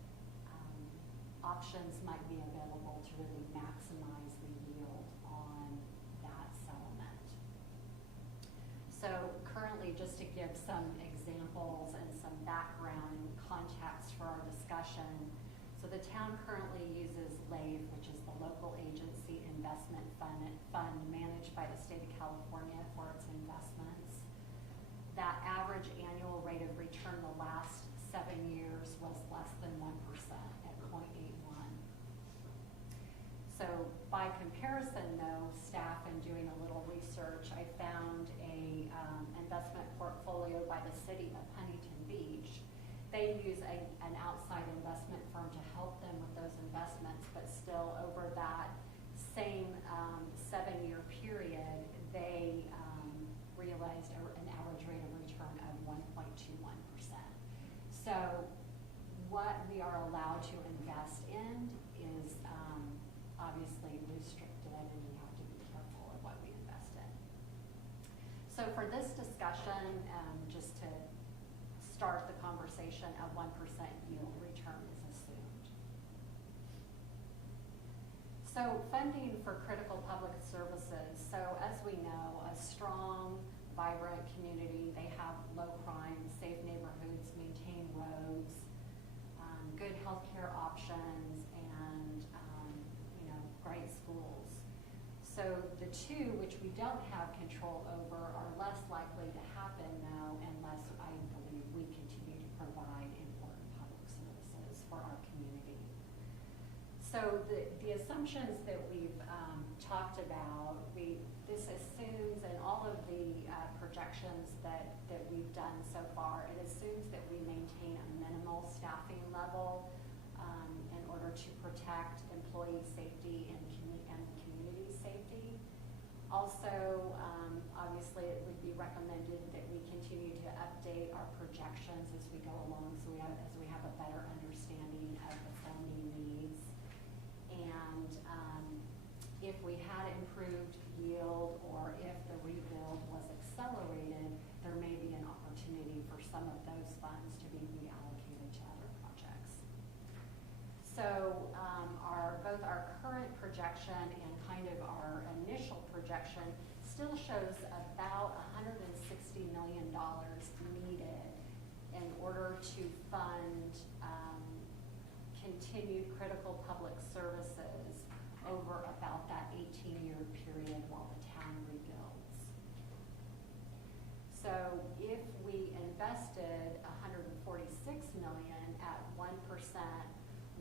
options might be available to really maximize the yield on that settlement. So currently, just to give some examples and some background and context for our discussion, so the town currently uses LAVE, which is the Local Agency Investment Fund managed by the state of California for its investments. That average annual rate of return the last 7 years was less than 1% at 0.81. So by comparison though, staff in doing a little research, I found a investment portfolio by the city of Huntington Beach. They use an outside investment firm to help them with those investments, but still over that same 7-year period, they realized an average rate of return of 1.21%. So what we are allowed to invest in is obviously restricted, and we have to be careful of what we invest in. So for this discussion, just to start the conversation, a 1% yield return is assumed. So funding for critical public services. So as we know, a strong, vibrant community, they have low crime, safe neighborhoods, maintain roads, good healthcare options, and great schools. So the two, which we don't have control over, are less likely to happen now unless I believe we continue to provide important public services for our community. So the assumptions that we've talked about, this assumes, and all of the projections that we've done so far, it assumes that we maintain a minimal staffing level in order to protect employee safety and community safety. Also, obviously, it would be recommended that we continue to update our projections as we go along, so as we have a better understanding of the funding needs. And if we had improved yield, or if the rebuild was accelerated, there may be an opportunity for some of those funds to be reallocated to other projects. So both our current projection and kind of our initial projection still shows about $160 million needed in order to fund continued critical public services over about that 18-year period while the town rebuilds. So if we invested $146 million at 1%,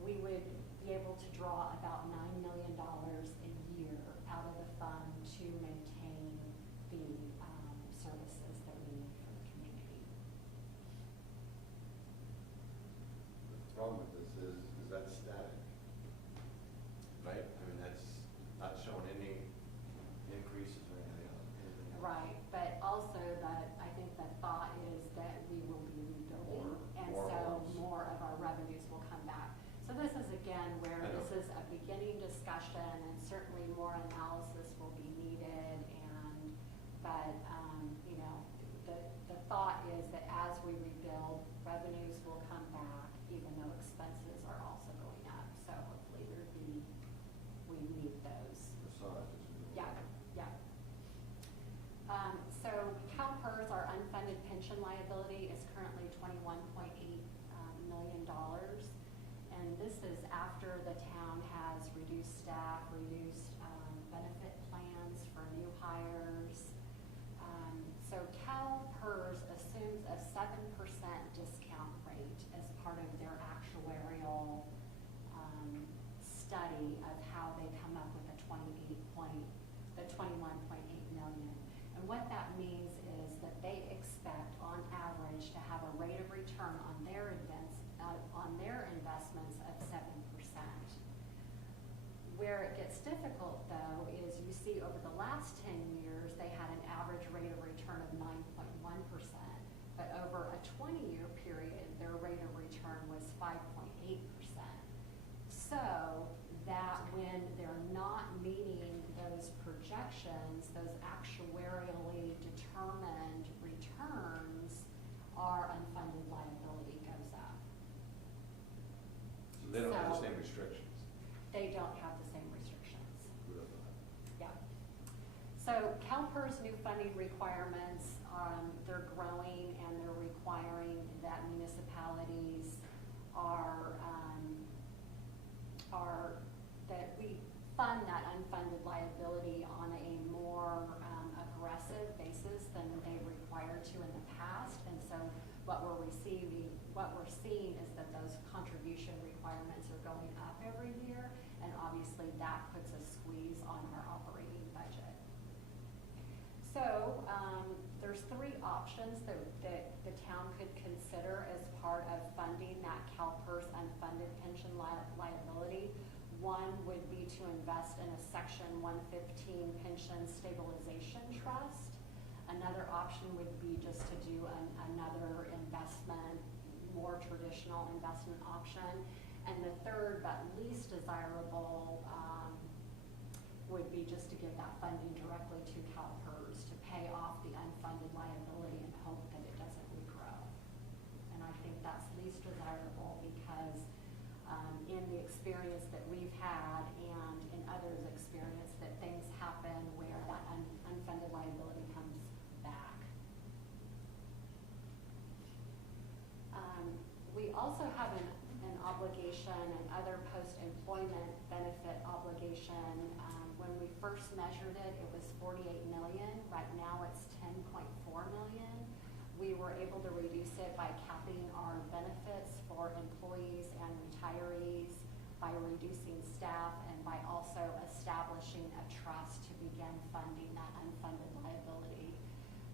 we would be able to draw about $9 million a year out of the fund to maintain the services that we need for the community. The problem with this is that's static, right? I mean, that's not showing any increases or anything else. Right, but also that I think the thought is that we will be rebuilding, more of our revenues will come back. So this is again where this is a beginning discussion, and certainly more analysis will be needed. But the thought is that as we rebuild, revenues will come back, even though expenses are also going up. So hopefully we meet those. Yeah. So CalPERS, our unfunded pension liability, is currently $21.8 million. And this is after the town has reduced staff, reduced benefit plans for new hires. So CalPERS assumes a 7% discount rate as part of their actuarial study of how they come up with the $21.8 million. And what that means is that they expect, on average, to have a rate of return on their investments of 7%. so that when they're not meeting those projections, those actuarially determined returns, our unfunded liability goes up. So they don't have the So- same restrictions. They don't have the same restrictions. Who doesn't have? Yeah. So CalPERS new funding requirements, they're growing and they're requiring that municipalities that we fund that unfunded liability on a more aggressive basis than they required to in the past. And so what we're seeing is that those contribution requirements are going up every year, and obviously that puts a squeeze on our operating budget. So there's three options that the town could consider as part of funding that CalPERS unfunded pension liability. One would be to invest in a Section 115 pension stabilization trust. Another option would be just to do another investment, more traditional investment option. And the third, but least desirable, would be just to give that funding directly to CalPERS to pay off the unfunded liability and hope that it doesn't regrow. And I think that's least desirable because in the experience that we've had and in others' experience, that things happen where that unfunded liability comes back. We also have an obligation, and other post-employment benefit obligation. When we first measured it, it was 48 million. Right now it's 10.4 million. We were able to reduce it by capping our benefits for employees and retirees, by reducing staff, and by also establishing a trust to begin funding that unfunded liability.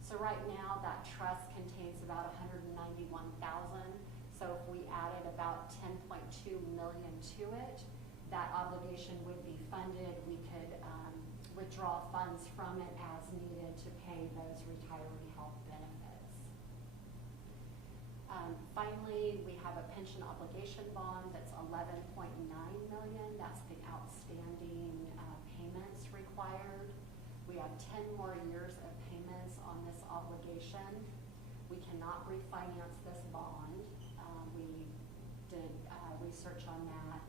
So right now that trust contains about 191,000. So if we added about 10.2 million to it, that obligation would be funded. We could withdraw funds from it as needed to pay those retiree health benefits. Finally, we have a pension obligation bond that's 11.9 million. That's the outstanding payments required. We have 10 more years of payments on this obligation. We cannot refinance this bond. We did research on that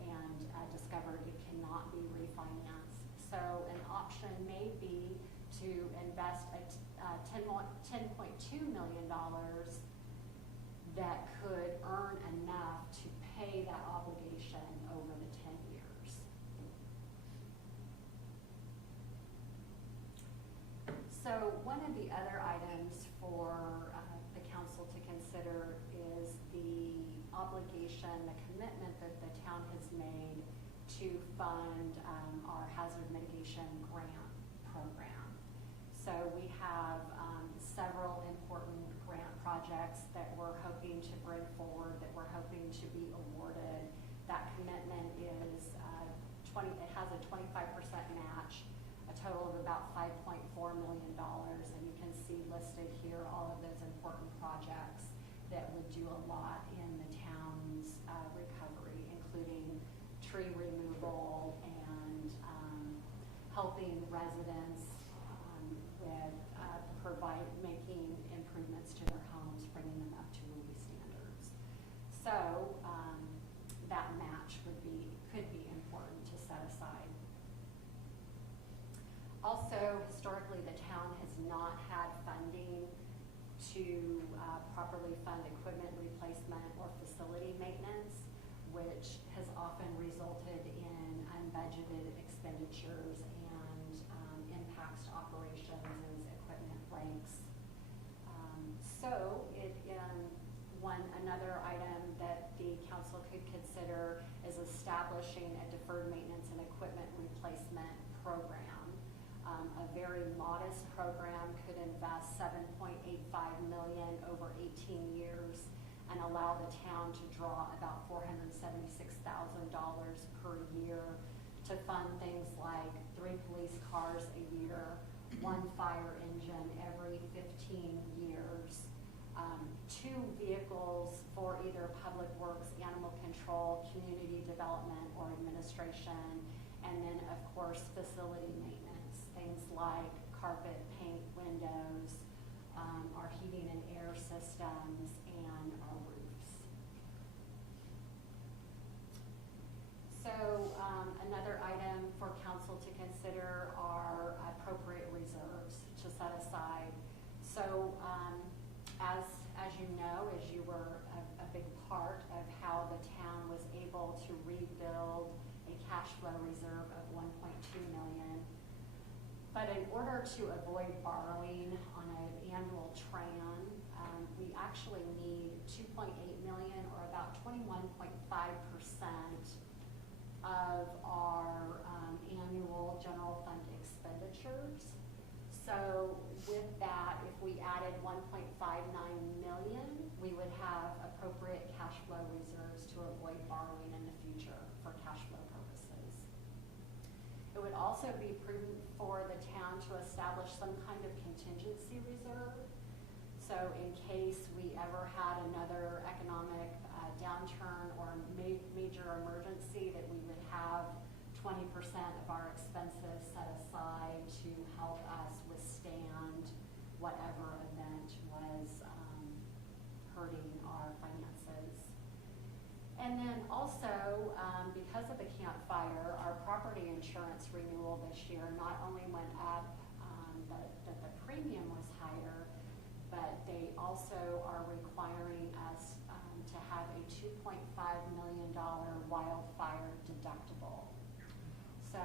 and discovered it cannot be refinanced. So an option may be to invest $10.2 million that could earn enough to pay that obligation over the 10 years. So one of the other items for the council to consider is the obligation, the commitment that the town has made to fund our hazard mitigation grant program. So we have several important grant projects that we're hoping to bring forward, that we're hoping to be awarded. That commitment is it has a 25% match, a total of about $5.4 million, and you can see listed here all of those important projects that would do a lot in the town's recovery, including tree removal and helping residents with making improvements to their homes, bringing them up to WUI standards. So that match could be important to set aside. Also, historically, the town has not had funding to properly fund equipment replacement or facility maintenance, which has often resulted in unbudgeted expenditures and impacts to operations as equipment breaks. So another item that the council could consider is establishing a deferred maintenance and equipment replacement program. A very modest program could invest $7.85 million over 18 years and allow the town to draw about $476,000 per year to fund things like 3 police cars a year, 1 fire engine every 15 years, 2 vehicles for either public works, animal control, control, community development or administration, and then of course facility maintenance, things like carpet, paint, windows, our heating and air systems, and our roofs. So another item for council to consider are appropriate reserves to set aside. So as you know, as you were a big part of how the town was able to rebuild a cash flow reserve of $1.2 million. But in order to avoid borrowing on an annual tran, we actually need $2.8 million, or about 21.5% of our annual general fund expenditures. So with that, if we added 1.59 million, we would have appropriate cash flow reserves to avoid borrowing in the future for cash flow purposes. It would also be prudent for the town to establish some kind of contingency reserve. So in case we ever had another economic downturn or major emergency, that we would have 20% of our expenses set aside to help us withstand whatever event was hurting our finances. And then also, because of the Camp Fire, our property insurance renewal this year not only went up, that the premium was higher, but they also are requiring us to have a $2.5 million wildfire deductible. So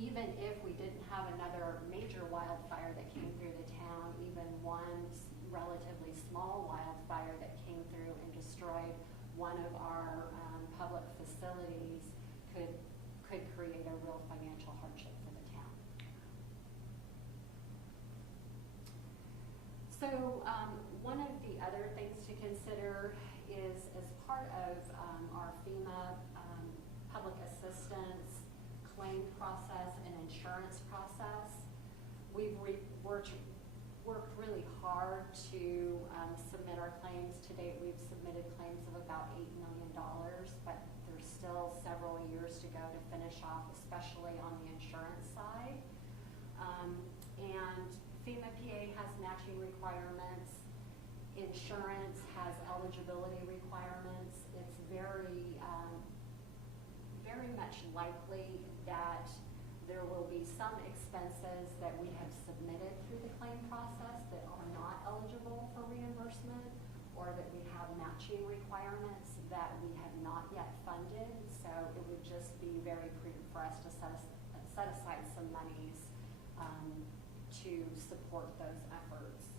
even if we didn't have another major wildfire that came through the town, even one relatively small wildfire that came through and destroyed one of our public facilities could create a real financial hardship for the town. So one of the other things to consider is, as part of our FEMA public assistance claim process and insurance process, we've worked really hard to submit our claims. To date, we've submitted claims of about $8 million, but there's still several years to go to finish off, especially on the insurance side. And FEMA PA has matching requirements. Insurance has eligibility requirements. It's very much likely that there will be some expenses that we have submitted through the claim process that are not eligible for reimbursement, or that we have matching requirements that we have not yet funded. So it would just be very prudent for us to set aside some monies to support those efforts.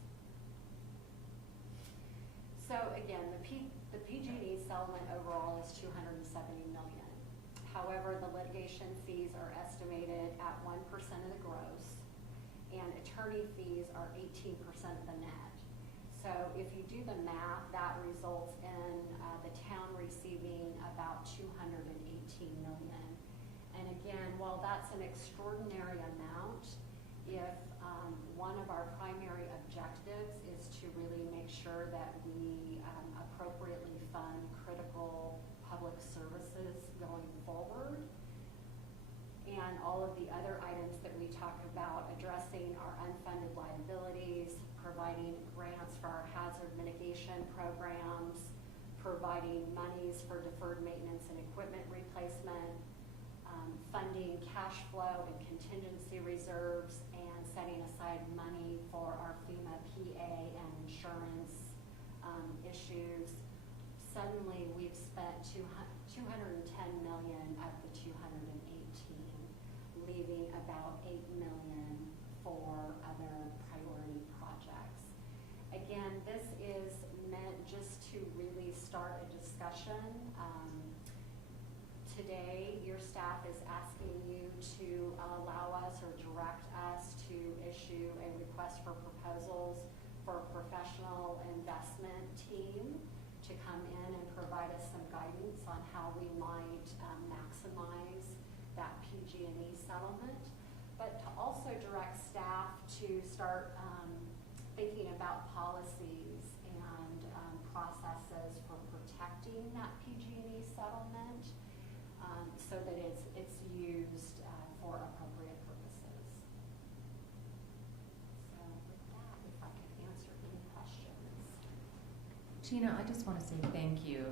So again, the PG&E settlement overall is $270 million. However, the litigation fees are estimated at 1% of the gross, and attorney fees are 18% of the net. So if you do the math, that results in the town receiving about $218 million. And again, while that's an extraordinary amount, if one of our primary objectives is to really make sure that we appropriately fund critical public services going forward, and all of the other items that we talk about, addressing our unfunded liabilities, providing grants for our hazard mitigation programs, providing monies for deferred maintenance and equipment replacement, funding cash flow and contingency reserves, and setting aside money for our FEMA PA and insurance issues. Suddenly, we've spent $210 million of the $218, leaving about $8 million for other priority projects. Again, this is meant just to really start a discussion. Today, your staff is asking you to allow us or direct us to issue a request for proposals for a professional investment team to come in and provide us some guidance on how we might maximize that PG&E settlement, but to also direct staff to start thinking about policies and processes for protecting that PG&E settlement, so that it's used for appropriate purposes. So with that, if I could answer any questions. Gina, I just want to say thank you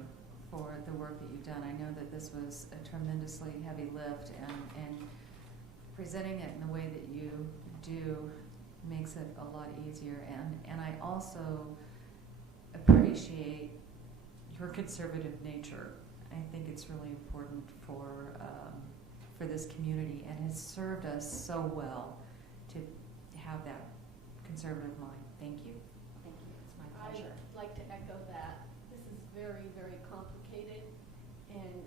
for the work that you've done. I know that this was a tremendously heavy lift, and presenting it in the way that you do makes it a lot easier. And I also appreciate your conservative nature. I think it's really important for this community, and has served us so well to have that conservative mind. Thank you. Thank you. It's my pleasure. I'd like to echo that. This is very, very complicated, and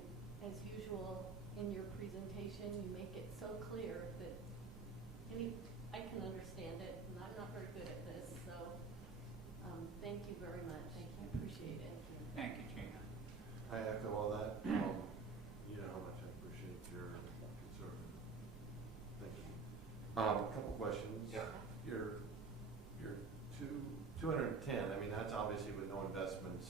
as usual in your presentation, you make it so clear that I can understand it, and I'm not very good at this, so thank you very much. Thank you. I appreciate it. Thank you, Gina. I echo all that. You know how much I appreciate your concern. Thank you. A couple questions. Yeah. Your 210, I mean, that's obviously with no investments,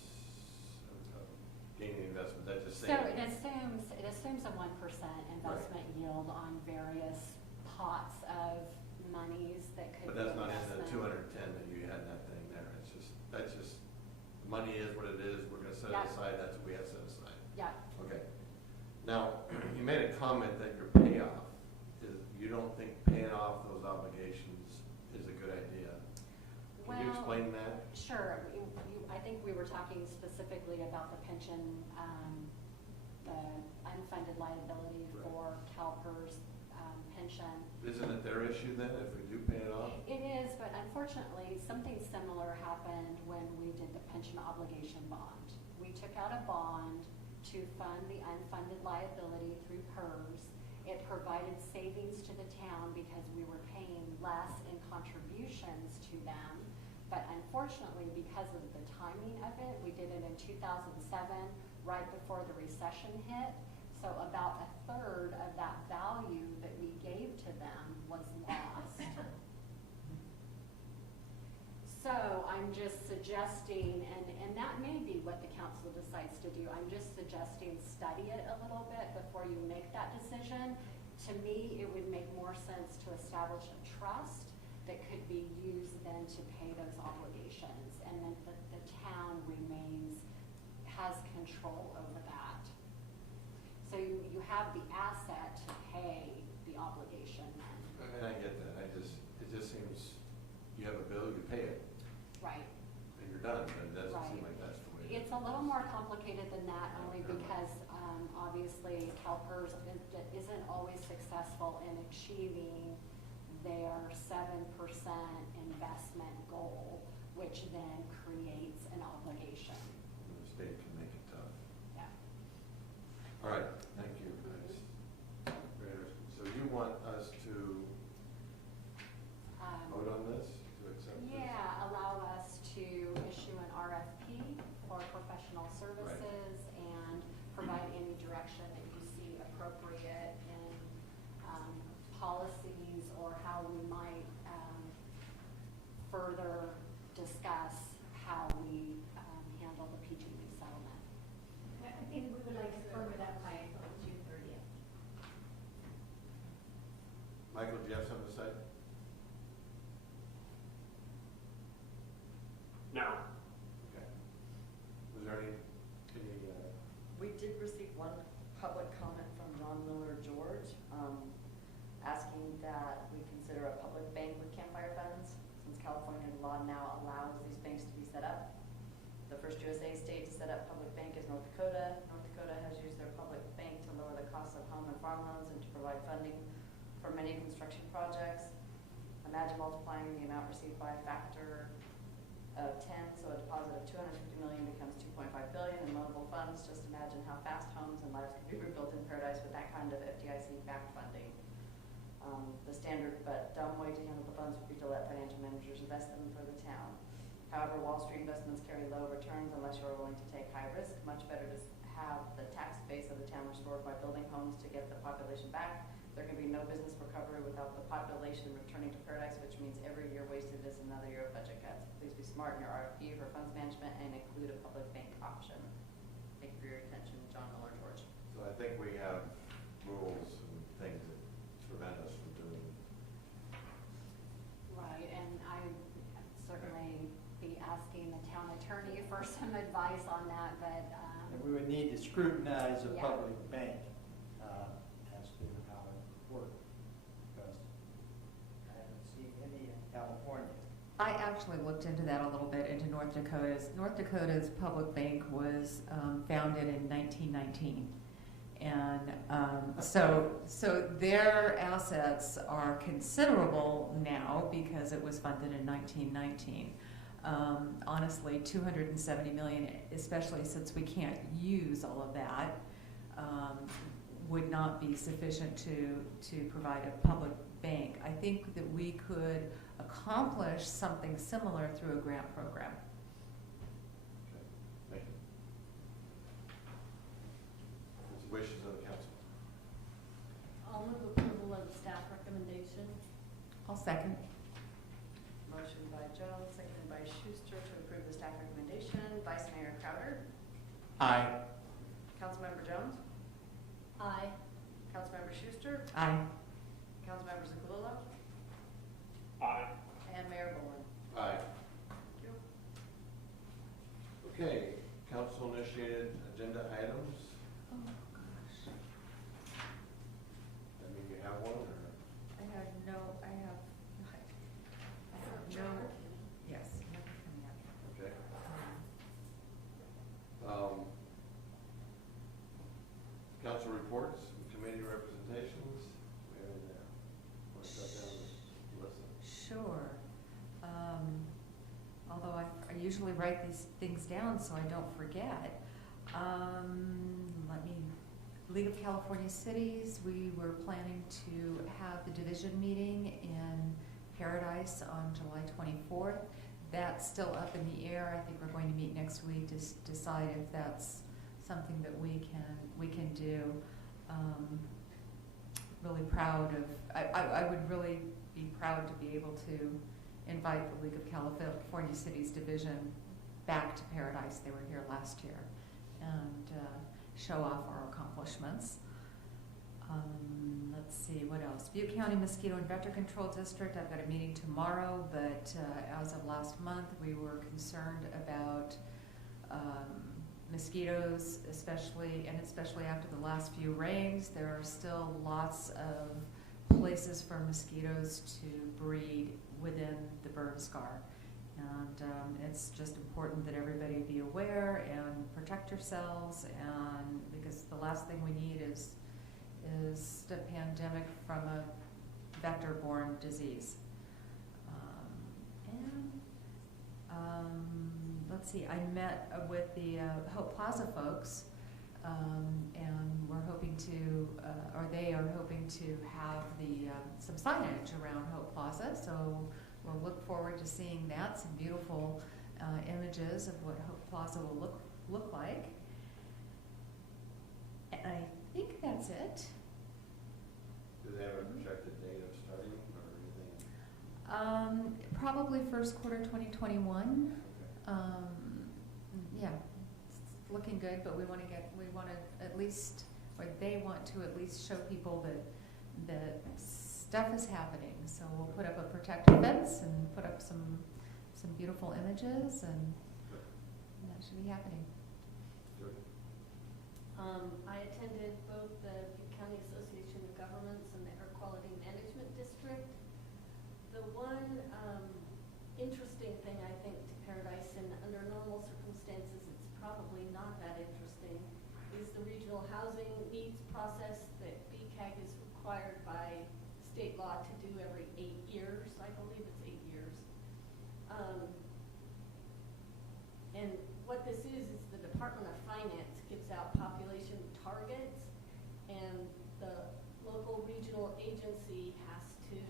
gaining investments, that's just So saying. it assumes a 1% investment yield on various pots of monies that could But be that's not in the investment. 210 that you had in that thing there. That's just, money is what it is. We're gonna set it Yeah. aside. That's what we have set aside. Yeah. Okay. Now, you made a comment that your payoff is, you don't think paying off those obligations is a good idea. Can you Well, explain that? Sure. I think we were talking specifically about the pension, the unfunded liability Right. for CalPERS pension. Isn't it their issue then if we do pay it off? It is, but unfortunately, something similar happened when we did the pension obligation bond. We took out a bond to fund the unfunded liability through PERS. It provided savings to the town because we were paying less in contributions to them. But unfortunately, because of the timing of it, we did it in 2007, right before the recession hit. So about a third of that value that we gave to them was lost. So I'm just suggesting, and that may be what the council decides to do, I'm just suggesting study it a little bit before you make that decision. To me, it would make more sense to establish a trust that could be used then to pay those obligations, and then the town has control over that. So you have the asset to pay the obligation then. And I get that. It just seems, you have a bill, you pay it, Right. and you're done. But it doesn't seem Right. like that's the way. it is. It's a little more complicated than that, only because obviously CalPERS isn't always successful in achieving their 7% investment goal, which then creates an obligation. The state can make it tough. Yeah. All right, thank you. So you want us to vote on this, to accept this? Yeah, allow us to issue an RFP for professional services and provide any direction that you see appropriate in policies, or how we might further discuss how we handle the PG&E settlement. I think we would like to firm it up by June 30th. Michael, do you have something to say? No. Okay. Was there any We did receive one public comment from John Miller George, asking that we consider a public bank with campfire funds, since California law now allows these banks to be set up. The first USA state to set up public bank is North Dakota. North Dakota has used their public bank to lower the cost of home and farm loans and to provide funding for many construction projects. Imagine multiplying the amount received by a factor of 10, so a deposit of $250 million becomes $2.5 billion in loanable funds. Just imagine how fast homes and lives could be rebuilt in paradise with that kind of FDIC-backed funding. The standard but dumb way to handle the funds would be to let financial managers invest them for the town. However, Wall Street investments carry low returns unless you are willing to take high risk. Much better to have the tax base of the town restored by building homes to get the population back. There can be no business recovery without the population returning to paradise, which means every year wasted is another year of budget cuts. Please be smart in your RFP for funds management and include a public bank option. Thank you for your attention, John Miller George. attorney for some advice on that, but, And we would need to scrutinize a Yeah. public bank as to how it works, because I haven't seen any in California. I actually looked into that a little bit, into North Dakota's. North Dakota's public bank was founded in 1919. And so their assets are considerable now because it was funded in 1919. Honestly, 270 million, especially since we can't use all of that, would not be sufficient to provide a public bank. I think that we could accomplish something similar through a grant program. Okay, thank you. What's the wishes of the council? I'll move approval of the staff recommendation. I'll second. Motion by Jones, seconded by Schuster to approve the staff recommendation. Vice Mayor Crowder. Aye. Councilmember Jones. Aye. Councilmember Schuster. Aye. Councilmember Zakulula. Aye. And Mayor Boland. Aye. Thank you. Okay, council initiated agenda items. Oh, gosh. I mean, you have one, or? I have no, yes, nothing coming up. Okay. Council reports, committee representations, we have any there? Want to shut down and listen? Sure. Although I usually write these things down so I don't forget. Let me, League of California Cities, we were planning to have the division meeting in Paradise on July 24th. That's still up in the air. I think we're going to meet next week to decide if that's something that we can do. Really proud of, I would really be proud to be able to invite the League of California Cities Division back to Paradise. They were here last year, and show off our accomplishments. Let's see, what else? Butte County Mosquito and Vector Control District, I've got a meeting tomorrow, but as of last month, we were concerned about mosquitoes, especially after the last few rains. There are still lots of places for mosquitoes to breed within the burn scar. And it's just important that everybody be aware and protect yourselves, and because the last thing we need is a pandemic from a vector-borne disease. Let's see, I met with the Hope Plaza folks, and we're hoping to, or they are hoping to have some signage around Hope Plaza, so we'll look forward to seeing that, some beautiful images of what Hope Plaza will look like. And I think that's it. Do they have a projected date of starting or anything? Probably first quarter 2021. Okay. Yeah, it's looking good, but we want to at least, or they want to at least show people that stuff is happening. So we'll put up a protective fence and put up some beautiful images, and that should be happening. Good. I attended both the Butte County Association of Governments and the Air Quality Management District. The one interesting thing, I think, to Paradise, and under normal circumstances it's probably not that interesting, is the regional housing needs process that BCAG is required by state law to do every 8 years. I believe it's 8 years. And what this is the Department of Finance gives out population targets, and the local regional agency has to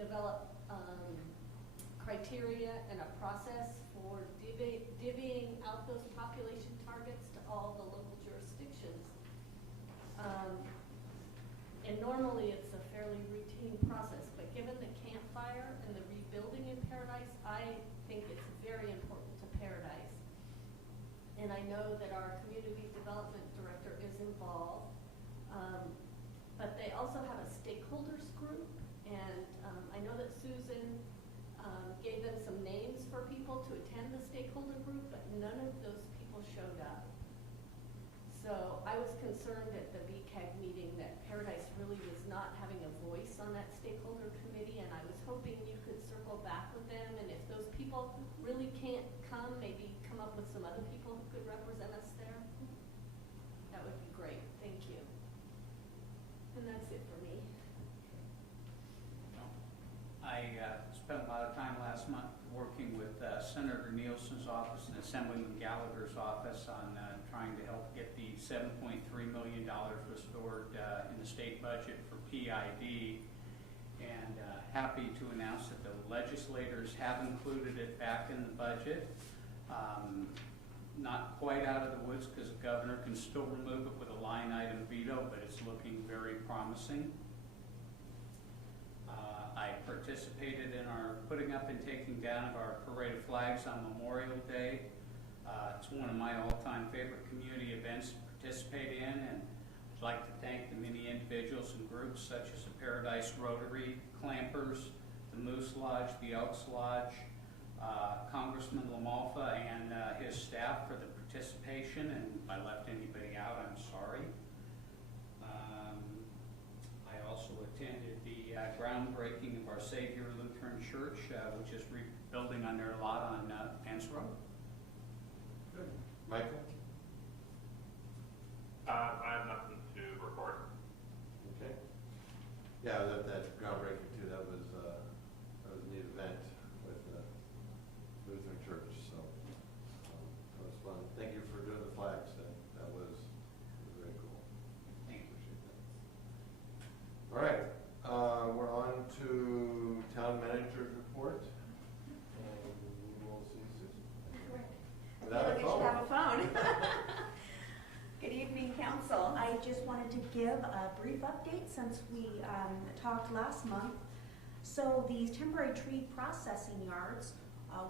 develop criteria and a process for divvying out those population targets to all the local jurisdictions. And normally it's a fairly routine process, but given the campfire and the rebuilding in Paradise, I think it's very important to Paradise. And I know that our community development director is involved, but they also have a stakeholders group, and I know that Susan gave them some names for people to attend the stakeholder group, but none of those people showed up. So I was concerned at the BCAG meeting that Paradise really was not having a voice on that stakeholder committee, and I was hoping you could circle back with them, and if those people really can't come, maybe come up with some other people who could represent us there. That would be great. Thank you. And that's it for me. I spent a lot of time last month working with Senator Nielsen's office and Assemblyman Gallagher's office on trying to help get the $7.3 million restored in the state budget for PID. And happy to announce that the legislators have included it back in the budget. Not quite out of the woods because the governor can still remove it with a line item veto, but it's looking very promising. I participated in our putting up and taking down of our parade of flags on Memorial Day. It's one of my all-time favorite community events to participate in, and I'd like to thank the many individuals and groups such as the Paradise Rotary, Clampers, the Moose Lodge, the Elks Lodge, Congressman LaMalfa and his staff for the participation, and if I left anybody out, I'm sorry. I also attended the groundbreaking of our Savior Lutheran Church, which is rebuilding on their lot on Pence Road. Good. Michael? I have nothing to report. Okay. Yeah, that groundbreaking too, that was a neat event with the Lutheran Church, so that was fun. Thank you for doing the flags. That was very cool. Thank you. Appreciate that. All right, we're on to town manager's report. And we'll see Susan. Without a I should have a phone. Good evening, council. I just wanted to give a brief update since we talked last month. So these temporary tree processing yards,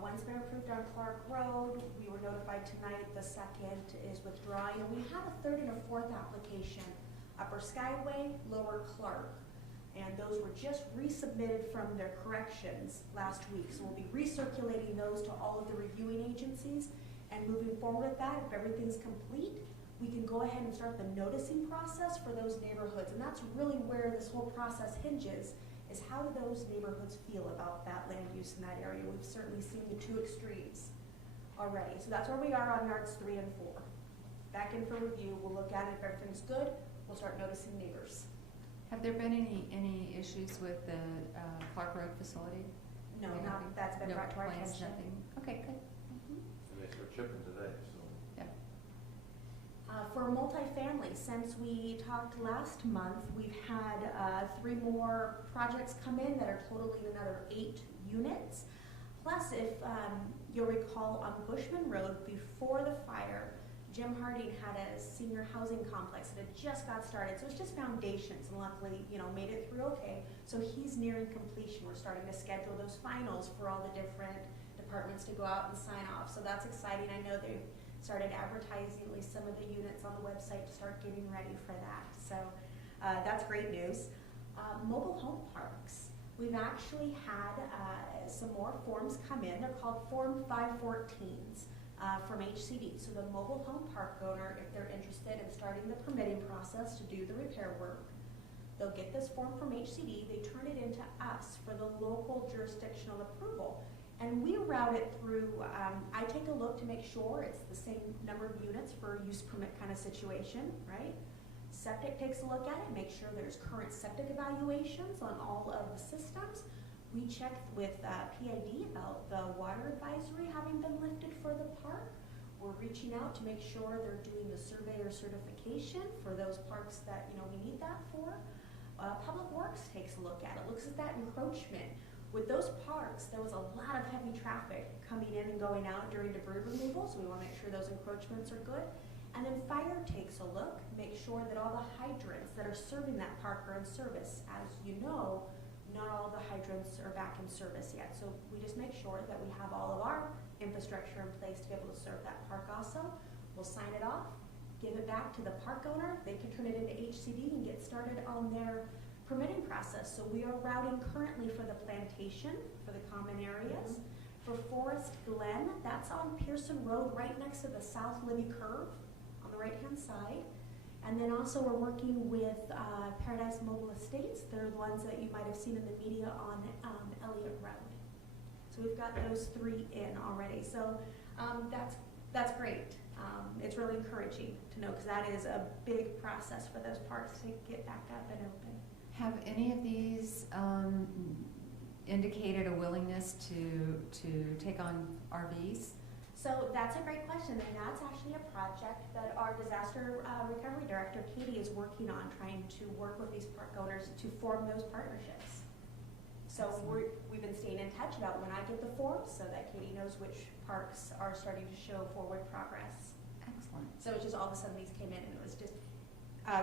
one's been approved on Clark Road. We were notified tonight the second is withdrawing. And we have a third and a fourth application, Upper Skyway, Lower Clark. And those were just resubmitted from their corrections last week. So we'll be recirculating those to all of the reviewing agencies. And moving forward with that, if everything's complete, we can go ahead and start the noticing process for those neighborhoods. And that's really where this whole process hinges, is how do those neighborhoods feel about that land use in that area? We've certainly seen the two extremes already. So that's where we are on yards 3 and 4. Back in for review, we'll look at it. If everything's good, we'll start noticing neighbors. Have there been any issues with the Clark Road facility? No, not that's been brought to our complaints, attention. nothing? Okay, good. And they start chipping today, so. Yeah. For multifamily, since we talked last month, we've had 3 more projects come in that are totaling another 8 units. Plus, if you'll recall, on Bushman Road, before the fire, Jim Harding had a senior housing complex that had just got started. So it's just foundations, and luckily, made it through okay. So he's nearing completion. We're starting to schedule those finals for all the different departments to go out and sign off. So that's exciting. I know they've started advertising at least some of the units on the website to start getting ready for that. So that's great news. Mobile home parks. We've actually had some more forms come in. They're called Form 514s. From HCD. So the mobile home park owner, if they're interested in starting the permitting process to do the repair work, they'll get this form from HCD, they turn it into us for the local jurisdictional approval. And we route it through, I take a look to make sure it's the same number of units for use permit kind of situation, right? Septic takes a look at it, make sure there's current septic evaluations on all of the systems. We checked with PID about the water advisory having been lifted for the park. We're reaching out to make sure they're doing the surveyor certification for those parks that we need that for. Public Works takes a look at it, looks at that encroachment. With those parks, there was a lot of heavy traffic coming in and going out during debris removal, so we want to make sure those encroachments are good. And then Fire takes a look, make sure that all the hydrants that are serving that park are in service. As you know, not all the hydrants are back in service yet. So we just make sure that we have all of our infrastructure in place to be able to serve that park also. We'll sign it off, give it back to the park owner. They can turn it into HCD and get started on their permitting process. So we are routing currently for the plantation, for the common areas, For Forest Glen, that's on Pearson Road, right next to the South Libby curve on the right-hand side. And then also we're working with Paradise Mobile Estates. They're the ones that you might have seen in the media on Elliott Road. So we've got those 3 in already. So that's great. It's really encouraging to know, because that is a big process for those parks to get back up and open. Have any of these indicated a willingness to take on RVs? So that's a great question, and that's actually a project that our disaster recovery director, Katie, is working on, trying to work with these park owners to form those partnerships. So we've been staying in touch about when I get the forms so that Katie knows which parks are starting to show forward progress. Excellent. So it's just all of a sudden these came in and it was just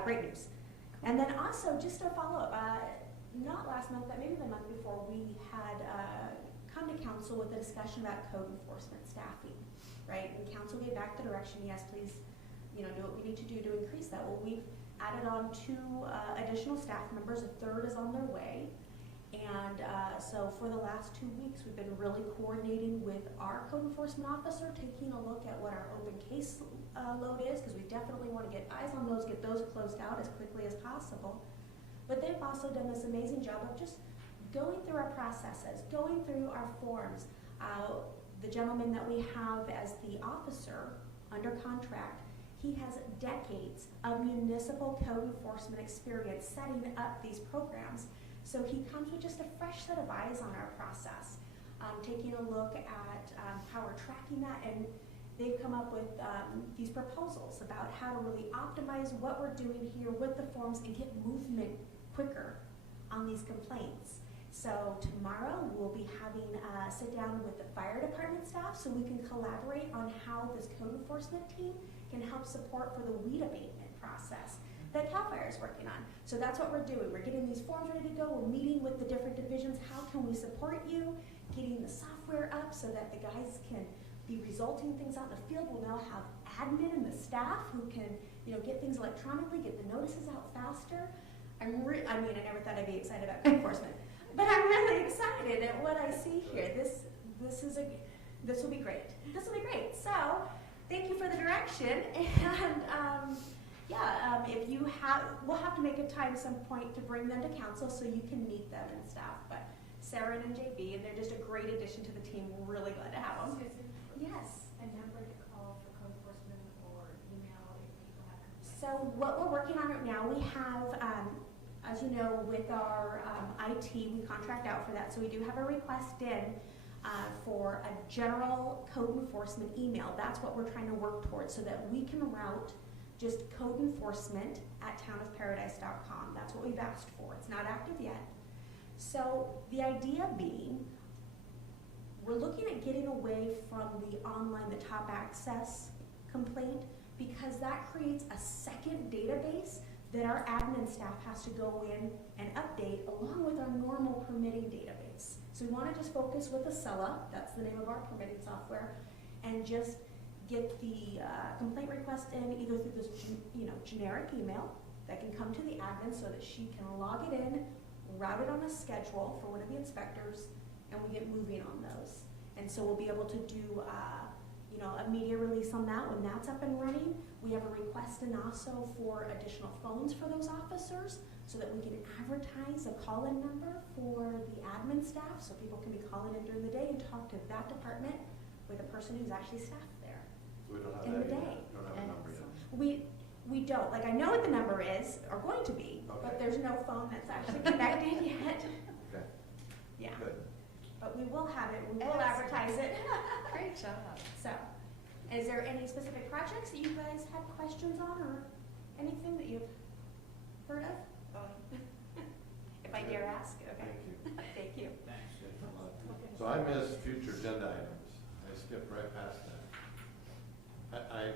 great news. And then also, just to follow up, not last month, but maybe the month before, we had come to council with a discussion about code enforcement staffing, right? And council gave back the direction, yes, please, do what we need to do to increase that. Well, we've added on 2 additional staff members, a 3rd is on their way. And so for the last 2 weeks, we've been really coordinating with our code enforcement officer, taking a look at what our open case load is, because we definitely want to get eyes on those, get those closed out as quickly as possible. But they've also done this amazing job of just going through our processes, going through our forms. The gentleman that we have as the officer under contract, he has decades of municipal code enforcement experience setting up these programs. So he comes with just a fresh set of eyes on our process, taking a look at how we're tracking that, and they've come up with these proposals about how to really optimize what we're doing here with the forms and get movement quicker on these complaints. So tomorrow we'll be having a sit down with the fire department staff so we can collaborate on how this code enforcement team can help support for the weed abatement process that CAL FIRE is working on. So that's what we're doing. We're getting these forms ready to go. We're meeting with the different divisions. How can we support you? Getting the software up so that the guys can be resulting things out in the field. We'll now have admin and the staff who can, get things electronically, get the notices out faster. I never thought I'd be excited about code enforcement, but I'm really excited at what I see here. This will be great. This will be great. So, thank you for the direction. And if you we'll have to make a time some point to bring them to council so you can meet them and stuff. But Sarah and JB, and they're just a great addition to the team. We're really glad to have them. Susan, yes. A number to call for code enforcement or email if people have complaints. So what we're working on right now, we have, as you know, with our IT, we contract out for that. So we do have a request in for a general code enforcement email. That's what we're trying to work towards so that we can route just code enforcement at townofparadise.com. That's what we've asked for. It's not active yet. So the idea being, we're looking at getting away from the online, the top access complaint, because that creates a second database that our admin staff has to go in and update along with our normal permitting database. So we want to just focus with Acela, that's the name of our permitting software, and just get the complaint request in either through this generic email that can come to the admin so that she can log it in, route it on a schedule for one of the inspectors, and we get moving on those. And so we'll be able to do a media release on that when that's up and running. We have a request in also for additional phones for those officers so that we can advertise a call-in number for the admin staff so people can be calling in during the day and talk to that department with a person who's actually staffed there. So we don't have in that the yet. day. We don't have a number yet. We don't. Like, I know what the number is, or going to be, Okay. but there's no phone that's actually connected yet. Okay. Yeah. Good. But we will have it. We will Excellent. advertise it. Great job. So, is there any specific projects that you guys had questions on, or anything that you've heard of? If I dare ask. Okay. Thank you. Thank you. Thanks. So I missed future agenda items. I skipped right past that. I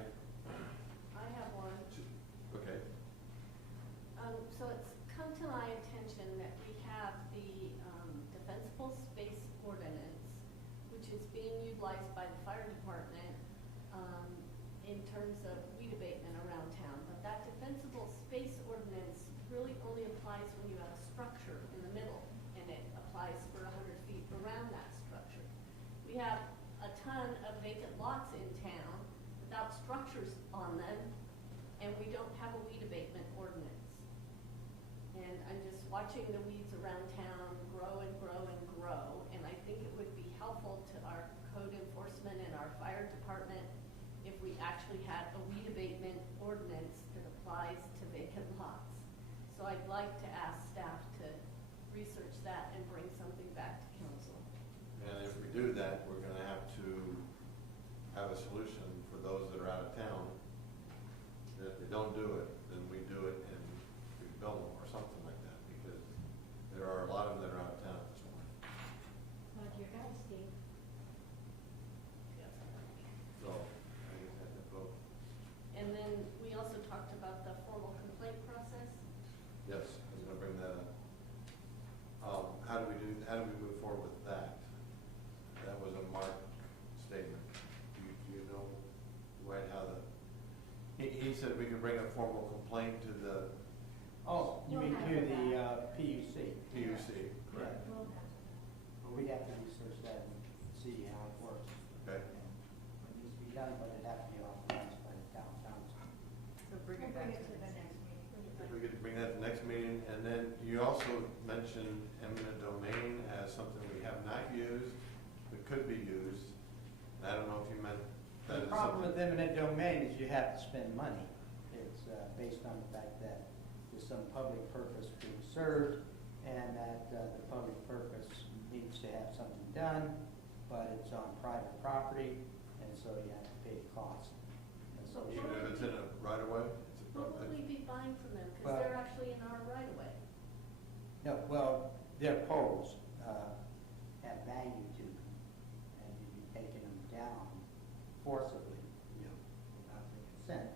have one. Okay. So it's come to my attention that we have the defensible space ordinance, which is being utilized by the fire department in terms of weed abatement around town. But that defensible space ordinance really only applies when you have a structure in the middle, and it applies for 100 feet around that structure. We we have a ton of vacant lots in town without structures on them, and we don't have a weed abatement ordinance. And I'm just watching the weeds around town grow and grow and grow, and I think it would be helpful to our code enforcement and our fire department if we actually had a weed abatement ordinance that applies to vacant lots. So I'd like to ask staff to research that and bring something back to council. And if we do that, we're gonna have to have a solution for those that are out of town. That if they don't do it, then we do it and we bill them or something like that, because there are a lot of them that are out of town at this point. Like your guy, Steve. So, I guess I have to vote. And then we also talked about the formal complaint process. Yes, I was gonna bring that up. How do we move forward with that? That was a Mark statement. Do you know, Dwight, how he said we could bring a formal complaint to the Oh, you mean to the PUC? PUC, correct? Well, we'd have to research that and see how it works. Okay. It needs to be done, but it'd have to be authorized by the town council. So bring it back to the next meeting. If we could bring that to the next meeting, and then you also mentioned eminent domain as something we have not used, but could be used. I don't know if you meant that. The problem with eminent domain is you have to spend money. It's based on the fact that there's some public purpose being served, and that the public purpose needs to have something done, but it's on private property, and so you have to pay the cost. And so Even if it's in a right of way? It's a What would we be buying from them? Because Well- they're actually in our right of way. No, well, their poles have value to them, and you'd be taking them down forcibly, without the consent.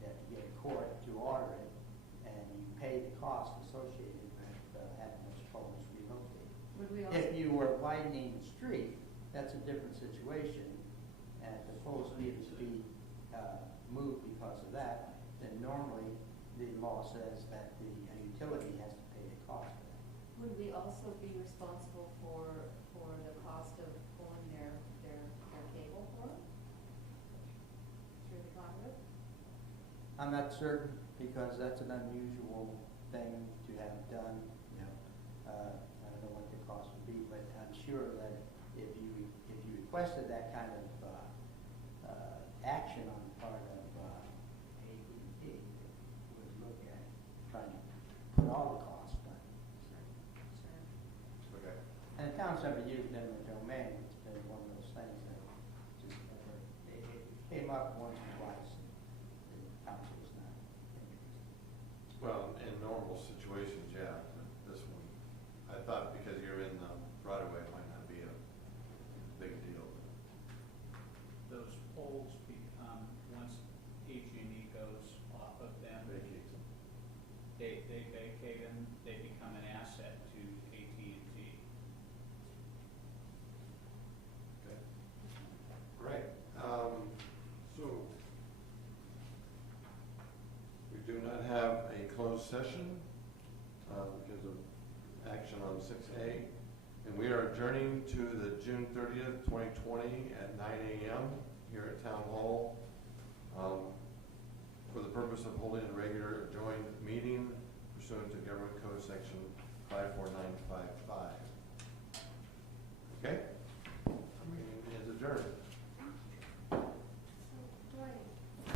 You have to get a court to order it, and you pay the cost associated with having those poles relocated. Would we If you were widening the street, that's a different situation, and if the poles needed to be moved because of that, then normally the law says that the utility has to pay the cost for that. Would we also be responsible for the cost of pulling their cable for them? Through the conduit? I'm not certain, because that's an unusual thing to have done, I don't know what the cost would be, but I'm sure that if you requested that kind of action on the part of AEP, would look at trying to put all the costs on. Okay. And the town's never used eminent domain. It's been one of those things that just never, it came up once or twice, and the council was not interested. Well, in normal situations, yeah, but this one, I thought because you're in the right of way, it might not be a big deal. Those poles become, once PG&E goes off of them, Vacate them. they vacate them, they become an asset to AT&T. Okay. Great. So, we do not have a closed session because of action on 6A. And we are adjourning to the June 30th, 2020 at 9 a.m. here at Town Hall for the purpose of holding a regular joint meeting pursuant to Government Code Section 54955. Okay? Meeting is adjourned.